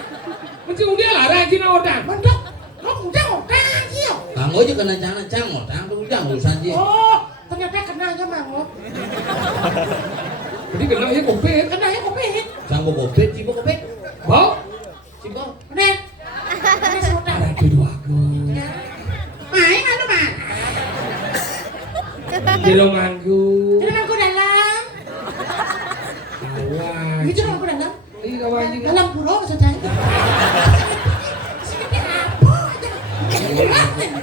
mencium dia larang cina orang mendok kamu udah kotang sih ya Kanggo aja kena cang otang tuh udah urusan Ci. oh ternyata kenanya mangop jadi kenalnya kopi kenanya kopi Sanggo kopi, cibo kopi. mau Cibo. nen ini semudah ada dua aku main anu main Di longanku. Jelemaanku dalam. Awan. Ini jelemaanku dalam. Ih, kawan juga. Dalam pura maksudnya. Seperti apa aja.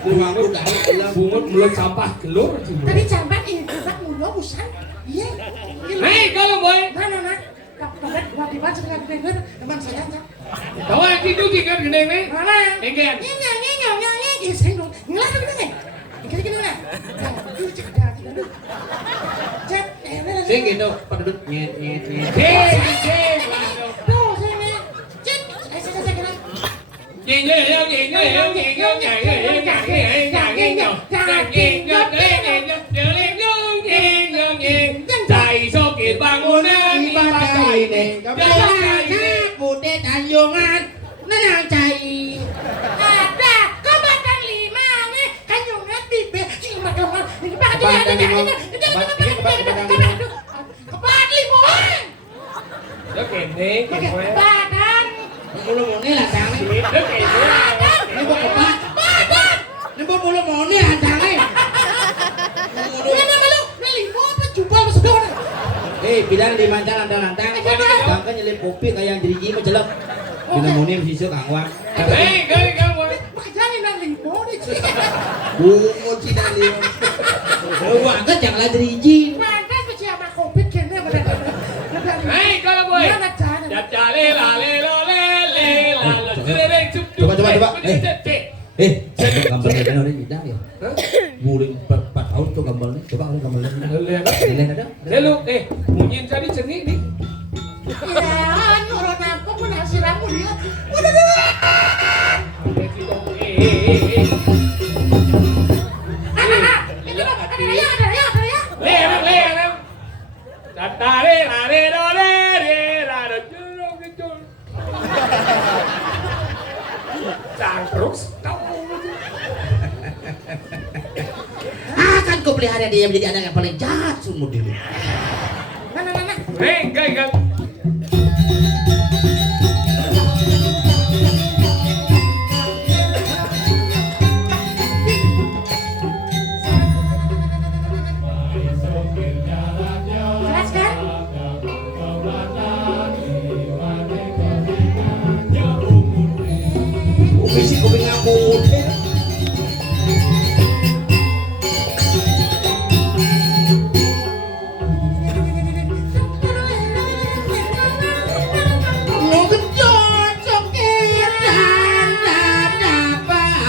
Rumahku dalam. Bungut mulut sampah gelur. Tadi campak ini campak mulu busan. Iya. Hei, kalau boy. Mana nak? Kapan tiba-tiba sedang dengar teman saya aja. Kawan itu tiga gede nih. Mana? Enggen. Ini saya dong. Ngelas apa nih? Kita mana? Sing gitu, pedut nyet nyet nyet. Tuh sini. Cek. Saya kena. Bangunan Ibadah ini putih tanjungan nenang cai. Ada Kabupaten 5 nih Kanyungan Bibe cuma dong ini Pak Kabupaten Lima. Kabupaten 5 Đó kèm thế, kèm quê. Badan Bulu moni lah tang ni. Đó kèm thế. Ni buat apa? Ni buat bulu moni lah tang ni. Ini malu ini 5 apa jumpa masuk dong Bilang di mantan lantang-lantang. Bangkan nyelip kopi kayak yang diriji mencelep. Bina moni bisa kangwang. Hei, kali kamu. Makanya ini 5 nih Bungo cina lima. Wah, kan janganlah diriji. Mantas macam apa kopi kena pada Hei, kalau boy. Mana cara Caca le la le lo le le la la cereng cup cup. Coba. Saya gambarnya kan orang tidak ya. Guling 4 tahun tuh gambarnya. Coba orang gambarnya. Lihat. Lihat ada. Lalu, bunyiin tadi cengi nih. Ya, nurut aku pun hasil aku lihat. Udah. Akan kau pelihara dia menjadi anak yang paling jahat seumur hidup. Mana. Enggak. Jelas kan? Isi kuping ngambut. Lo kencot cokir dan dapat.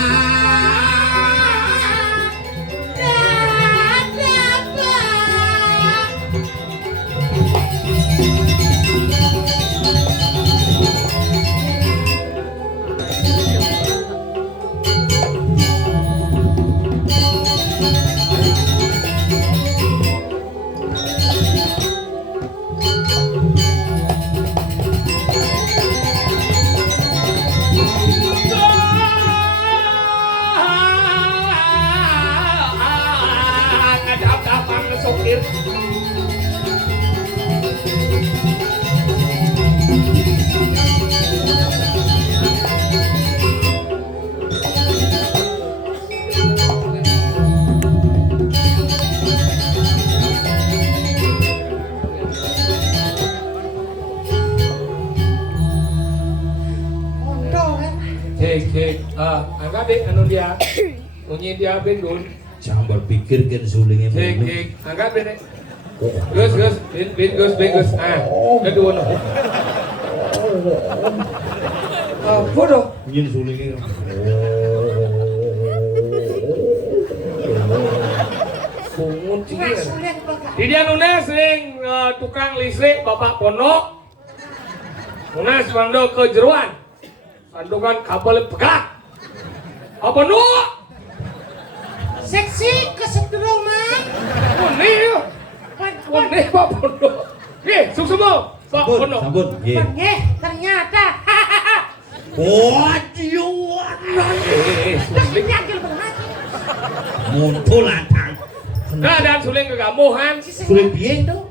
Angkat deh, anu dia, bunyi dia bendun. Jangan berpikir kan sulingnya Angkat deh. Gus, Gus. Kedua no. Apa dong? Bunyi sulingnya. Bungut cingir. Di dia nunas sing tukang listrik bapak pondok. Nunas mangdo ke jeruan. Sandukan kabel pegak. Apa nu? Seksi kesetruman. Unih Pak Pondok. Suksumo Pak Pondok. Sabun. Ternyata. Wajuan. Yakin banget. Muncul lantang. Dan suling kegamuhan. Suling bieng tuh.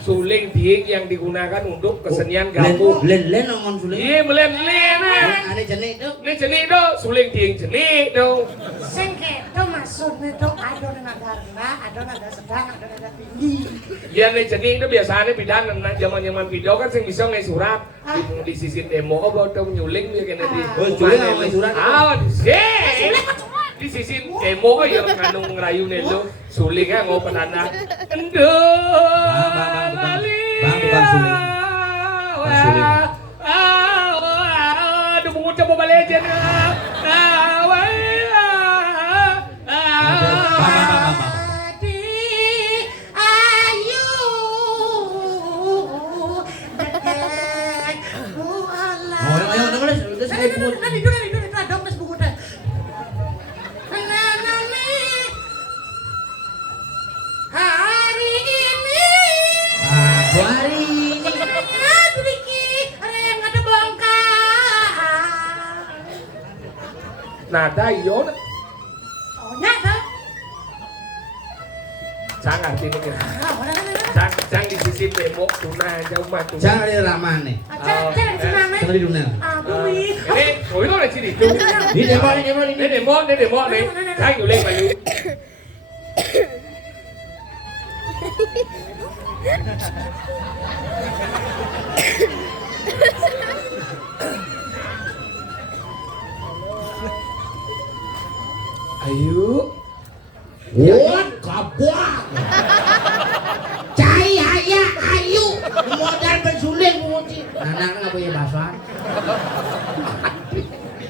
Suling dieng yang digunakan untuk kesenian gamuh. Len nongon suling. Iya, melen-len. Ada jenik tuh. Ini jenik tuh, suling dieng jenik tuh. Sengke itu maksudnya tuh adonan karena sedang, ada tinggi. Iya nih jenis itu biasanya bidan zaman video kan sing bisa ngai surat di sisi demo apa atau nyuling ya kena di. Oh, nyuling ngai surat. Ah, di sisi demo ya nganu ngerayu nih lo suling ya ngau penanda. Bang bukan suling. Aduh mau coba balik aja nada iyo na. Oh, nada. Sangat ini kan. Sang di sisi demo tunai jauh matu. Jangan di ramane. Jangan di dunia. Ini, oh itu ada sini tu. Ini demo. Nih. Sang nyuling malu. Ayo. What kabuat. Cai ayah ayu modal pensuling nguci. Anak nggak punya bahasa.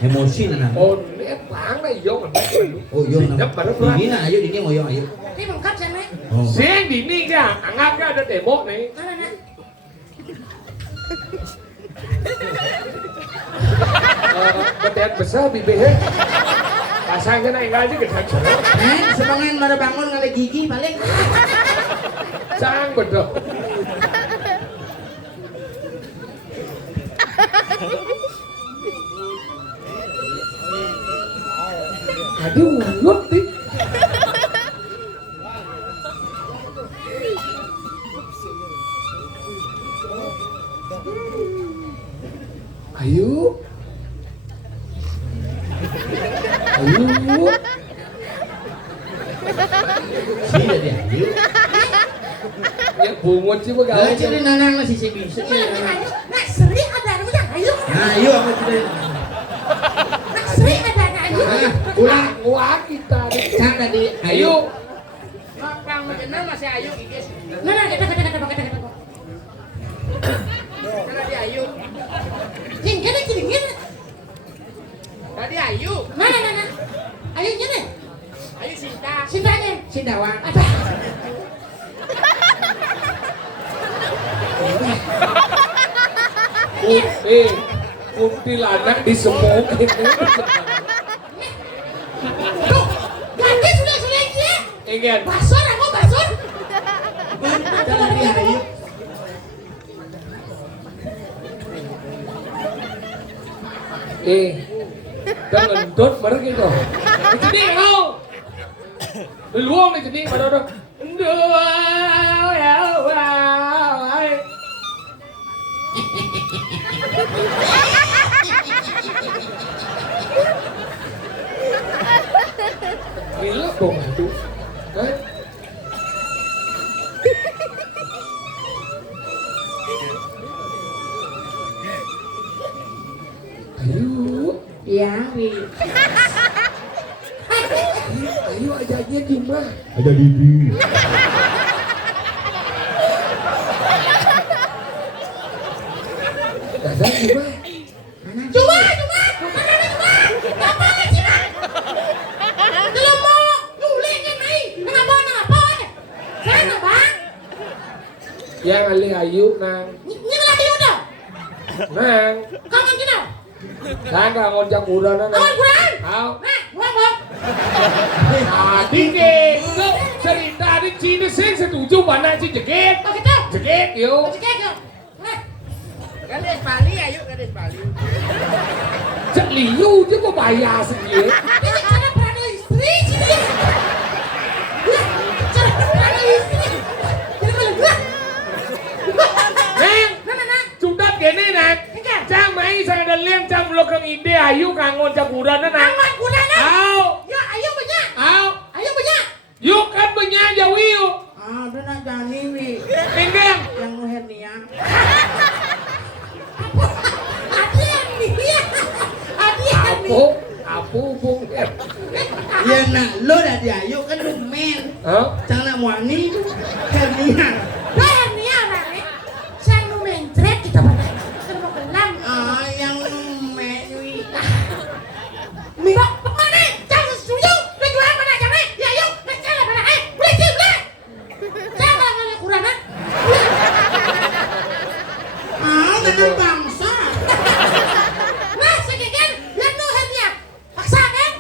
Emosi nana. Oh, ini bang na iyo kan. Oh iyo nana. Baru pelan. Ini ayo ini ngoyo ayo. Ini mengkap sana. Oh. Sing di ni kan, anggap kan ada demo nih. Mana? Betet besar bibirnya. Pasangnya naik aja ke sana. Semangat pada bangun ngale gigi paling. Sang betul. Aduh, ulut nih. Ayo. Sini dia ayo. Ya bungut sih begawe. Ciri nanang masih sebi. Nak seri ada yang ayo. Nah, ayo aku ciri. Nak seri ada ayo. Ulang Wah kita. sang tadi Ayo. Bang macam masih ayo gigis. Mana kita. Mana dia ayo. Tinggal kiri. Tadi ayo. Mana. Ayo ni. Ayo Sinta. Sindawang. Kuntilanak di semuk ini. Tuh, ganti sudah dia. Ingin. Basur. Jangan dia ayo. Jangan dot bareng gitu. Jadi kau. Luang nih jadi pada orang. Gila bong itu. Ayo. Ya, Ayo aja di mana? Ada Didi. Ada di mana? Cuma. Apa sih, Bang? Kalau mau nyuling kan nih. Kenapa? Sana, Bang. Yang ali ayu nang. Ini lagi udah. Nang. Kamu gini. Nang kangon jak udan nang. Kurang. Au. Nah, ngomong. Tadi ke cerita di Cina sing setuju mana sih jeket? Oh gitu. Jeket yo. Cekek yuk. Nah, Gadis Bali, ayo gadis Bali. Cek liu je mau bayar sedikit. ini cara berada istri sini. Lah, cara berada istri. Jadi malah gua. Neng, Nah. cutat gini neng. Cang mai sang ada liang cang belakang ide ayu kangon cak udan nang. Aman guna nah. Au. Ya, ayo banyak. Au. Ayo banyak. Yuk kan banyak jawi pupung. Ya nak lo dah diayu kan lu men. Hah? Jangan wani hernia. Hernia lah nih. Saya mau mencret kita pada. Saya mau kelam. Ah yang menui. Mbak, mana? Jangan setuju. Tujuan mana jangan? Ya yuk, saya mana? Boleh sih, boleh. Saya kalau kurang kan? Ah dengan bangsa. Nah, sekian lihat tuh hernia. Paksa kan?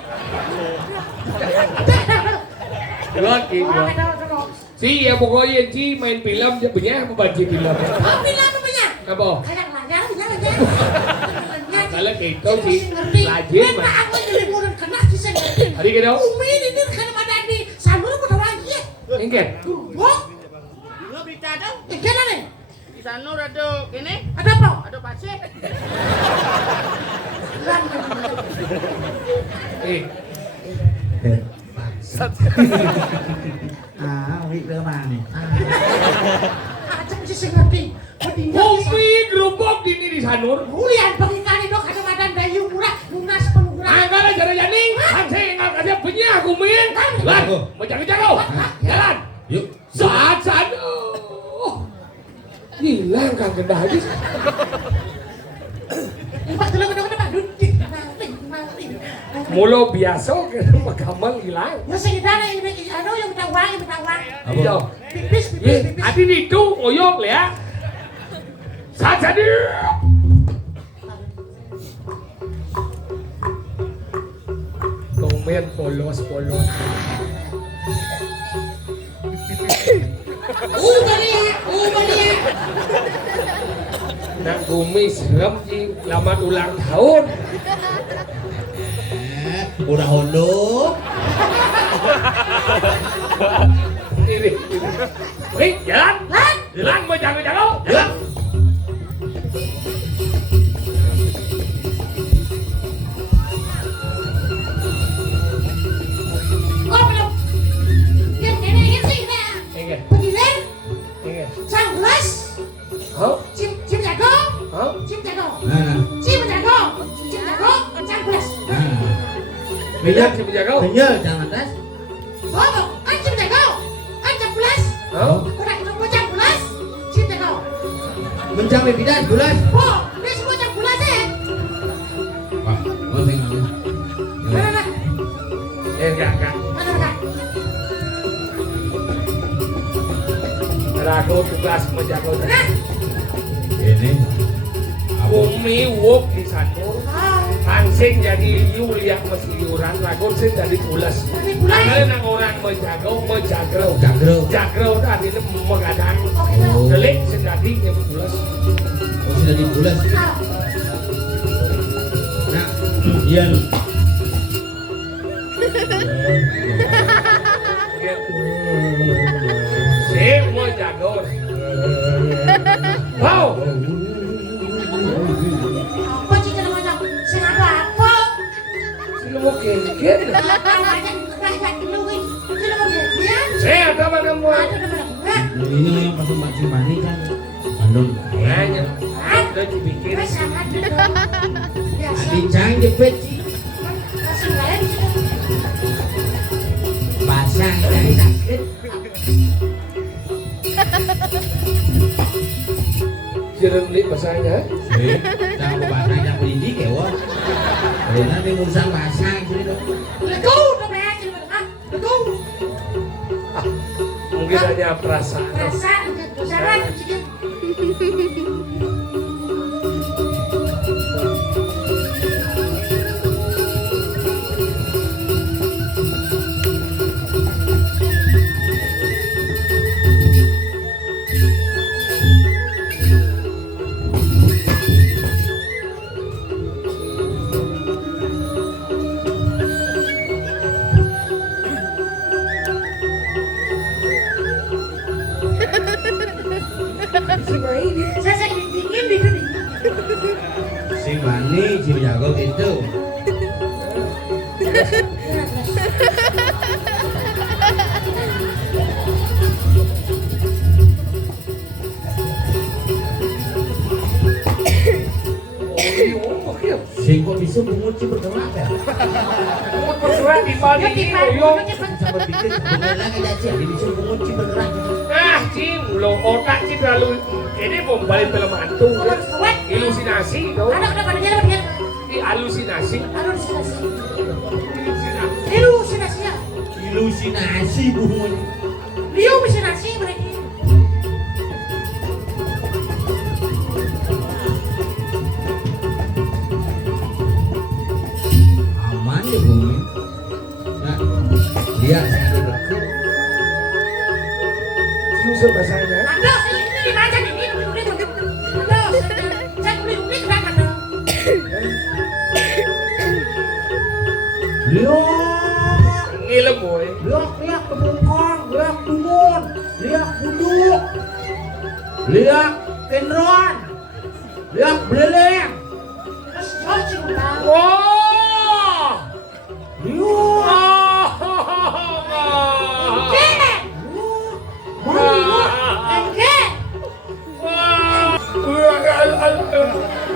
Lagi si ya pokoknya si main film dia punya apa baca film? Oh, bilang punya. Apa? Kayak lancar, bilang aja. Kalau gitu si rajin mah. Aku jadi murid kena sih saya ngerti. Hari kita Umi ini kan ada di Sanur udah lagi ya. ingin. Wah, Lo berita dong. ikan nih. Di sana ada kene, Ada apa? ada pasir. Ah, wik ke mana? Acak sih saya ngerti. Umi gerobak di Sanur. Kuliah bagi kali dong kadang-kadang dayu murah, lunas penurah. Angkara jalan janing, saya nggak ada punya Umi. Lan, mau jago-jago, jalan. Yuk. Saat hilang kan kena habis. Pak dulu kadang-kadang duduk mati. Mulu biasa kan makamal hilang. Ya sekitar ini anu yang minta uang. Iya. Pipis. Adi itu ngoyong ya. Saat jadi. Komen polos. Ubania. Nak bumi serem di selamat ulang tahun. Udah hondo. Ini. Hei, jalan. Jalan mau jago-jago. Jalan. Oh belum. Yang ini sih nah. Ingat. Pengilen, canggulas, Hah? cim jago, Hah? cim jago, Nah, canggulas. Beda si penjaga. kenyal jangan atas. Oh, kan cim jago, kan canggulas. Hah? Kurang itu mau canggulas, cim jago. Mencari bidan bulan. Oh, ini semua canggulas ya. Wah, mau saya ngambil. Mana? Enggak. Mana? Ada aku tugas menjaga. Nah, Ini. Bumi wuk di Sanur. Hansing jadi Yulia mesliuran, lagu sing jadi pulas. tapi bulan. Kalian yang orang menjaga. Jagro. Jagro tadi ini mengadang. Oh, gitu. Delik sing jadi yang pulas. Oh, sudah dibulas. Ah, Nah, iya. Semua jago. Wow. apa sih cara macam? Saya apa? Sila mo kengken. Saya ada mana muat. Ini yang masuk macam mani kan. Bandung. Nanya. Udah dibikin. Bincang jepit. Basah dari sakit. Jangan beli masanya. Jangan basah yang pendidik ya wah. Karena ini urusan basah sini dong. Mungkin hanya perasaan. Si mani, si jago itu. Si kok bisa menguci bergerak ya? dibalik boyong. Sama pikir beneran aja sih, ini disuruh kunci beneran. Ah, Cim, lo otak Cim terlalu ini mau balik film hantu. Ilusinasi tau. Anak kenapa dia? Di halusinasi. Ilusinasi ya. Ilusinasi bungun. Ilusinasi mereka. Aman ya bumi. Nah, lihat saya ada deket. Susah bahasanya. Aduh, ini dibaca nih. Ini udah aduh, saya beli kenapa dong? Lihat, Ngilem boy. lihat kebongkar, lihat bumun, lihat buduk, lihat kenron, lihat beleleng. Wah. Lihat,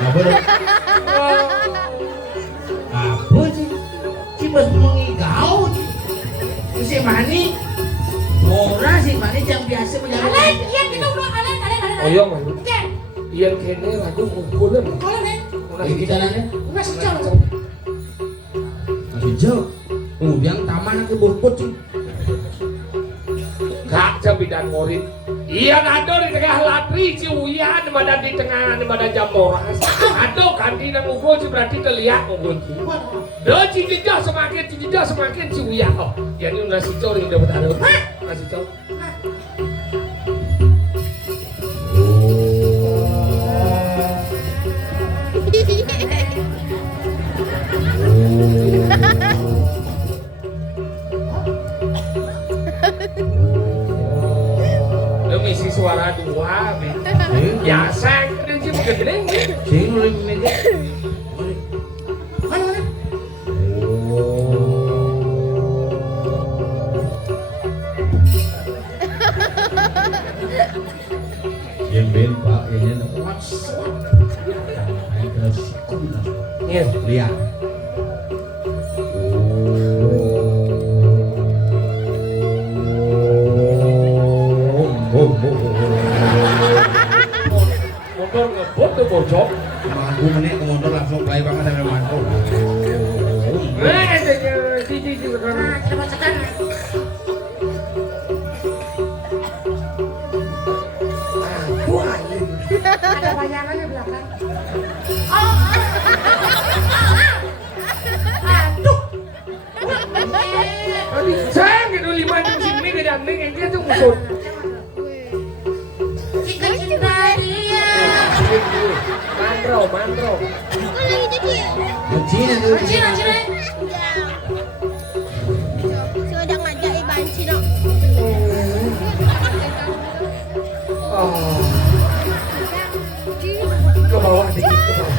apa dong? Apa sih? Si bos mengigau. Si Mani, orang si Mani yang biasa menjaga. Oyong man. Iyan kene lagu ngumpulin. Ayo kita nanya. Masih jauh. Masih jauh. Yang taman aku bos sih. Kak Cabidan Morit. Iyan ada di tengah latri Ciuyan, ada di tengah ada Jamoras. Ada kan di nang ugol berarti terlihat ugol. Dah cijijah semakin Ciuyan. Oh, yang ini nasi cori udah bertaruh. Nasi cori. Demi si suara dua, ya sang dan si gede. Sing mulai meja. Mana? Jemben Pak, ini kuat. Ayo kena sikut. Iya. Lihat. Motor ngebut tuh bocok. Mampu menit ke motor langsung play banget sampai mantul. Cici sekarang. Nah, coba sekarang. Ada bayangannya belakang. Aduh. Sang itu 5 jam sini ke dan yang dia tuh musuh. Cinta dia. Mandro. Cina tuh. Cina. Sudah ngajak iban Cina. Ke bawah dikit ke bawah.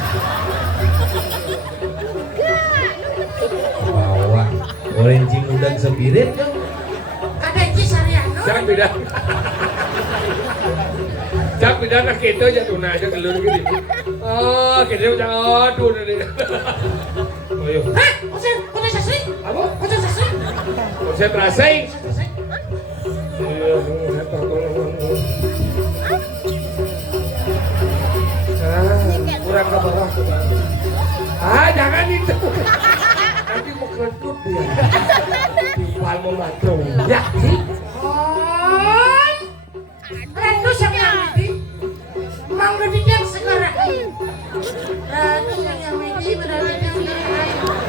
Bawah. Orange udang sepirit dong. Ada Cisariano. Jangan beda. Jangan beda nak kita aja tuh aja kelur gini. Oh, kita jangan aduh nih. Ayo. Hah? Konsentrasi? Apa? Konsentrasi? Konsentrasi. Kurang ke bawah. Jangan itu. Nanti mau keledut dia. Timpal membantu. Ya, sih. Ratu yang ini Mangga di yang segera Ratu yang ini berada di yang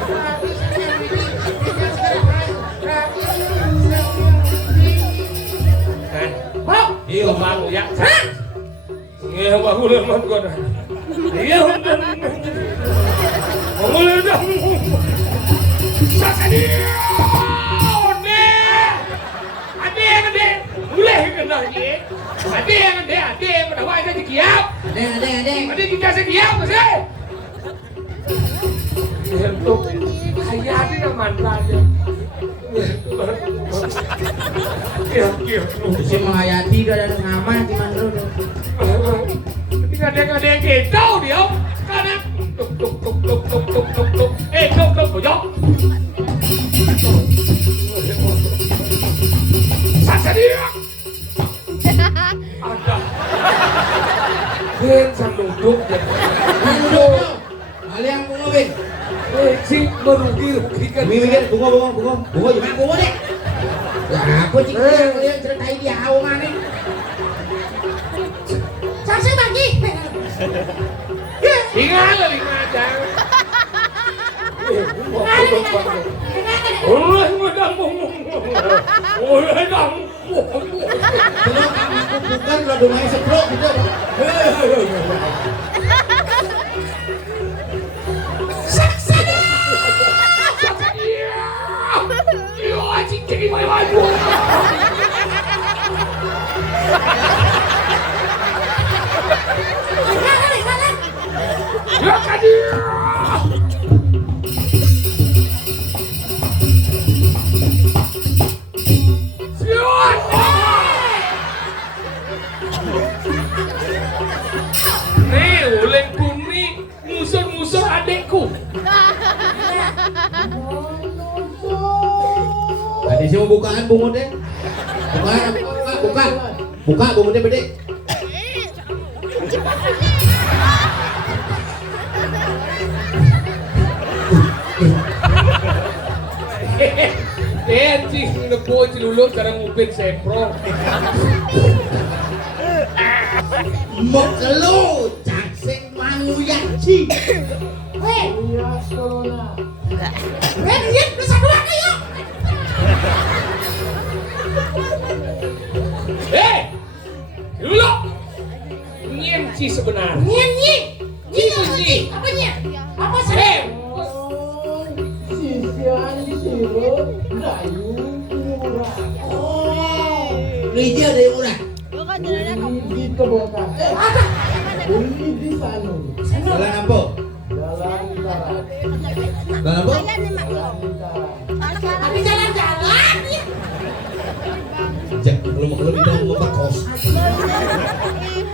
Ratu yang ini yang segera Ratu yang ini Bok! Iya, baru ya. Iya, baru lemah gua dah. Iya, udah. Mulai dah. Sakit. Ade. Mulai kena ni. Ade, pada wajah jadi kiap. Ade kita sekiap sih. Hello. Ayah ni nak mantra dia. Kiap. Si menghayati udah ada ngaman di Mandro. Ada yang kita dia. Karena tuk bojok. Saja dia. Ada. Ben sanduduk ya. Duduk. Kalian bunga bin. Si merugikan. Mikir bunga jangan bunga deh. Ya aku cikir kalian ceritain dia awal nih. Saya bagi. Ingat aja. Oleh madam. Oleh dam. Kalau aku bukan lo domain seprok gitu. Saksana. Yo, anjing jadi main-main. Ya kadir. Nih, ulengku nih musuh-musuh adekku. Tadi sih mau bukaan bunga deh. Buka bunga deh bede. Anjing, nepo ciluluk sekarang ngupin sempro. Mokelo cakseng manguyaci. Hei, Iya, corona. dia bisa keluar ayo. Ciluluk. Nyenci sebenarnya. Nyanyi. Nyanyi. Apanya? Apa sih? Oh, sisian sirup kayu murah. Rijal ada yang murah. Beli di Kebokan. Apa? Beli di Sanur. Jalan apa? Jalan darat. Jalan apa? Jalan darat. Tapi jalan-jalan ya. Jak, kalau kita mau kos.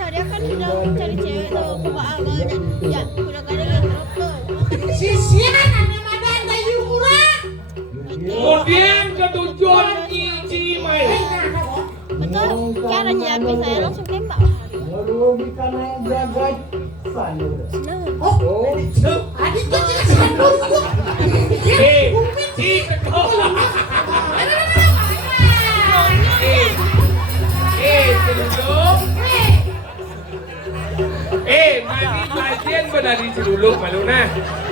Dia kan udah cari cewek tuh ke agaknya. Ya, udah gak ada yang tuh. Sisian ada madan dari murah. Kemudian ke tujuan Cici main. Betul, cara nyiapin saya langsung tembak. Merugikan yang jaga Sanur. Oh, adik tuh cek sandung gua. Ci sekolah. Ciluluk. Mani belajen dari Ciluluk maluna.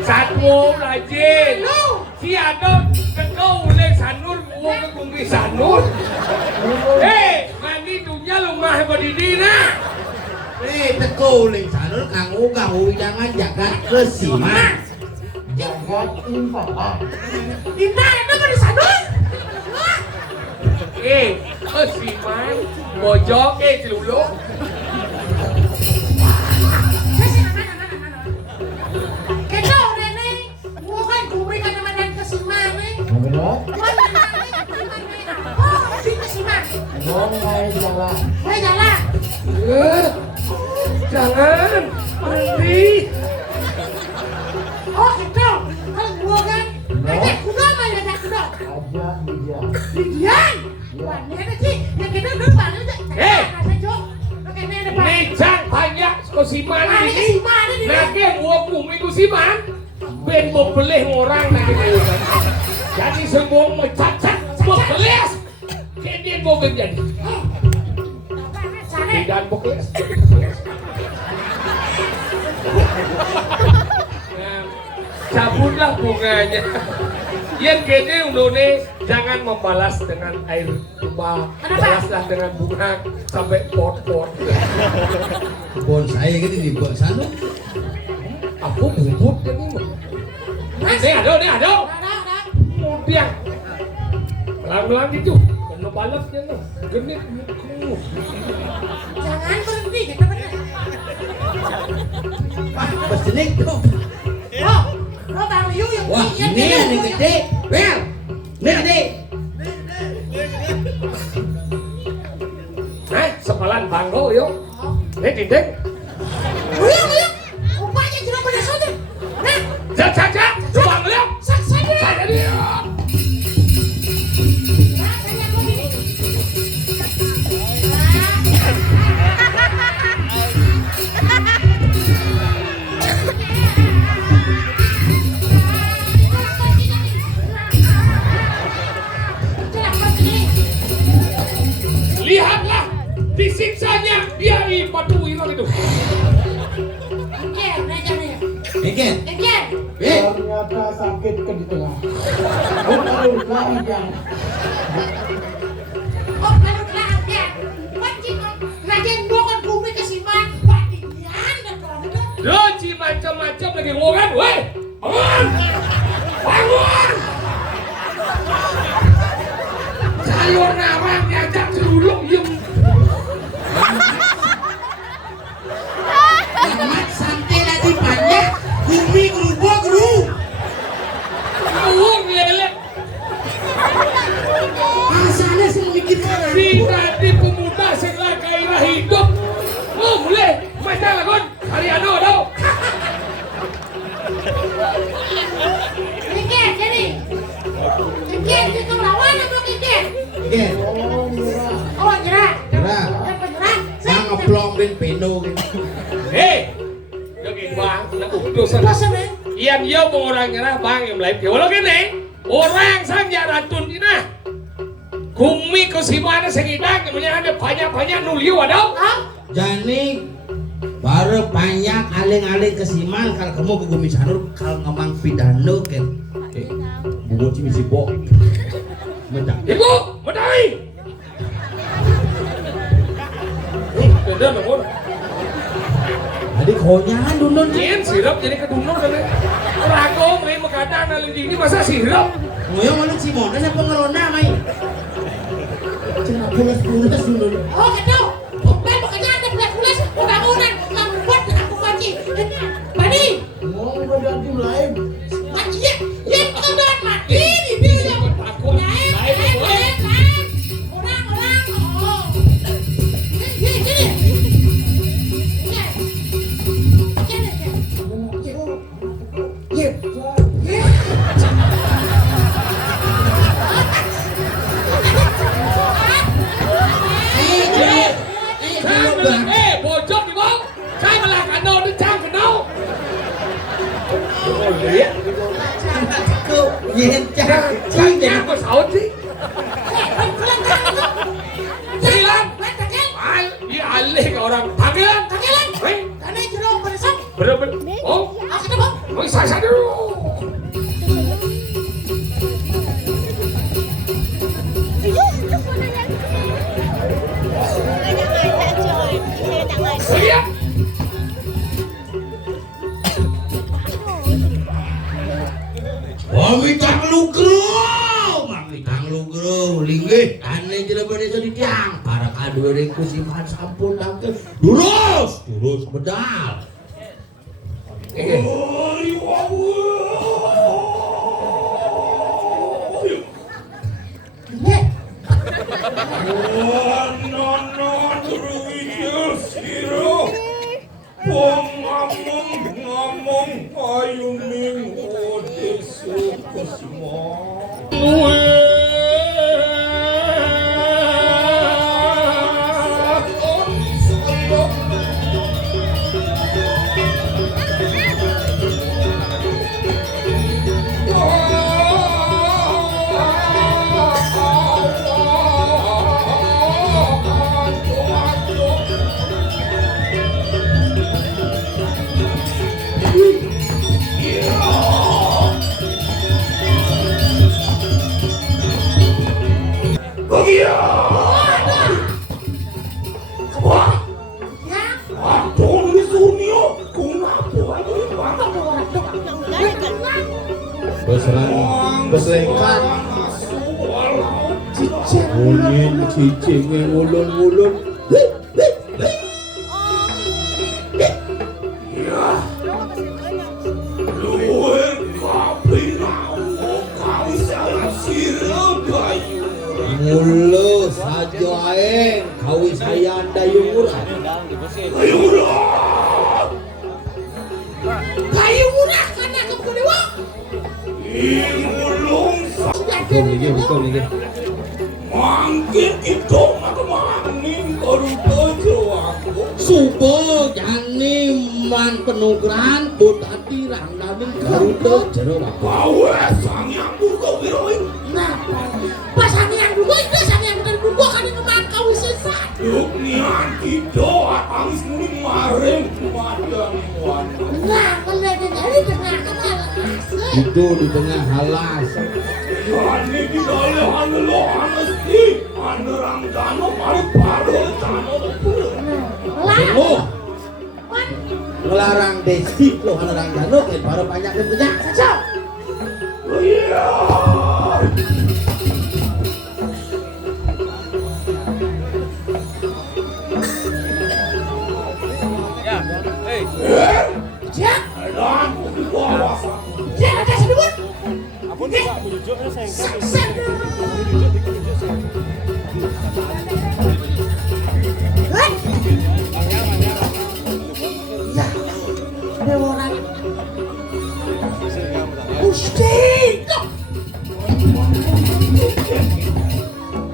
Satu belajen. Si Adam kekau oleh Sanur, gua ke Kungri Sanur. Mani dunia lumah berdiri. Teko leng sanur kanggo gawe jangan jagat kesima. Jagat impatan. Indah ada di sandung. Kesiman bojok Ciluluk. Kita Rene, gua kan kuberikan nama dan kesimang nih. Benar? Oh, si kesimang. Mau naik jalan. Hai jalan. Jangan berhenti. Oh, itu. Kalau gua kan, ada kuda mah ada kuda. Aja dia. Didian. Wah, ini ada sih. Yang kita depan aja. Ada jok. Oke, ini depan. Nicang banyak kesiman Ah, ini ini. kesimang ini. Nanti gua kumi kusiman. Ben mau belih orang nanti kan. Jadi semua mencacat, bekeles. Kemudian mau jadi. Sana. Tidak bekeles. Cabutlah bunganya. Yang gede undone jangan membalas dengan air tuba. Balaslah dengan bunga sampai pot-pot. Bonsai gitu di buat sanur. Aku bubut kan ini. Nih ada. Kemudian pelan-pelan gitu. Kena balasnya nih. Genit mukamu. Jangan berhenti, kita benar. Bersenik tuh. Oh, Bang Liu yang Wah, ini yang gede. Well, ini gede. Sekolah banggo yuk. Nih dinding. Uyang. Rupanya tidak pada saja. Nah, Jak. Coba ngeliat. saja. Saya dia. disiksanya dia di batu irang itu. Engker, aja nih. Engker. Engker. Ternyata sakit ke di tengah. Aduh, panjang. Oh, baru kelar ya. Wajib lagi ngomong bumi ke Siman. Patian dan kalau Doci macam-macam lagi ngomong, weh, bangun, bangun. Sayur narang diajak celuluk yang Amat santai lagi banyak. Bumi gerubuk geru. ngomong lele. Asalnya sih mikir Si tadi pemuda segala gairah hidup. Oh, boleh, macam lagun, Ariano tau. Engker jadi. Engker itu lawan apa engker? Engker. Oh, nyerah. Nyerah. Apa nyerah? Saya ngeplong dan peno gitu. Hei, jokin bang, nak utusan. Bosan eh? Iyan yo mo orang nyerah bang yang lain. Walau gini, orang saja racun ini. Kumi ke si mana segidang, namanya ada banyak-banyak nuliu ada. Jadi baru banyak aling-aling kesiman kalau kamu ke Gumi Sanur kalau ngomong pidano kan. Bubut si misipo. Mendak. Ibu, medai. Beda nomor. Jadi konyangan dulu nih. Yen sirap jadi kedunur kan. Rago main makadang nalin ini masa sirap. Ngoyong malu si Monas apa ngerona mai. Cina pulas dulu. Oh, gitu. Bukan pokoknya ada pulas-pulas bangunan yang buat aku kunci. Bani, Mau berganti lain. mati ya. Ya, udah mati di bilang. Aku Naik. Orang. Oh. Gini. Bojok di bawah. Saya malah kano di cang kano. Oh lihat. Cangnya apa saut sih? Silang. Dia alih ke orang panggilan. Hei, Karena jeruk beresap. bener-bener. Oh, Aku tuh, oh saya dulu. Lihat. Mamitang lugro, linggih, aneh jera desa di tiang, para kado ring kusiman sampun dangke, durus bedal. Ngomong payung odesu kesima. Beselengkan cicing ngulun-ngulun. Mulu saja aeng kawi saya dayung murah. kayu murah karena kebudewa. Betul nih. Mangkin itu maning baru tojo aku. Subo jani man penugaran butati rangdamin garuda jero aku. Bawa sang yang buka biroin. Nah, pas yang dulu itu sang yang bukan kan yang kau sesat. Duk nian kita angis muni maring kumadan wan. Nah, kalau ada dari tengah kemana? Itu di tengah halas. Yani di dalam lo anesti anerang dano mari paro dano Oh, ngelarang desi lo ngelarang jano kan baru banyak dan banyak saja. iya. Jak, Dan di bawah jak ada sedulur. Ampun Pak, menunjuknya saya Ya, ada orang. Gusti,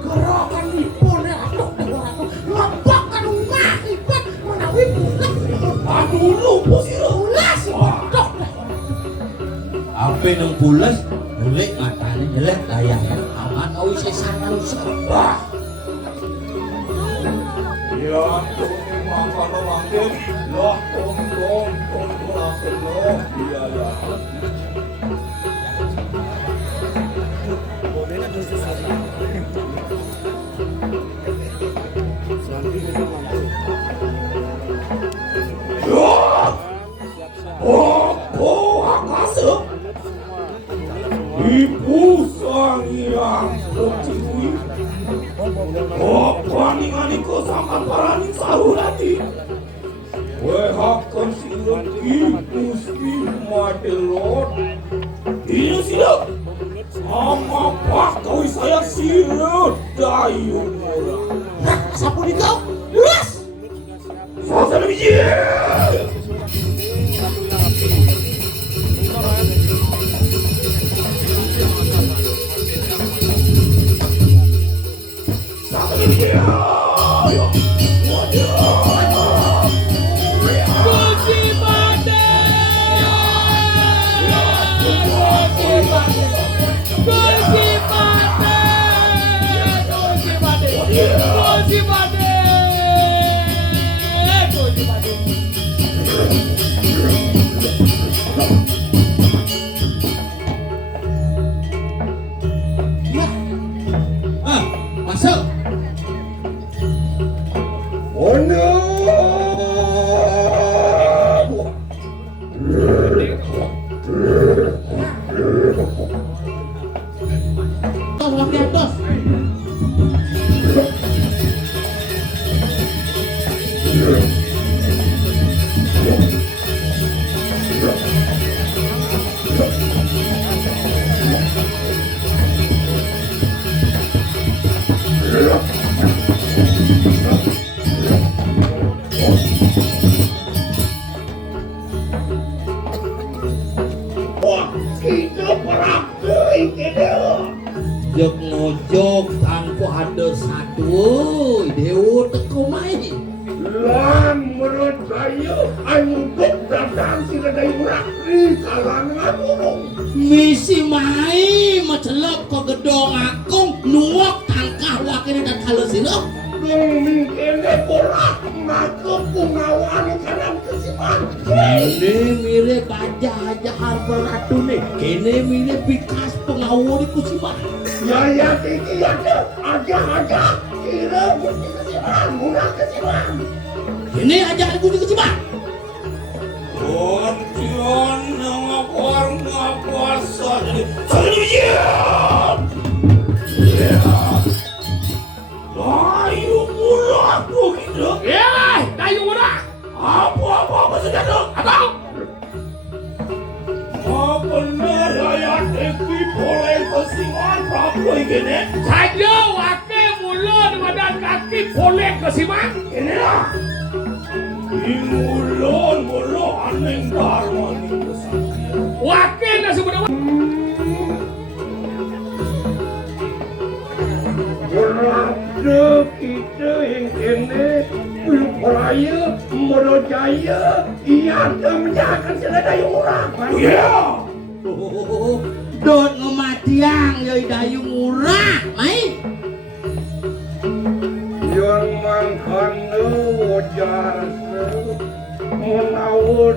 gerakan nipun atuk orang ngebakan ngakibet menawi bukan. aduh lupa sih lo. Ulas bodoh. Apa nang pulas, jelek matanya jelek layaknya. Aman mau sesan Wah. Ya tuh makan makan lah tom makan lo. Iya ya. Oh, akasih. Ibu sang yang terciwi. Oh, paningan iko sampan paraning sarulati. Wehakan silap Gusti Madelon. Ini silap. Ama pak kau saya silap dayung orang. Nah, sapu di kau. Ulas. Saya biji. masuk. Oh no! Tolong di atas. Wah, kita perang deui kita. Jok ngojok tanpa ada satu dewa teko mai. Lan menurut saya anu datang si kedai murah di kalangan umum. Misi mai macelap ke gedong akung nuak tangkah wakil dan halus Mungkin bola maka pengawan kanan kesiman. Ini mirip aja harga ratu nih. Kini mirip bikas pengawal di kusiman. Ya tinggi aja kira gusti kesiman murah kesiman. Ini aja di kusiman. Kontian ngapar saja. Salian. Ya. Ayo murah begitu. Ya, kayu murah. Apa saja dong? Abang. Benar ya teki boleh kesiman apa ini? Saja wakil mulut badan kaki boleh kesiman. Ini lah. Mulon aneng darman itu saja. Wakil nasi muda. Berada kita yang ini belum raya merojaya ia menjahatkan selada yang murah. Ya. Dot ngematiang yoi dayu murah, mai. Yang sedangkan wajar menawut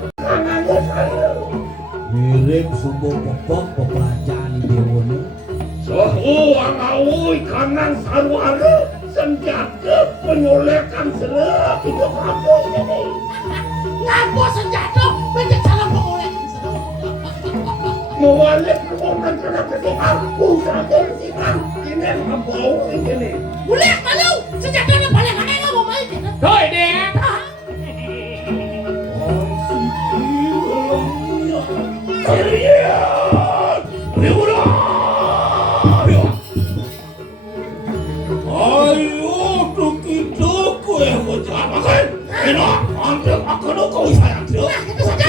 mirip sumbu popok pepelajaan dewono Sohu angawui kanan sarwara senjata penyolekan serap itu kampung ini. Ngapa senjata banyak cara mengolekan serap. Mewalik kemokan kena kesihang, usaha kesihang, ini apa bau ini? Boleh malu senjatanya boleh kan enggak mau main gitu. Thôi đi. Ayo, tuki-tuku yang bocah makan. Ini, ambil aku nuku saya ambil. Nah, itu saja.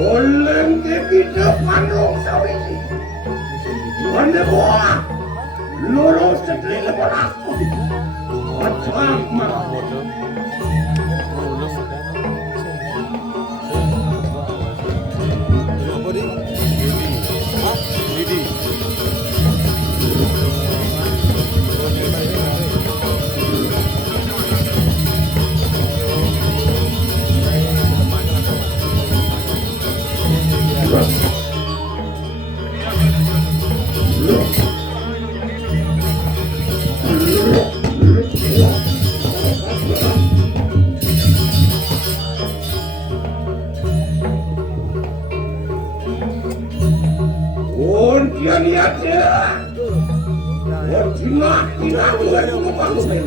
Boleh kita pandang sawit. Anda buah, lurus sedih lepas aku. Macam mana? Dia lihat dia. Tidak boleh membangun.